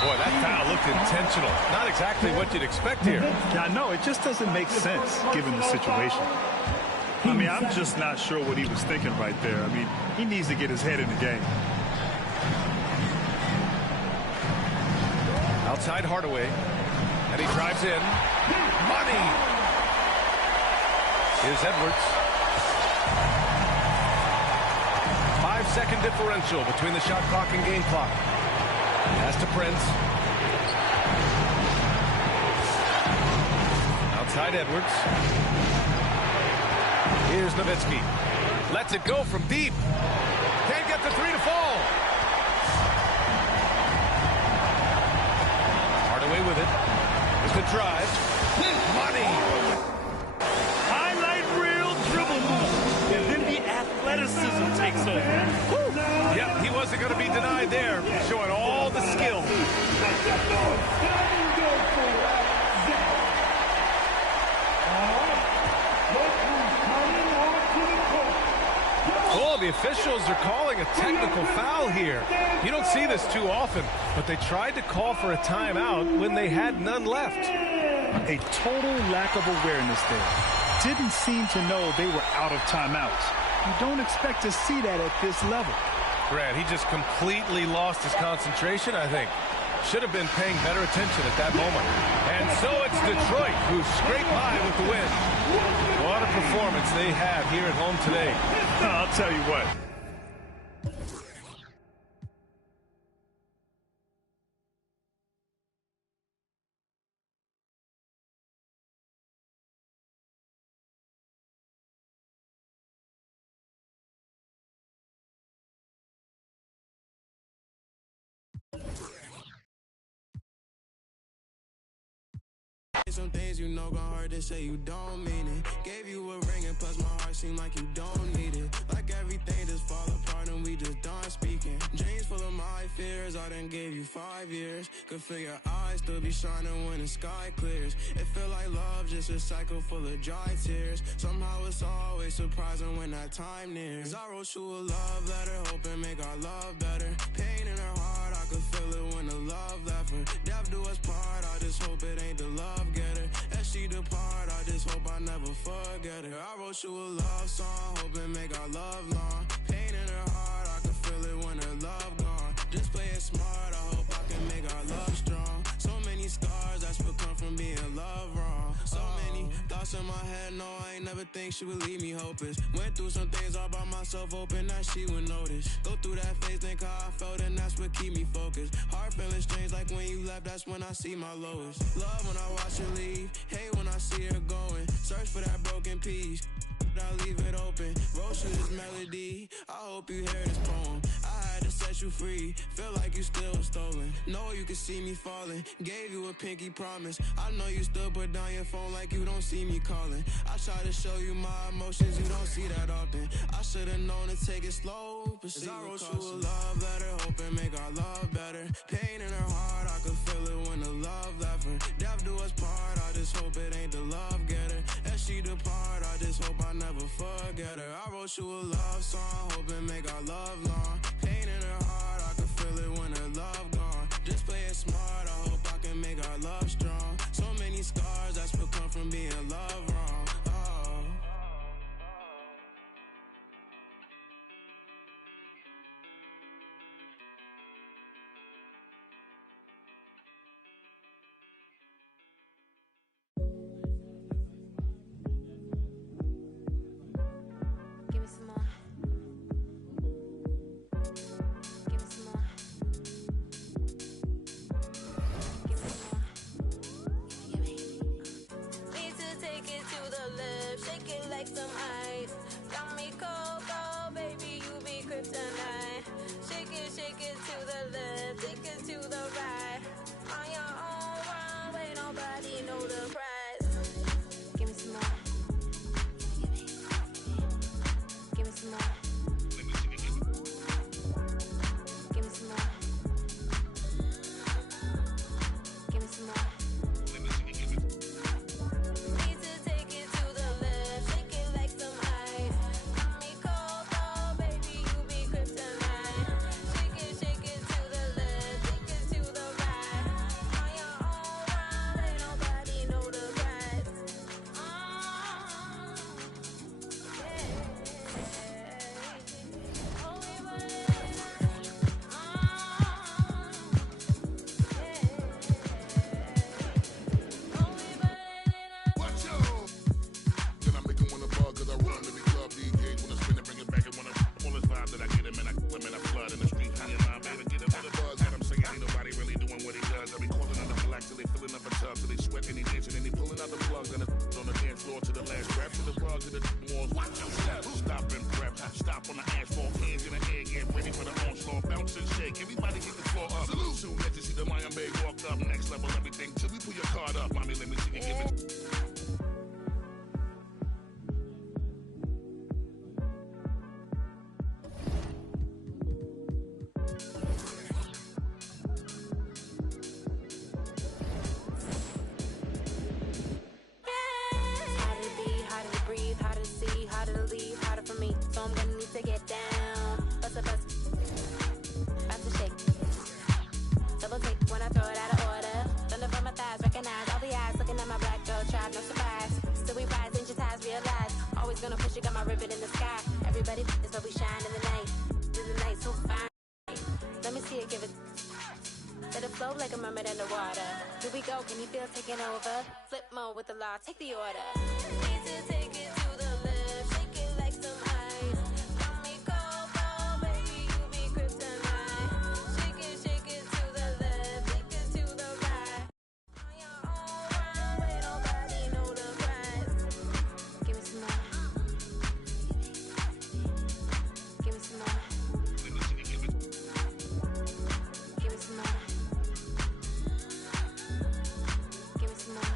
Boy, that foul looked intentional. Not exactly what you'd expect here. Yeah, no, it just doesn't make sense given the situation. I mean, I'm just not sure what he was thinking right there. I mean, he needs to get his head in the game. Outside Hardaway. And he drives in. Money! Here's Edwards. 5-second differential between the shot clock and game clock. Pass to Prince. inside Edwards. Here's Nowitzki. Lets it go from deep. Can't get the three to fall. Hardaway with it. It's the drive. Money. Highlight reel dribble move. And then the athleticism takes over. Woo. Yep, he wasn't going to be denied there. Showing all the skill. Oh, the officials are calling a technical foul here. You don't see this too often, but they tried to call for a timeout when they had none left. A total lack of awareness there. Didn't seem to know they were out of timeouts. You don't expect to see that at this level. Brad, he just completely lost his concentration, I think. Should have been paying better attention at that moment. And so it's Detroit who scraped by with the win. What a performance they have here at home today. I'll tell you what. Some things you know gon' hurt to say you don't mean it. Gave you a ring and plus my heart seem like you don't need it. Like everything just fall apart and we just done speaking. Dreams full of my fears, I done gave you 5 years. Could feel your eyes still be shining when the sky clears. It feel like love, just a cycle full of dry tears. Somehow it's always surprising when that time nears. I wrote you a love letter, hoping make our love better. Pain in her heart, I could feel it when the love left her. Death do us part, I just hope it ain't the love getter. As she depart, I just hope I never forget her. I wrote you a love song, hoping make our love long. Pain in her heart, I can feel it when her love gone. Just play it smart, I hope I can make our love strong. So many scars that's become from being loved wrong. So many thoughts in my head, no, I ain't never think she would leave me hopeless. Went through some things all by myself, hoping that she would notice. Go through that phase, think how I felt, and that's what keep me focused. Heart feeling strange, like when you left, that's when I see my lowest. Love when I watch her leave, hate when I see her going. Search for that broken piece, I leave it open. Wrote you this melody, I hope you hear this poem. I had to set you free, feel like you still stolen. Know you can see me falling, gave you a pinky promise. I know you still put down your phone like you don't see me calling. I try to show you my emotions, you don't see that often. I should've known to take it slow, but see I wrote you a love letter, hoping make our love better. Pain in her heart, I could feel it when the love left her. Death do us part, I just hope it ain't the love getter. As she depart, I just hope I never forget her. I wrote you a love song, hoping make our love long. Pain in her heart, I can feel it when her love gone. Just play it smart, I hope I can make our love strong. So many scars that's become from being loved wrong. Oh. Give me some more. off, bounce and shake. Everybody keep the floor up. Salute. Soon as you see the Lion Bay walk up, next level everything. Till we pull your card up, mommy, let me see you give it. Take the order. Need to take it to the left, shake it like some ice. Got me cold, baby, you be kryptonite. Shake it to the left, shake it to the right. On your own runway, nobody know the price. Give me some more. Give me some more. Give me some more. Give me some more.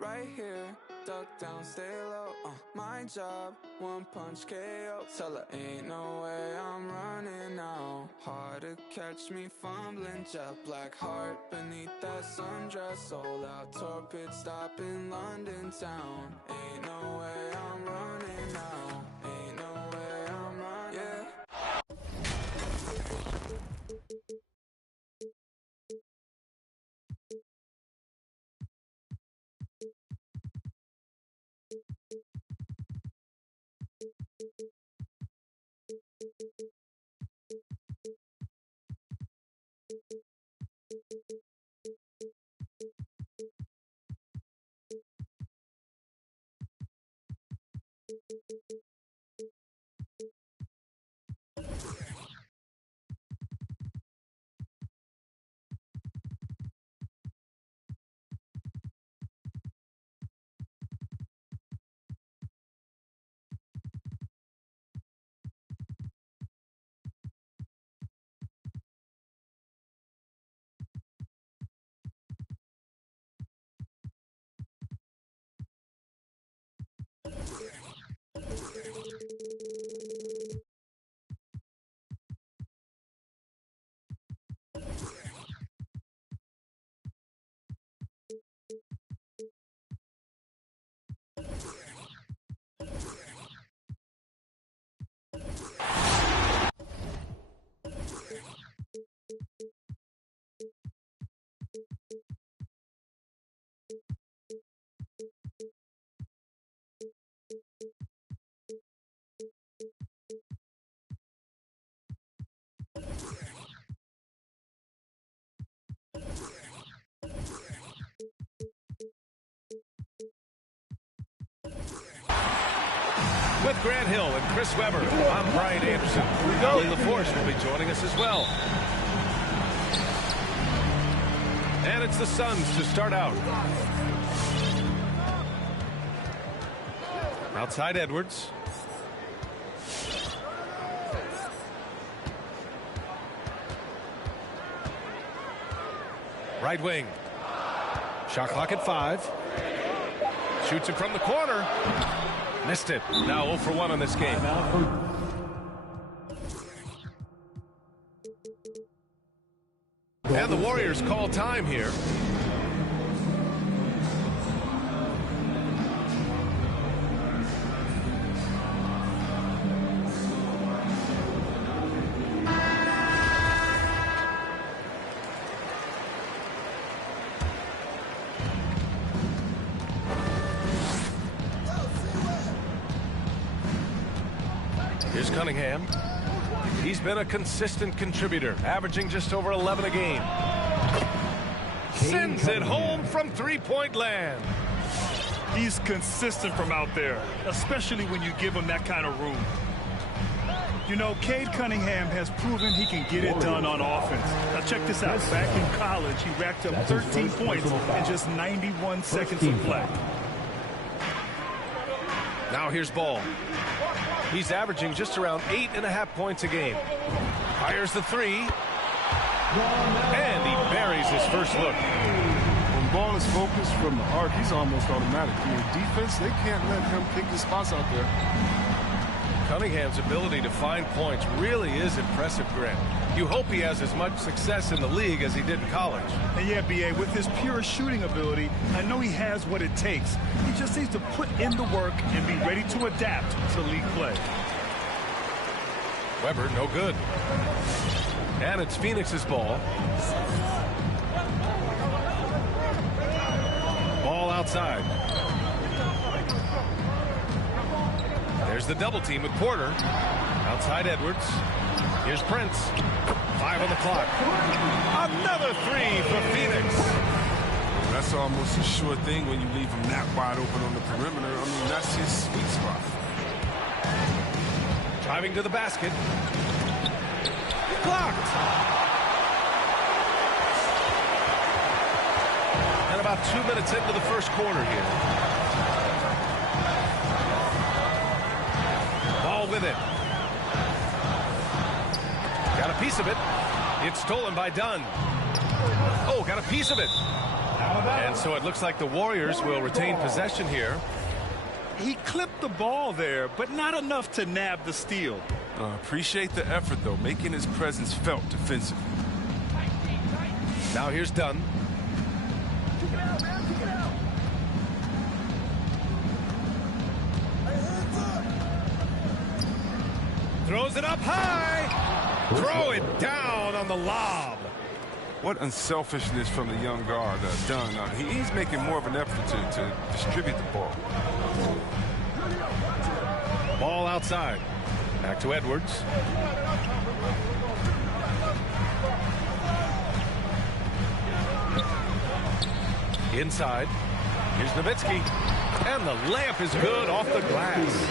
Right here, duck down, stay low, my job, one punch KO. Tell her ain't no way I'm running now. Hard to catch me fumbling, jet black heart beneath that sundress. Sold out tour pit stop in London town. Ain't no way I'm running now. Ain't no way I'm running, yeah. With Grant Hill and Chris Webber, I'm Brian Anderson. Dolly LaForce will be joining us as well. And it's the Suns to start out. Outside Edwards. Right wing. Shot clock at 5. Shoots it from the corner. Missed it. Now 0 for 1 on this game. And the Warriors call time here. Cunningham. He's been a consistent contributor, averaging just over 11 a game. Sends it home from three-point land. He's consistent from out there, especially when you give him that kind of room. You know, Cade Cunningham has proven he can get it done on offense. Now check this out. Back in college, he racked up 13 points in just 91 seconds of play. Now here's Ball. He's averaging just around 8.5 points a game. Fires the three. And he buries his first look. When Ball is focused from the arc, he's almost automatic. In the defense, they can't let him pick his spots out there. Cunningham's ability to find points really is impressive, Grant. You hope he has as much success in the league as he did in college. And yeah, B.A., with his pure shooting ability, I know he has what it takes. He just needs to put in the work and be ready to adapt to league play. Weber, no good. And it's Phoenix's ball. Ball outside. There's the double team with Porter. Outside Edwards. Here's Prince. 5 on the clock. Another three for Phoenix. That's almost a sure thing when you leave him that wide open on the perimeter. I mean, that's his sweet spot. Driving to the basket. Blocked. And about 2 minutes into the first quarter here. Ball with it. Got a piece of it. It's stolen by Dunn. Oh, got a piece of it. And so it looks like the Warriors will retain possession here. He clipped the ball there, but not enough to nab the steal. Appreciate the effort, though, making his presence felt defensively. Now here's Dunn. Throws it up high. Throw it down on the lob. What unselfishness from the young guard, Dunn. He's making more of an effort to distribute the ball. Ball outside. Back to Edwards. Inside. Here's Nowitzki. And the layup is good off the glass.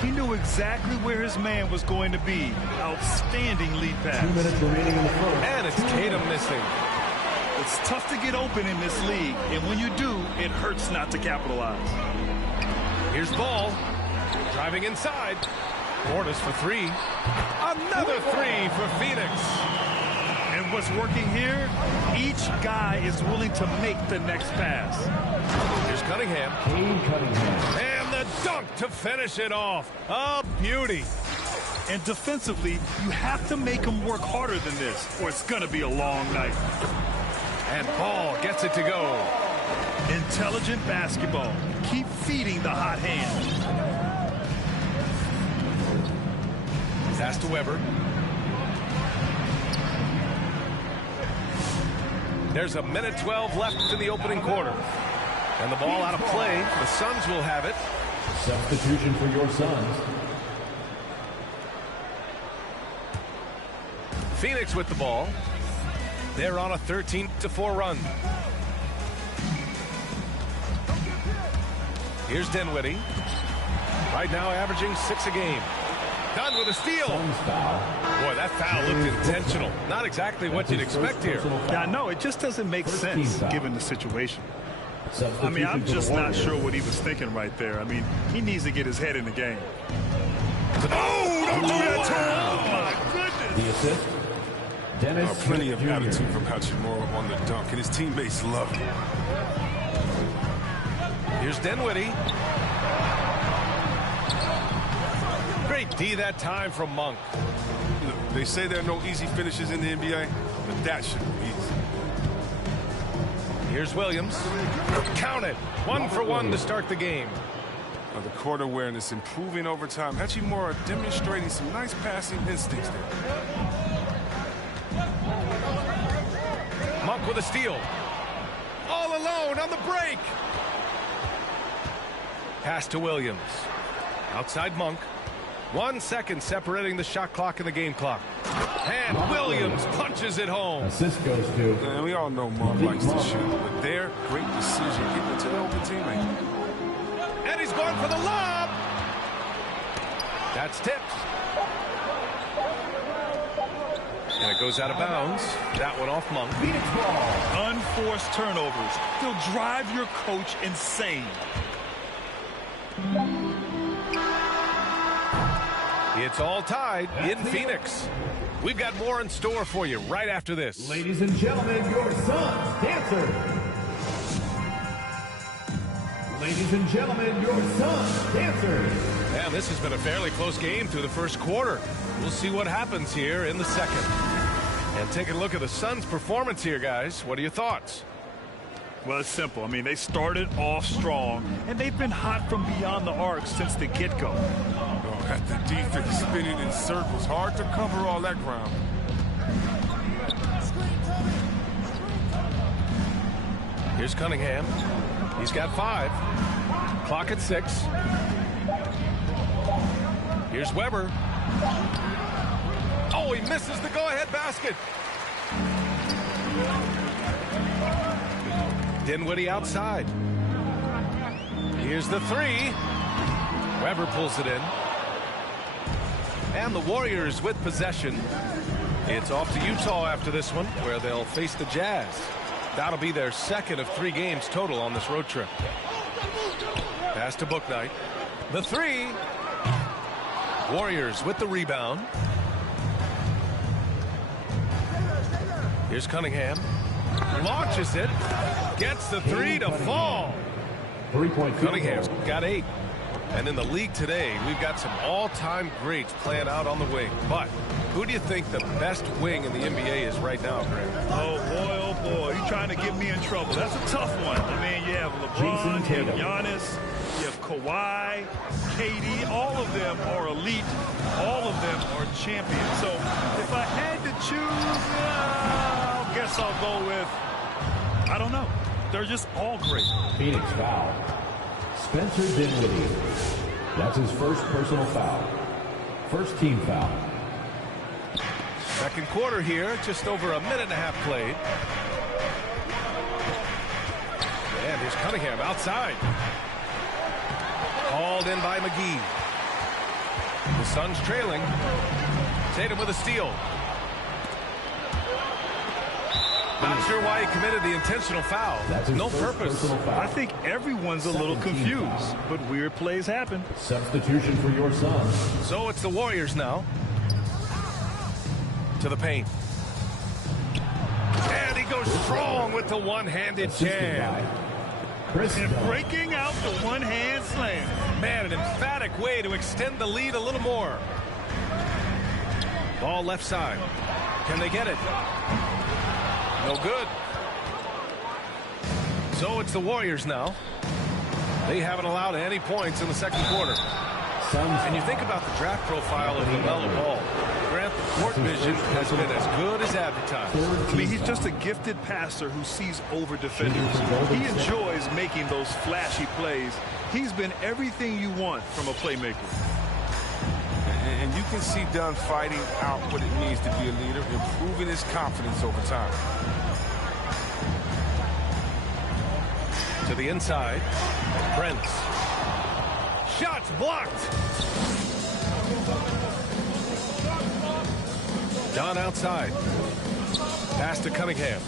He knew exactly where his man was going to be. Outstanding lead pass. 2 minutes remaining in the first. And it's Tatum missing. It's tough to get open in this league, and when you do, it hurts not to capitalize. Here's Ball. Driving inside. Portis for three. Another three for Phoenix. And what's working here, each guy is willing to make the next pass. Here's Cunningham. And the dunk to finish it off. A beauty. And defensively, you have to make him work harder than this, or it's going to be a long night. And Ball gets it to go. Intelligent basketball. Keep feeding the hot hand. Pass to Weber. There's 1:12 left in the opening quarter. And the ball out of play. The Suns will have it. Substitution for your Suns. Phoenix with the ball. They're on a 13-4 run. Here's Dinwiddie. Right now averaging 6 a game. Done with a steal. Boy, that foul looked intentional. Not exactly what you'd expect here. Yeah, no, it just doesn't make sense given the situation. I mean, I'm just not sure what he was thinking right there. I mean, he needs to get his head in the game. Oh, don't do that to him. Oh, my goodness. The assist. Dennis Plenty of attitude from Hachimura on the dunk, and his teammates love it. Here's Dinwiddie. Great D that time from Monk. Look, they say there are no easy finishes in the NBA, but that should be easy. Here's Williams. Count it. 1 for 1 to start the game. The court awareness improving over time. Hachimura demonstrating some nice passing instincts there. Monk with a steal. All alone on the break. Pass to Williams. Outside Monk. 1 second separating the shot clock and the game clock. And Williams punches it home. Assist goes to. Man, we all know Monk likes to shoot, but their great decision getting it to the open teammate. And he's going for the lob. That's tipped. And it goes out of bounds. That one off Monk. Unforced turnovers. They'll drive your coach insane. It's all tied in Phoenix. We've got more in store for you right after this. Ladies and gentlemen, your Suns dancer. Ladies and gentlemen, your Suns dancers. And this has been a fairly close game through the first quarter. We'll see what happens here in the second. And taking a look at the Suns' performance here, guys. What are your thoughts? Well, it's simple. I mean, they started off strong, and they've been hot from beyond the arc since the get-go. Oh, got the defense spinning in circles. Hard to cover all that ground. Here's Cunningham. He's got 5. Clock at 6. Here's Weber. Oh, he misses the go-ahead basket. Dinwiddie outside. Here's the 3. Weber pulls it in. And the Warriors with possession. It's off to Utah after this one, where they'll face the Jazz. That'll be their second of 3 games total on this road trip. Pass to Bouknight. The 3. Warriors with the rebound. Here's Cunningham. Launches it. Gets the 3 to fall. Cunningham's got 8. And in the league today, we've got some all-time greats playing out on the wing. But who do you think the best wing in the NBA is right now, Grant? Oh, boy, you're trying to get me in trouble. That's a tough one. I mean, you have LeBron, you have Giannis, you have Kawhi, KD. All of them are elite. All of them are champions. So if I had to choose, I guess I'll go with, I don't know. They're just all great. Phoenix foul. Spencer Dinwiddie. That's his first personal foul. First team foul. Second quarter here, just over a minute and a half played. And here's Cunningham outside. Called in by McGee. The Suns trailing. Tatum with a steal. Not sure why he committed the intentional foul. No purpose. I think everyone's a little confused, but weird plays happen. Substitution for your Suns. So it's the Warriors now. To the paint. And he goes strong with the one-handed jam. And breaking out the one-hand slam. Man, an emphatic way to extend the lead a little more. Ball left side. Can they get it? No good. So it's the Warriors now. They haven't allowed any points in the second quarter. And you think about the draft profile of LaMelo Ball. Grant, the court vision has been as good as advertised. I mean, he's just a gifted passer who sees over defenders. He enjoys making those flashy plays. He's been everything you want from a playmaker. And you can see Dunn fighting out what it means to be a leader, improving his confidence over time. To the inside. Brent. Shots blocked. Dunn outside. Pass to Cunningham.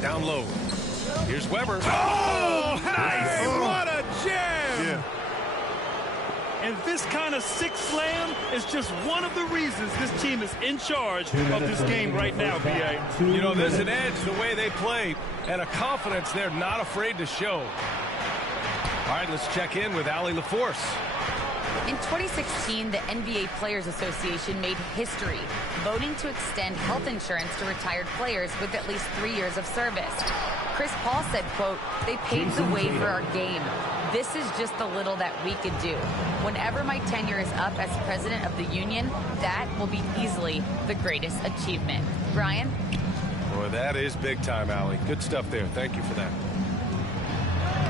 Down low. Here's Weber. Oh, nice! What a jam! Yeah. And this kind of six slam is just one of the reasons this team is in charge of this game right now, B.A. You know, there's an edge the way they play and a confidence they're not afraid to show. All right, let's check in with Allie LaForce. In 2016, the NBA Players Association made history, voting to extend health insurance to retired players with at least 3 years of service. Chris Paul said, quote, "They paved the way for our game. This is just the little that we could do. Whenever my tenure is up as president of the union, that will be easily the greatest achievement." Brian? Boy, that is big time, Allie. Good stuff there. Thank you for that.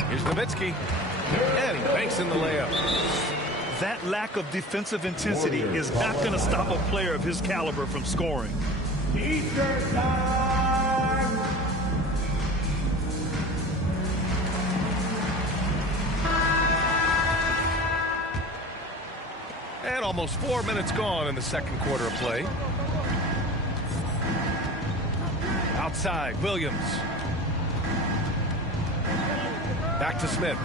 Here's Nowitzki. And he banks in the layup. That lack of defensive intensity is not going to stop a player of his caliber from scoring. Eastern time. And almost 4 minutes gone in the second quarter of play. Outside, Williams. Back to Smith.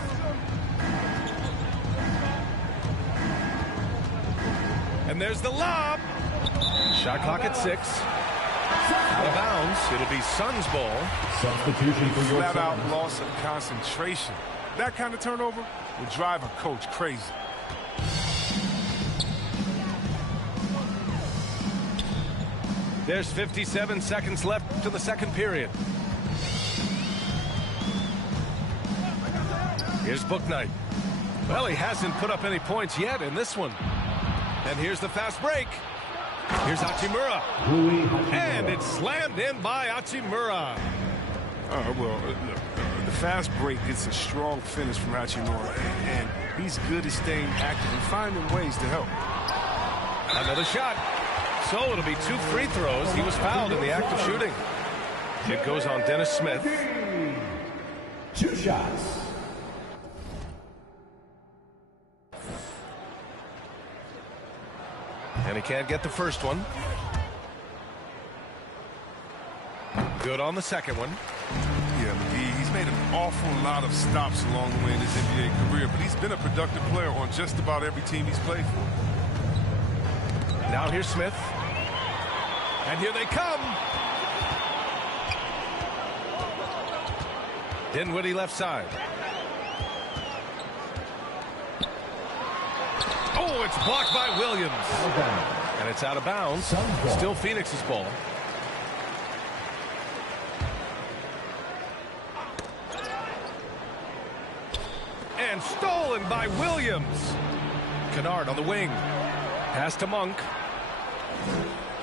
And there's the lob. Shot clock at 6. Out of bounds. It'll be Suns ball. Substitution for your Flat out loss of concentration. That kind of turnover will drive a coach crazy. There's 57 seconds left to the second period. Here's Bouknight. Well, he hasn't put up any points yet in this one. And here's the fast break. Here's Hachimura. And it's slammed in by Hachimura. The fast break gets a strong finish from Hachimura. And he's good at staying active and finding ways to help. Another shot. So it'll be 2 free throws. He was fouled in the act of shooting. It goes on Dennis Smith. 2 shots. And he can't get the first one. Good on the second one. Yeah, McGee, he's made an awful lot of stops along the way in his NBA career, but he's been a productive player on just about every team he's played for. Now here's Smith. And here they come. Dinwiddie left side. Oh, it's blocked by Williams. And it's out of bounds. Still Phoenix's ball. And stolen by Williams. Kennard on the wing. Pass to Monk.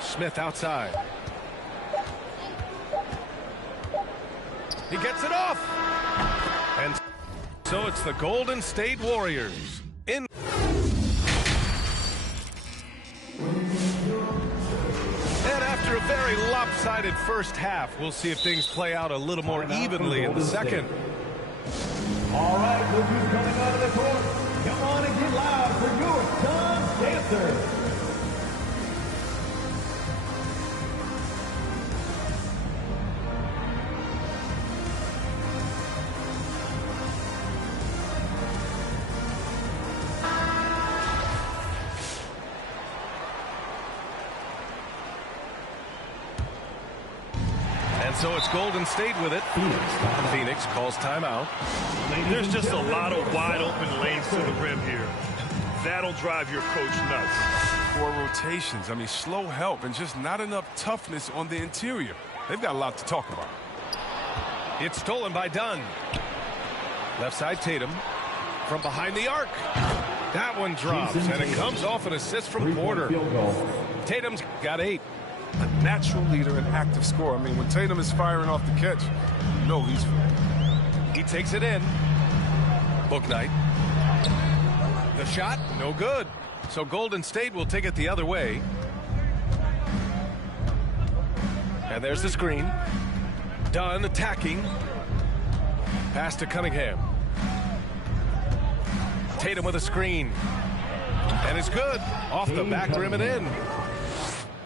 Smith outside. He gets it off. And so it's the Golden State Warriors in. And after a very lopsided first half, we'll see if things play out a little more evenly in the second. All right, rookies coming out of the court. Come on and get loud for your Suns dancers. So it's Golden State with it. Phoenix calls timeout. There's just a lot of wide open lanes to the rim here. That'll drive your coach nuts. 4 rotations. I mean, slow help and just not enough toughness on the interior. They've got a lot to talk about. It's stolen by Dunn. Left side Tatum. From behind the arc. That one drops, and it comes off an assist from Porter. Tatum's got 8. A natural leader and active scorer. I mean, when Tatum is firing off the catch, you know he's. He takes it in. Bouknight. The shot, no good. So Golden State will take it the other way. And there's the screen. Dunn attacking. Pass to Cunningham. Tatum with a screen. And it's good. Off the back rim and in.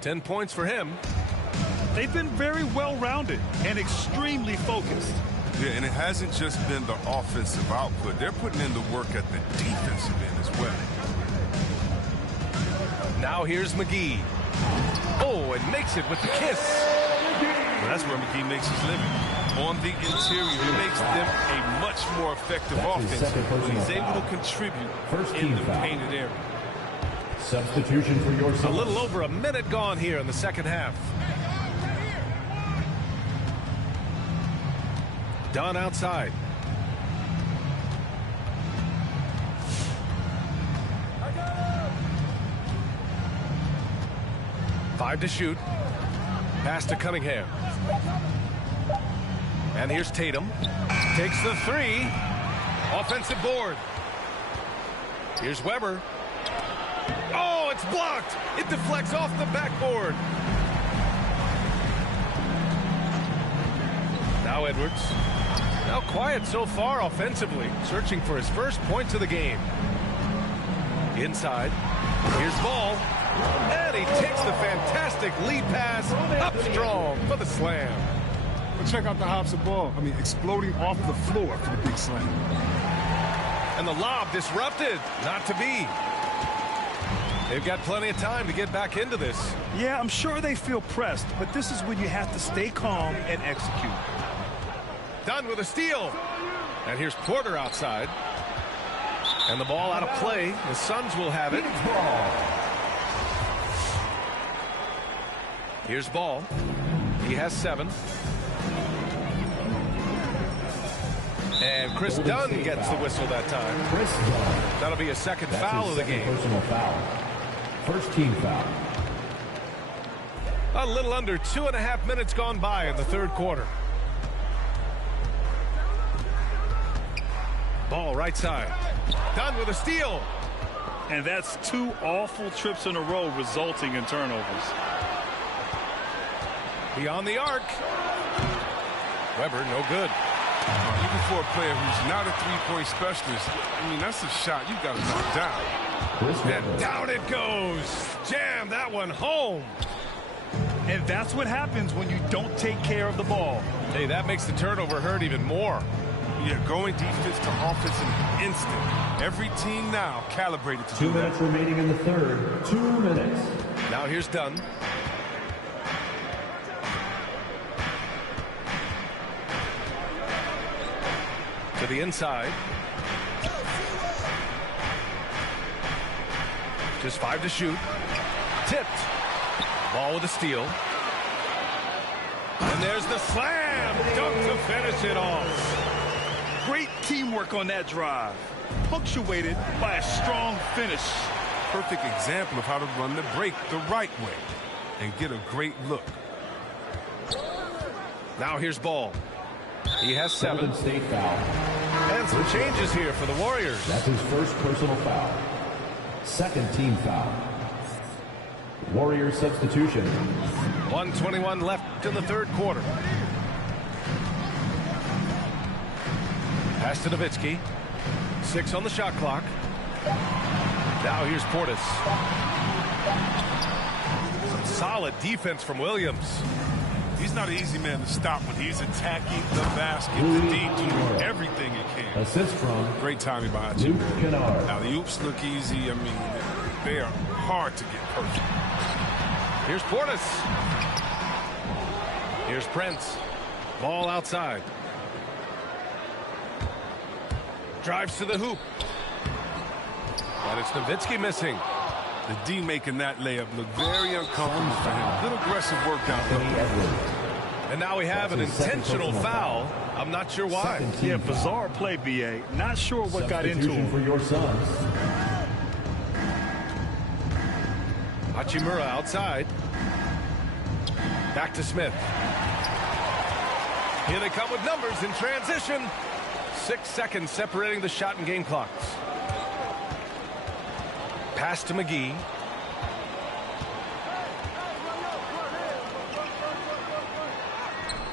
10 points for him. They've been very well-rounded and extremely focused. Yeah, and it hasn't just been the offensive output. They're putting in the work at the defensive end as well. Now here's McGee. Oh, and makes it with the kiss. Well, that's where McGee makes his living. On the interior, he makes them a much more effective offense when he's able to contribute in the painted area. Substitution for your Suns. A little over a minute gone here in the second half. Dunn outside. Five to shoot. Pass to Cunningham. And here's Tatum. Takes the 3. Offensive board. Here's Weber. Oh, it's blocked. It deflects off the backboard. Now Edwards. Now quiet so far offensively, searching for his first points of the game. Inside. Here's Ball. And he takes the fantastic lead pass up strong for the slam. But check out the hops of ball. I mean, exploding off the floor for the big slam. And the lob disrupted. Not to be. They've got plenty of time to get back into this. Yeah, I'm sure they feel pressed, but this is when you have to stay calm and execute. Done with a steal. And here's Porter outside. And the ball out of play. The Suns will have it. Here's Ball. He has 7. And Chris Dunn gets the whistle that time. That'll be a second foul of the game. Personal foul. First team foul. A little under 2.5 minutes gone by in the third quarter. Ball right side. Dunn with a steal. And that's 2 awful trips in a row resulting in turnovers. Beyond the arc. Weber, no good. Even for a player who's not a three-point specialist, I mean, that's a shot you got to knock down. And down it goes. Jam that one home. And that's what happens when you don't take care of the ball. Hey, that makes the turnover hurt even more. Yeah, going defense to offense in an instant. Every team now calibrated to 2 do that. minutes remaining in the third. 2 minutes. Now here's Dunn. To the inside. Just 5 to shoot. Tipped. Ball with a steal. And there's the slam. Dunk to finish it off. Great teamwork on that drive. Punctuated by a strong finish. Perfect example of how to run the break the right way and get a great look. Now here's Ball. He has 7. Golden State foul. And some changes here for the Warriors. That's his first personal foul. Second team foul. Warriors substitution. 1:21 left in the third quarter. Pass to Nowitzki. 6 on the shot clock. Now here's Portis. Some solid defense from Williams. He's not an easy man to stop when he's attacking the basket, the D, doing everything he can. Assist from great timing by Luke Hachimura. Kennard. Now the oops look easy. I mean, they are hard to get perfect. Here's Portis. Here's Prince. Ball outside. Drives to the hoop. And it's Nowitzki missing. The D making that layup look very uncomfortable for him. Little aggressive work down low. And now we have an intentional foul. I'm not sure why. Yeah, bizarre play, BA. Not sure what got into him. For your Suns. Hachimura outside. Back to Smith. Here they come with numbers in transition. 6 seconds separating the shot and game clocks. Pass to McGee.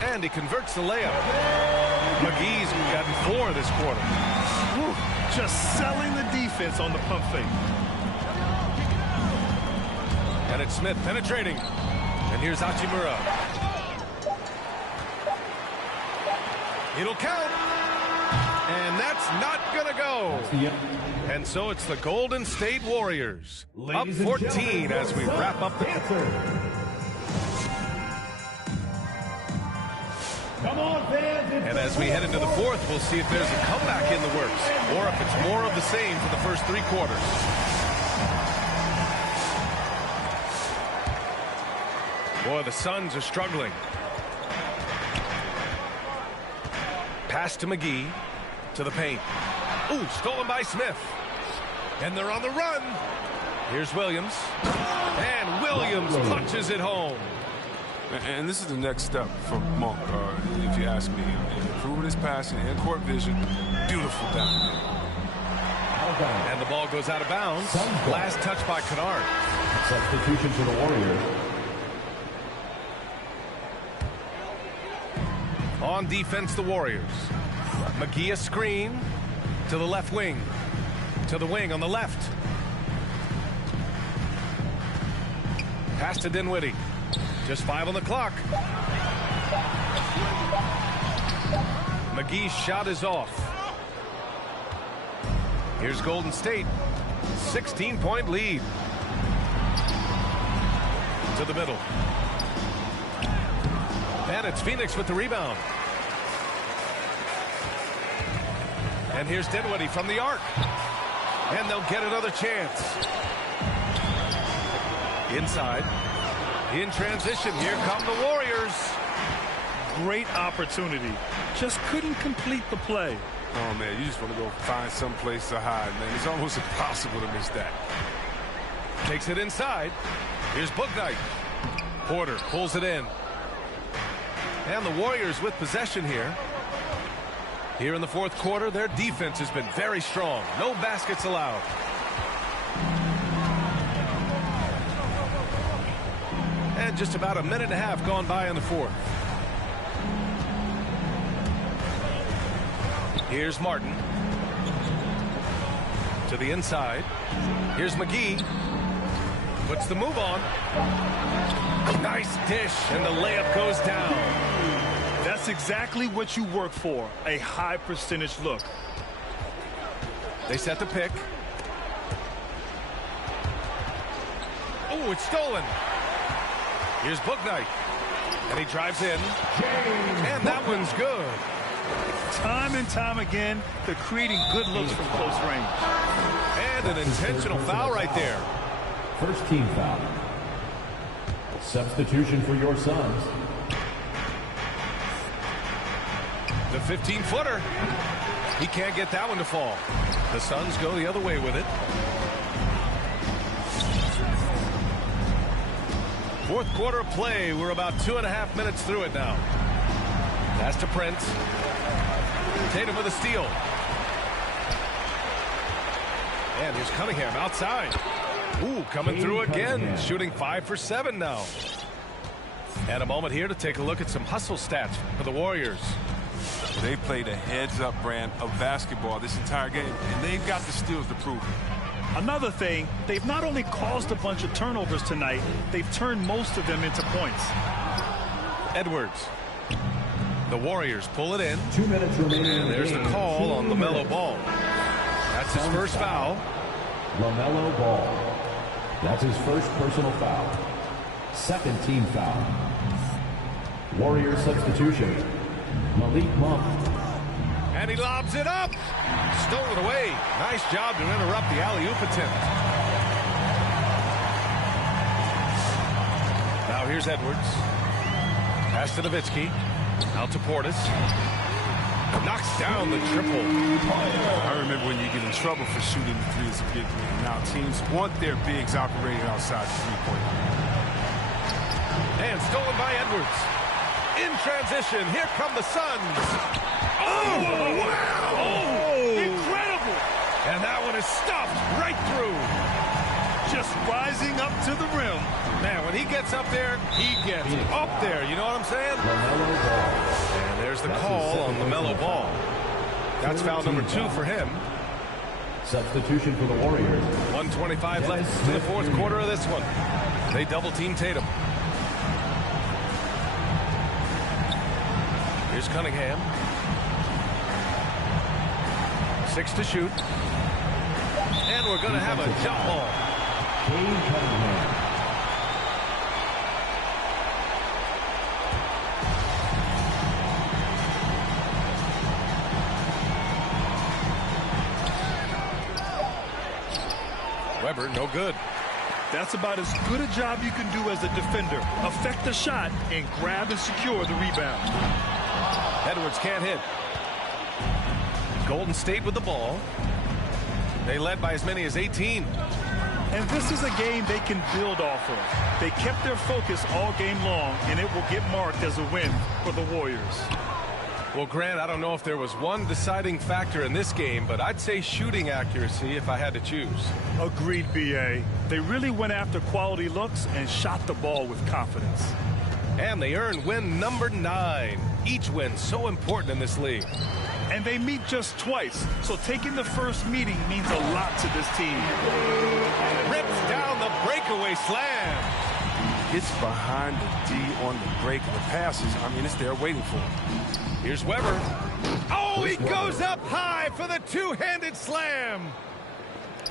And he converts the layup. McGee's gotten 4 this quarter. Whew, just selling the defense on the pump fake. And it's Smith penetrating. And here's Hachimura. It'll count. And that's not going to go. And so it's the Golden State Warriors. Up 14 as we wrap up the... Come on, fans. And as we head into the fourth, we'll see if there's a comeback in the works or if it's more of the same for the first 3 quarters. Boy, the Suns are struggling. Pass to McGee. To the paint. Ooh, stolen by Smith. And they're on the run. Here's Williams. And Williams punches it home. And this is the next step for Monk, if you ask me. Improving his passing and court vision. Beautiful down there. And the ball goes out of bounds. Last touch by Kennard. Substitution for the Warriors. On defense, the Warriors. McGee a screen to the left wing. To the wing on the left. Pass to Dinwiddie. Just 5 on the clock. McGee's shot is off. Here's Golden State. 16-point lead. To the middle. And it's Phoenix with the rebound. And here's Dinwiddie from the arc. And they'll get another chance. Inside. In transition, here come the Warriors. Great opportunity. Just couldn't complete the play. Oh, man, you just want to go find some place to hide, man. It's almost impossible to miss that. Takes it inside. Here's Bouknight. Porter pulls it in. And the Warriors with possession here. Here in the fourth quarter, their defense has been very strong. No baskets allowed. And just about a minute and a half gone by in the fourth. Here's Martin. To the inside. Here's McGee. Puts the move on. Nice dish, and the layup goes down. That's exactly what you work for, a high percentage look. They set the pick. Oh, it's stolen. Here's Bouknight. And he drives in. And that one's good. Time and time again, they're creating good looks from close range. And an intentional foul right there. First team foul. Substitution for your Suns. The 15-footer. He can't get that one to fall. The Suns go the other way with it. Fourth quarter play. We're about 2.5 minutes through it now. Pass to Prince. Tatum with a steal. And here's Cunningham outside. Ooh, coming through again. Shooting 5 for 7 now. And a moment here to take a look at some hustle stats for the Warriors. They played a heads-up brand of basketball this entire game, and they've got the steals to prove it. Another thing, they've not only caused a bunch of turnovers tonight, they've turned most of them into points. Edwards. The Warriors pull it in. 2 minutes remaining. And there's the call on LaMelo Ball. That's his first foul. LaMelo Ball. That's his first personal foul. Second team foul. Warrior substitution. Malik Monk. And he lobs it up. Stolen away. Nice job to interrupt the alley-oop attempt. Now here's Edwards. Pass to Nowitzki. Out to Portis. Knocks down the triple. I remember when you get in trouble for shooting the three as a big man. Now teams want their bigs operating outside the three-point line. And stolen by Edwards. In transition, here come the Suns. Oh, wow! Oh, incredible! And that one is stuffed right through. Just rising up to the rim. Man, when he gets up there, he gets up there. You know what I'm saying? And there's the call on LaMelo Ball. That's foul number 2 for him. Substitution for the Warriors. 1:25 left to the fourth quarter of this one. They double-team Tatum. Here's Cunningham. 6 to shoot. And we're going to have a jump ball. Weber, no good. That's about as good a job you can do as a defender. Affect the shot and grab and secure the rebound. Edwards can't hit. Golden State with the ball. They led by as many as 18. And this is a game they can build off of. They kept their focus all game long, and it will get marked as a win for the Warriors. Well, Grant, I don't know if there was one deciding factor in this game, but I'd say shooting accuracy if I had to choose. Agreed, B.A. They really went after quality looks and shot the ball with confidence. And they earned win number 9. Each win so important in this league. And they meet just twice, so taking the first meeting means a lot to this team. Rips down the breakaway slam. Gets behind the D on the break of the passes. I mean, it's there waiting for him. Here's Weber. Oh, he goes up high for the two-handed slam.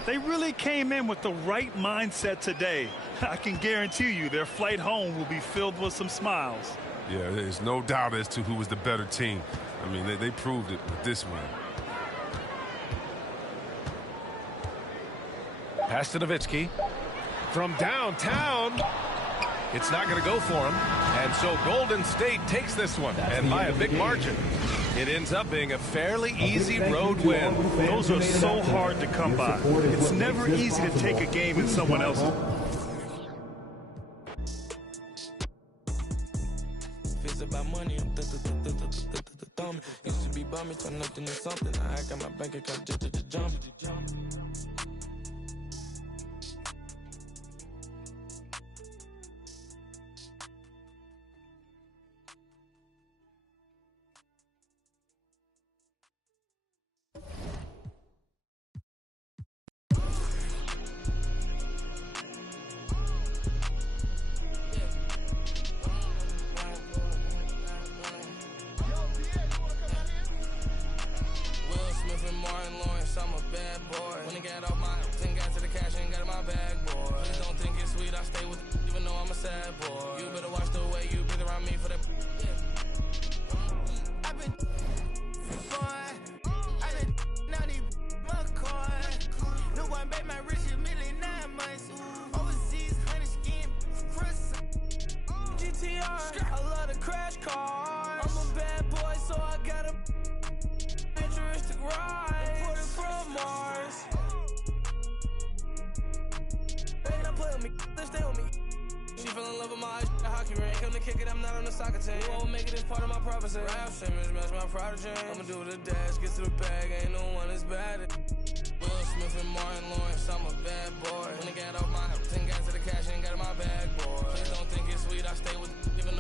They really came in with the right mindset today. I can guarantee you their flight home will be filled with some smiles. Yeah, there's no doubt as to who was the better team. I mean, they proved it with this win. Pass to Nowitzki. From downtown. It's not going to go for him. And so Golden State takes this one, and by a big margin. It ends up being a fairly easy road win. Those are so hard to come by. It's never easy to take a game in someone else's. It's about money, I'm thumbing. Used to be bumming, turn nothing to something. I got my bank account just jumping. Even